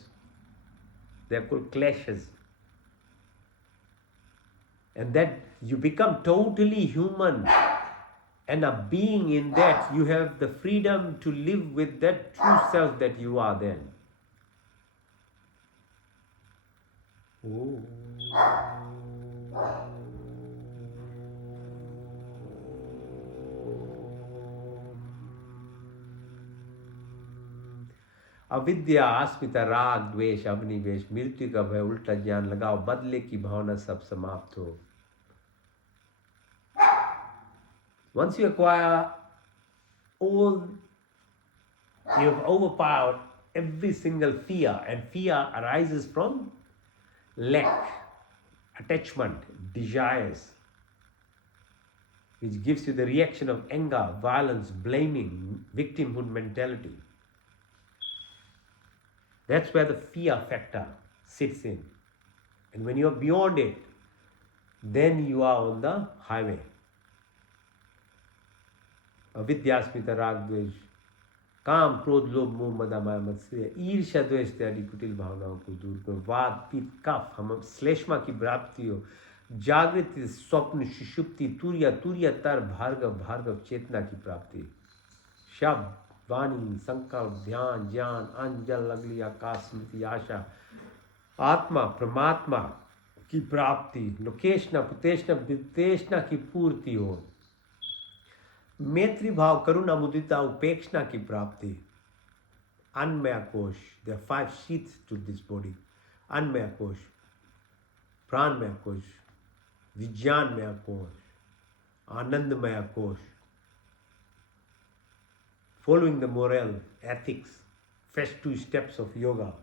They are called clashes. And that you become totally human and a being in that. You have the freedom to live with that true self that you are then. Oh. अविद्या, अस्मिता, राग, द्वेष, अभिनिवेश, मृत्यु का भय, उल्टा ज्ञान लगाओ, बदले की भावना सब समाप्त हो. Once you acquire all, you have overpowered every single fear, and fear arises from lack, attachment, desires, which gives you the reaction of anger, violence, blaming, victimhood mentality. That's where the fear factor sits in. And when you're beyond it, then you are on the highway. अविद्यास्मिता, राग, द्वेष, काम, क्रोध, लोभ, मोह, मद, माया, मत्सर्य, ईर्ष्या, द्वेष इत्यादि कुटिल भावनाओं को दूर करो. वाद, पित्त, कफ, हम श्लेष्मा की प्राप्ति हो. जागृति, स्वप्न, सुषुप्ति, तुर्य, तुर्यतर, भार्गव, भार्गव, चेतना की प्राप्ति. शब्द, वाणी, संकल्प, ध्यान, ज्ञान, अंजल, अगली, आकाश, स्मृति, आशा, आत्मा, परमात्मा की प्राप्ति. लोकेशना, पुतेशना, विदेशना की पूर्ति हो. मैत्री भाव, करुणा, मुदिता, उपेक्षना की प्राप्ति. अन्नमय कोश, there are 5 sheaths to this body. अन्नमय कोश, प्राणमय कोश, विज्ञानमय कोश, आनंदमय कोश. Following the moral ethics, first 2 steps of yoga,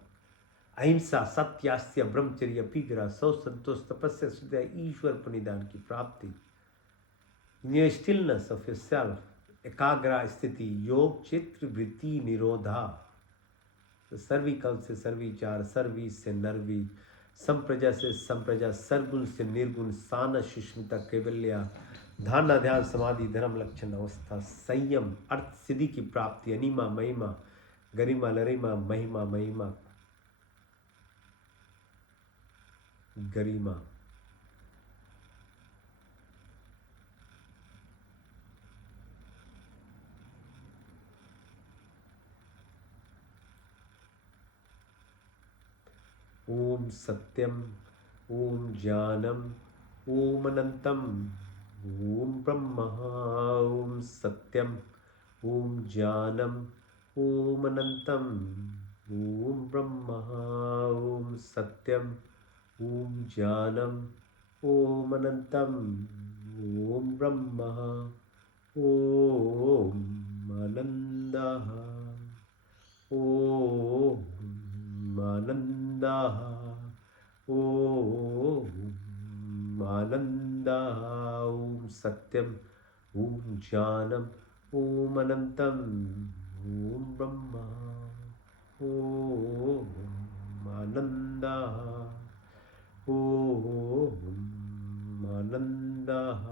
अहिंसा, सत्यास्त्य, ब्रह्मचर्य, पिगरा, सौ संतोष, तपस्या, सुदय, ईश्वर परिधान की प्राप्ति. In your stillness of yourself, ekagra sthiti, योग, चित्र, वृत्ति, निरोधा. तो सर्विकल से सर्विचार, सर्वी से नर्वी, संप्रजा से संप्रजा, सरगुण से निर्गुण, साना, सुष्मिता, कैवल्या, धारणा, ध्यान, समाधि, धर्म, लक्षण, अवस्था, संयम, अर्थ सिद्धि की प्राप्ति. अनिमा, महिमा, गरिमा, लरिमा, महिमा, महिमा, गरिमा. ओम सत्यम, ओम ज्ञानम, ओम अनंतम, ओम ब्रह्म. ओम सत्यम, ओम ज्ञानम, ओम अनंतम, ओम ब्रह्म. ओम सत्यम, ओम ज्ञानम, ओम अनंतम, ओम ब्रह्म. ओम आनंदः, ओम आनंदः, ओम आनंदः. ओम सत्यम, ओम ज्ञानम, ओम अनंतम, ओम ब्रह्म. ओम आनंदः, ओम आनंदः.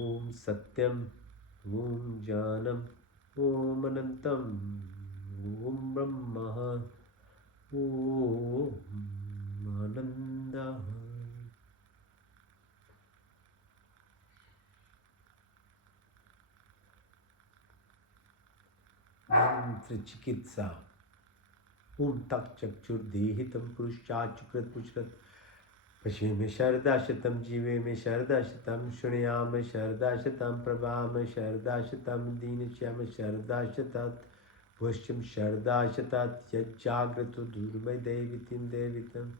ओम सत्यम, ओम ज्ञानम, ओम अनंतम, ओम ब्रह्म. ओम आनंदः. मंत्र चिकित्सा. ओम तक चक्षुर्देहितम पुरुषाचुकृत पुष्कृत. पशे में शरदा शतम, जीवे में शरदा शतम, शृणुयाम शरदा शतम, प्रभाम शरदा शतम, दीनश्याम शरदा शतत्, पुष्यम शरदा शतत्. यज्जाग्रतो दूरमय दैवितिम दैवितम,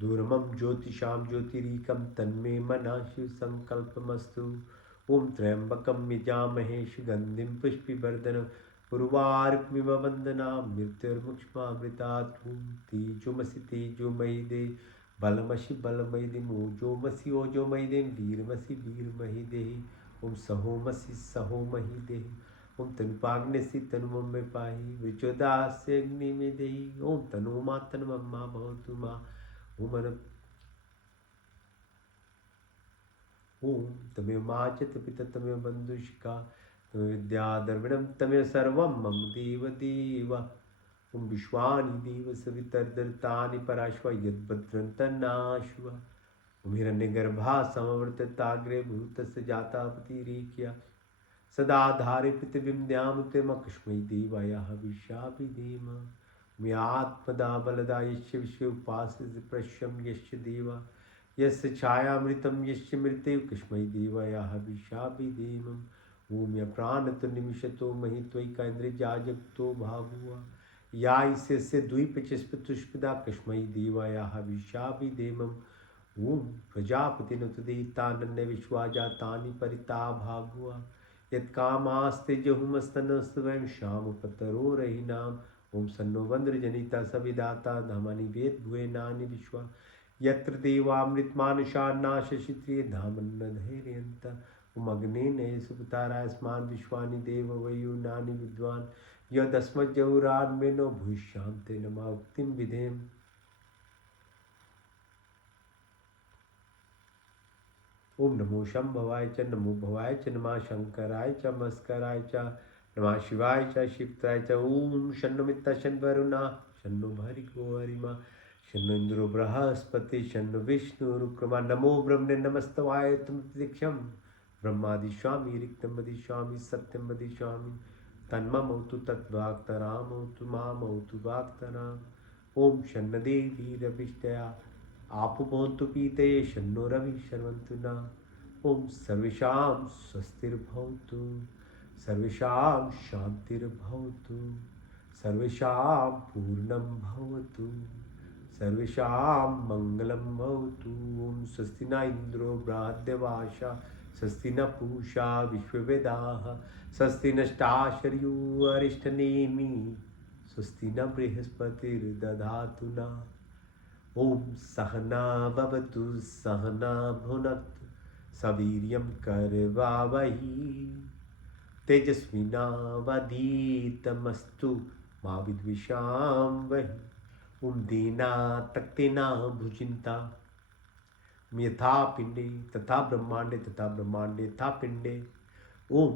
दूरमं ज्योतिषां ज्योतिरीकं, तन्मे मनः शिव संकल्पमस्तु. ओम त्र्यंबकं यजामहे सुगंधिं पुष्टिवर्धनम्, उर्वारुकमिव वन्दनामि मृत्युर्मुक्षमामृतात्. ओम तेजोमसि तेजोमयि देहि, बलमसि बलमयि देहि, ओजोमसि ओजोमयि देहि, वीरमसि वीरमयि देहि. ओम सहोमसि सहोमयि देहि, ओम तनुपाग्निसि तनुमं मे पाहि, विचोदास्य अग्नि में देहि. ओम तनोमा तन्ममा भवतु मा. ओम ओम तमेव माचत पिता तमेव बंधुष्का तमेव विद्या द्रविणम तमेव सर्वं मम देव देव। ओम विश्वानि देव सवितर्दर्तानि पराश्व यद्भद्रन्तनाश्व। ओम हिरण्यगर्भा समवर्तताग्रे भूतस्य जाता पतिरेक्या सदा धारे पृथिवीं द्यामुतिमकस्मै देवाय हविष्याभिधेम। म्यात्मदा बलदा यस्य विश्वे उपासते प्रश्यं यस्य देवा यस्य छायामृतं यस्य मृते कस्मै देवाय हविष्याभिधेम। ओम या प्राणतो निमिषतो महि त्वयिकेन्द्रियाजगतो भावुआ या ईशस्य द्वीपचस्पतुष्पदा कस्मै देवाय हविष्याभिधेम। ओम प्रजापतिनुतदीतानन्य विश्वाजातानि परिता भागुआ यत्कामास्ते जहुमस्तनस्वयं श्यामपतरो रहीनाम। ओम सन्नो वन्द्रजनिता सविदाता धामानि वेद भुवनानि विश्वा यत्र देवामृतमानुषा नाशशित्रिय धामन्न धैर्यन्त। ओम अग्नेन सुपतारास्मान् विश्वानि देव वयुनानि विद्वान् यदस्मज्जौरान्मेनो भूष्यान्ते नमा उक्तिं विधेम। ओम नमो शंभवाय च नमो भवाय च नमः शंकराय च मस्कराय च नमः शिवाय च शिवताय च। ओम शन्नो मित्ता शन्नो वरुणा शन्नो भर्गो हरिमा शन्नो इंद्रो बृहस्पति शन्नो विष्णुरुक्रमा। नमो ब्रह्मणे नमस्तवाय तुम प्रतीक्षम ब्रह्मादिस्वामी रिक्तम वदिष्यामि सत्यम वदिष्यामि तन्ममौतु तद्वाक्तरामौतु मामौतु वाक्तराम। ओम शन्न देवी रविष्टया आपु भवन्तु पीते शन्नो रवि शर्वन्तु न। ओम सर्वेषां स्वस्तिर्भवतु सर्वेषां शान्तिर्भवतु सर्वेषां पूर्णं भवतु सर्वेषां मङ्गलं भवतु। ओम स्वस्ति न इन्द्रो बृहद्देवाशा स्वस्ति न पूषा विश्ववेदाः स्वस्ति नष्टाशर्यो अरिष्टनेमि स्वस्ति न बृहस्पतिर्दधातु न। ओम सहना भवतु सहना भुनक्तु सवीर्यं करवावहै तेजस्विनावधीतमस्तु मा विद्विषावहै। ओम दीना तक्तेना भुजिन्ता यथा पिंडे तथा ब्रह्मांडे तथा ब्रह्मांडे यथा पिंडे। ओम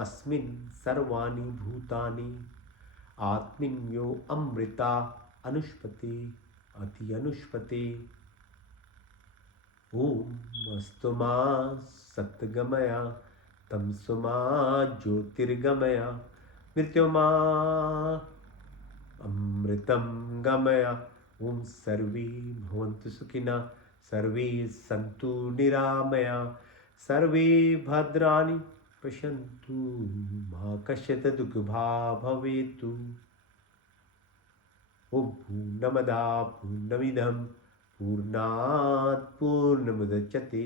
अस्मिन् सर्वाणि भूतानि आत्मन्यो अमृता अनुष्पते अति अनुष्पते। ओम अस्तु मा सत्गमया तमसो मा ज्योतिर्गमया मृत्युमा अमृतं गमया। ओम सर्वे भवन्तु सुखिनः सर्वे सन्तु निरामया सर्वे भद्राणि पश्यन्तु मा कश्चित् दुःखभाग् भवेत्। ओम पूर्णमदा पूर्णमिदं पूर्णात् पूर्णमुदच्यते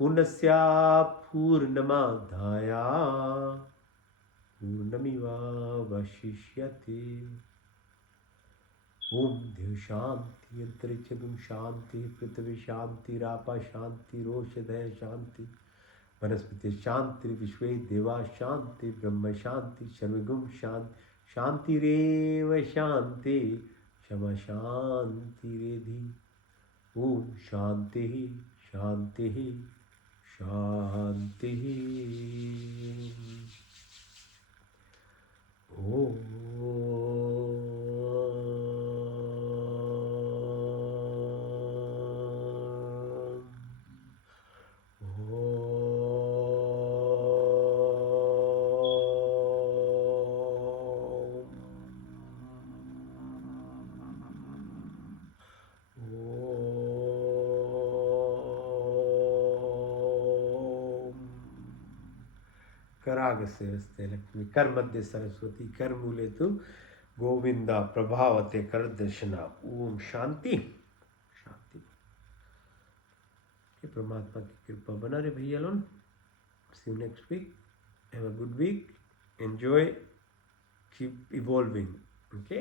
पूर्णस्य पूर्णमादाय पूर्णमेवावशिष्यते। ओम देव शांति अंतरिक्षं शांति पृथ्वी शांति रापा शांति रोषधय शांति वनस्पति शांति विश्वे देवा शांति ब्रह्म शांति सर्वगुण शांति शांतिरेव शांति क्षमा शांतिरेधि। ओम शांति शांति शांति। ओम करागस्य हस्ते लक्ष्मी कर मध्य सरस्वती कर मूले तु गोविंदा प्रभावते कर दर्शना। ओम शांति शांति। ये परमात्मा की कृपा बना रहे भैया लोन। See you next week. Have a good week. Enjoy. Keep evolving. Okay.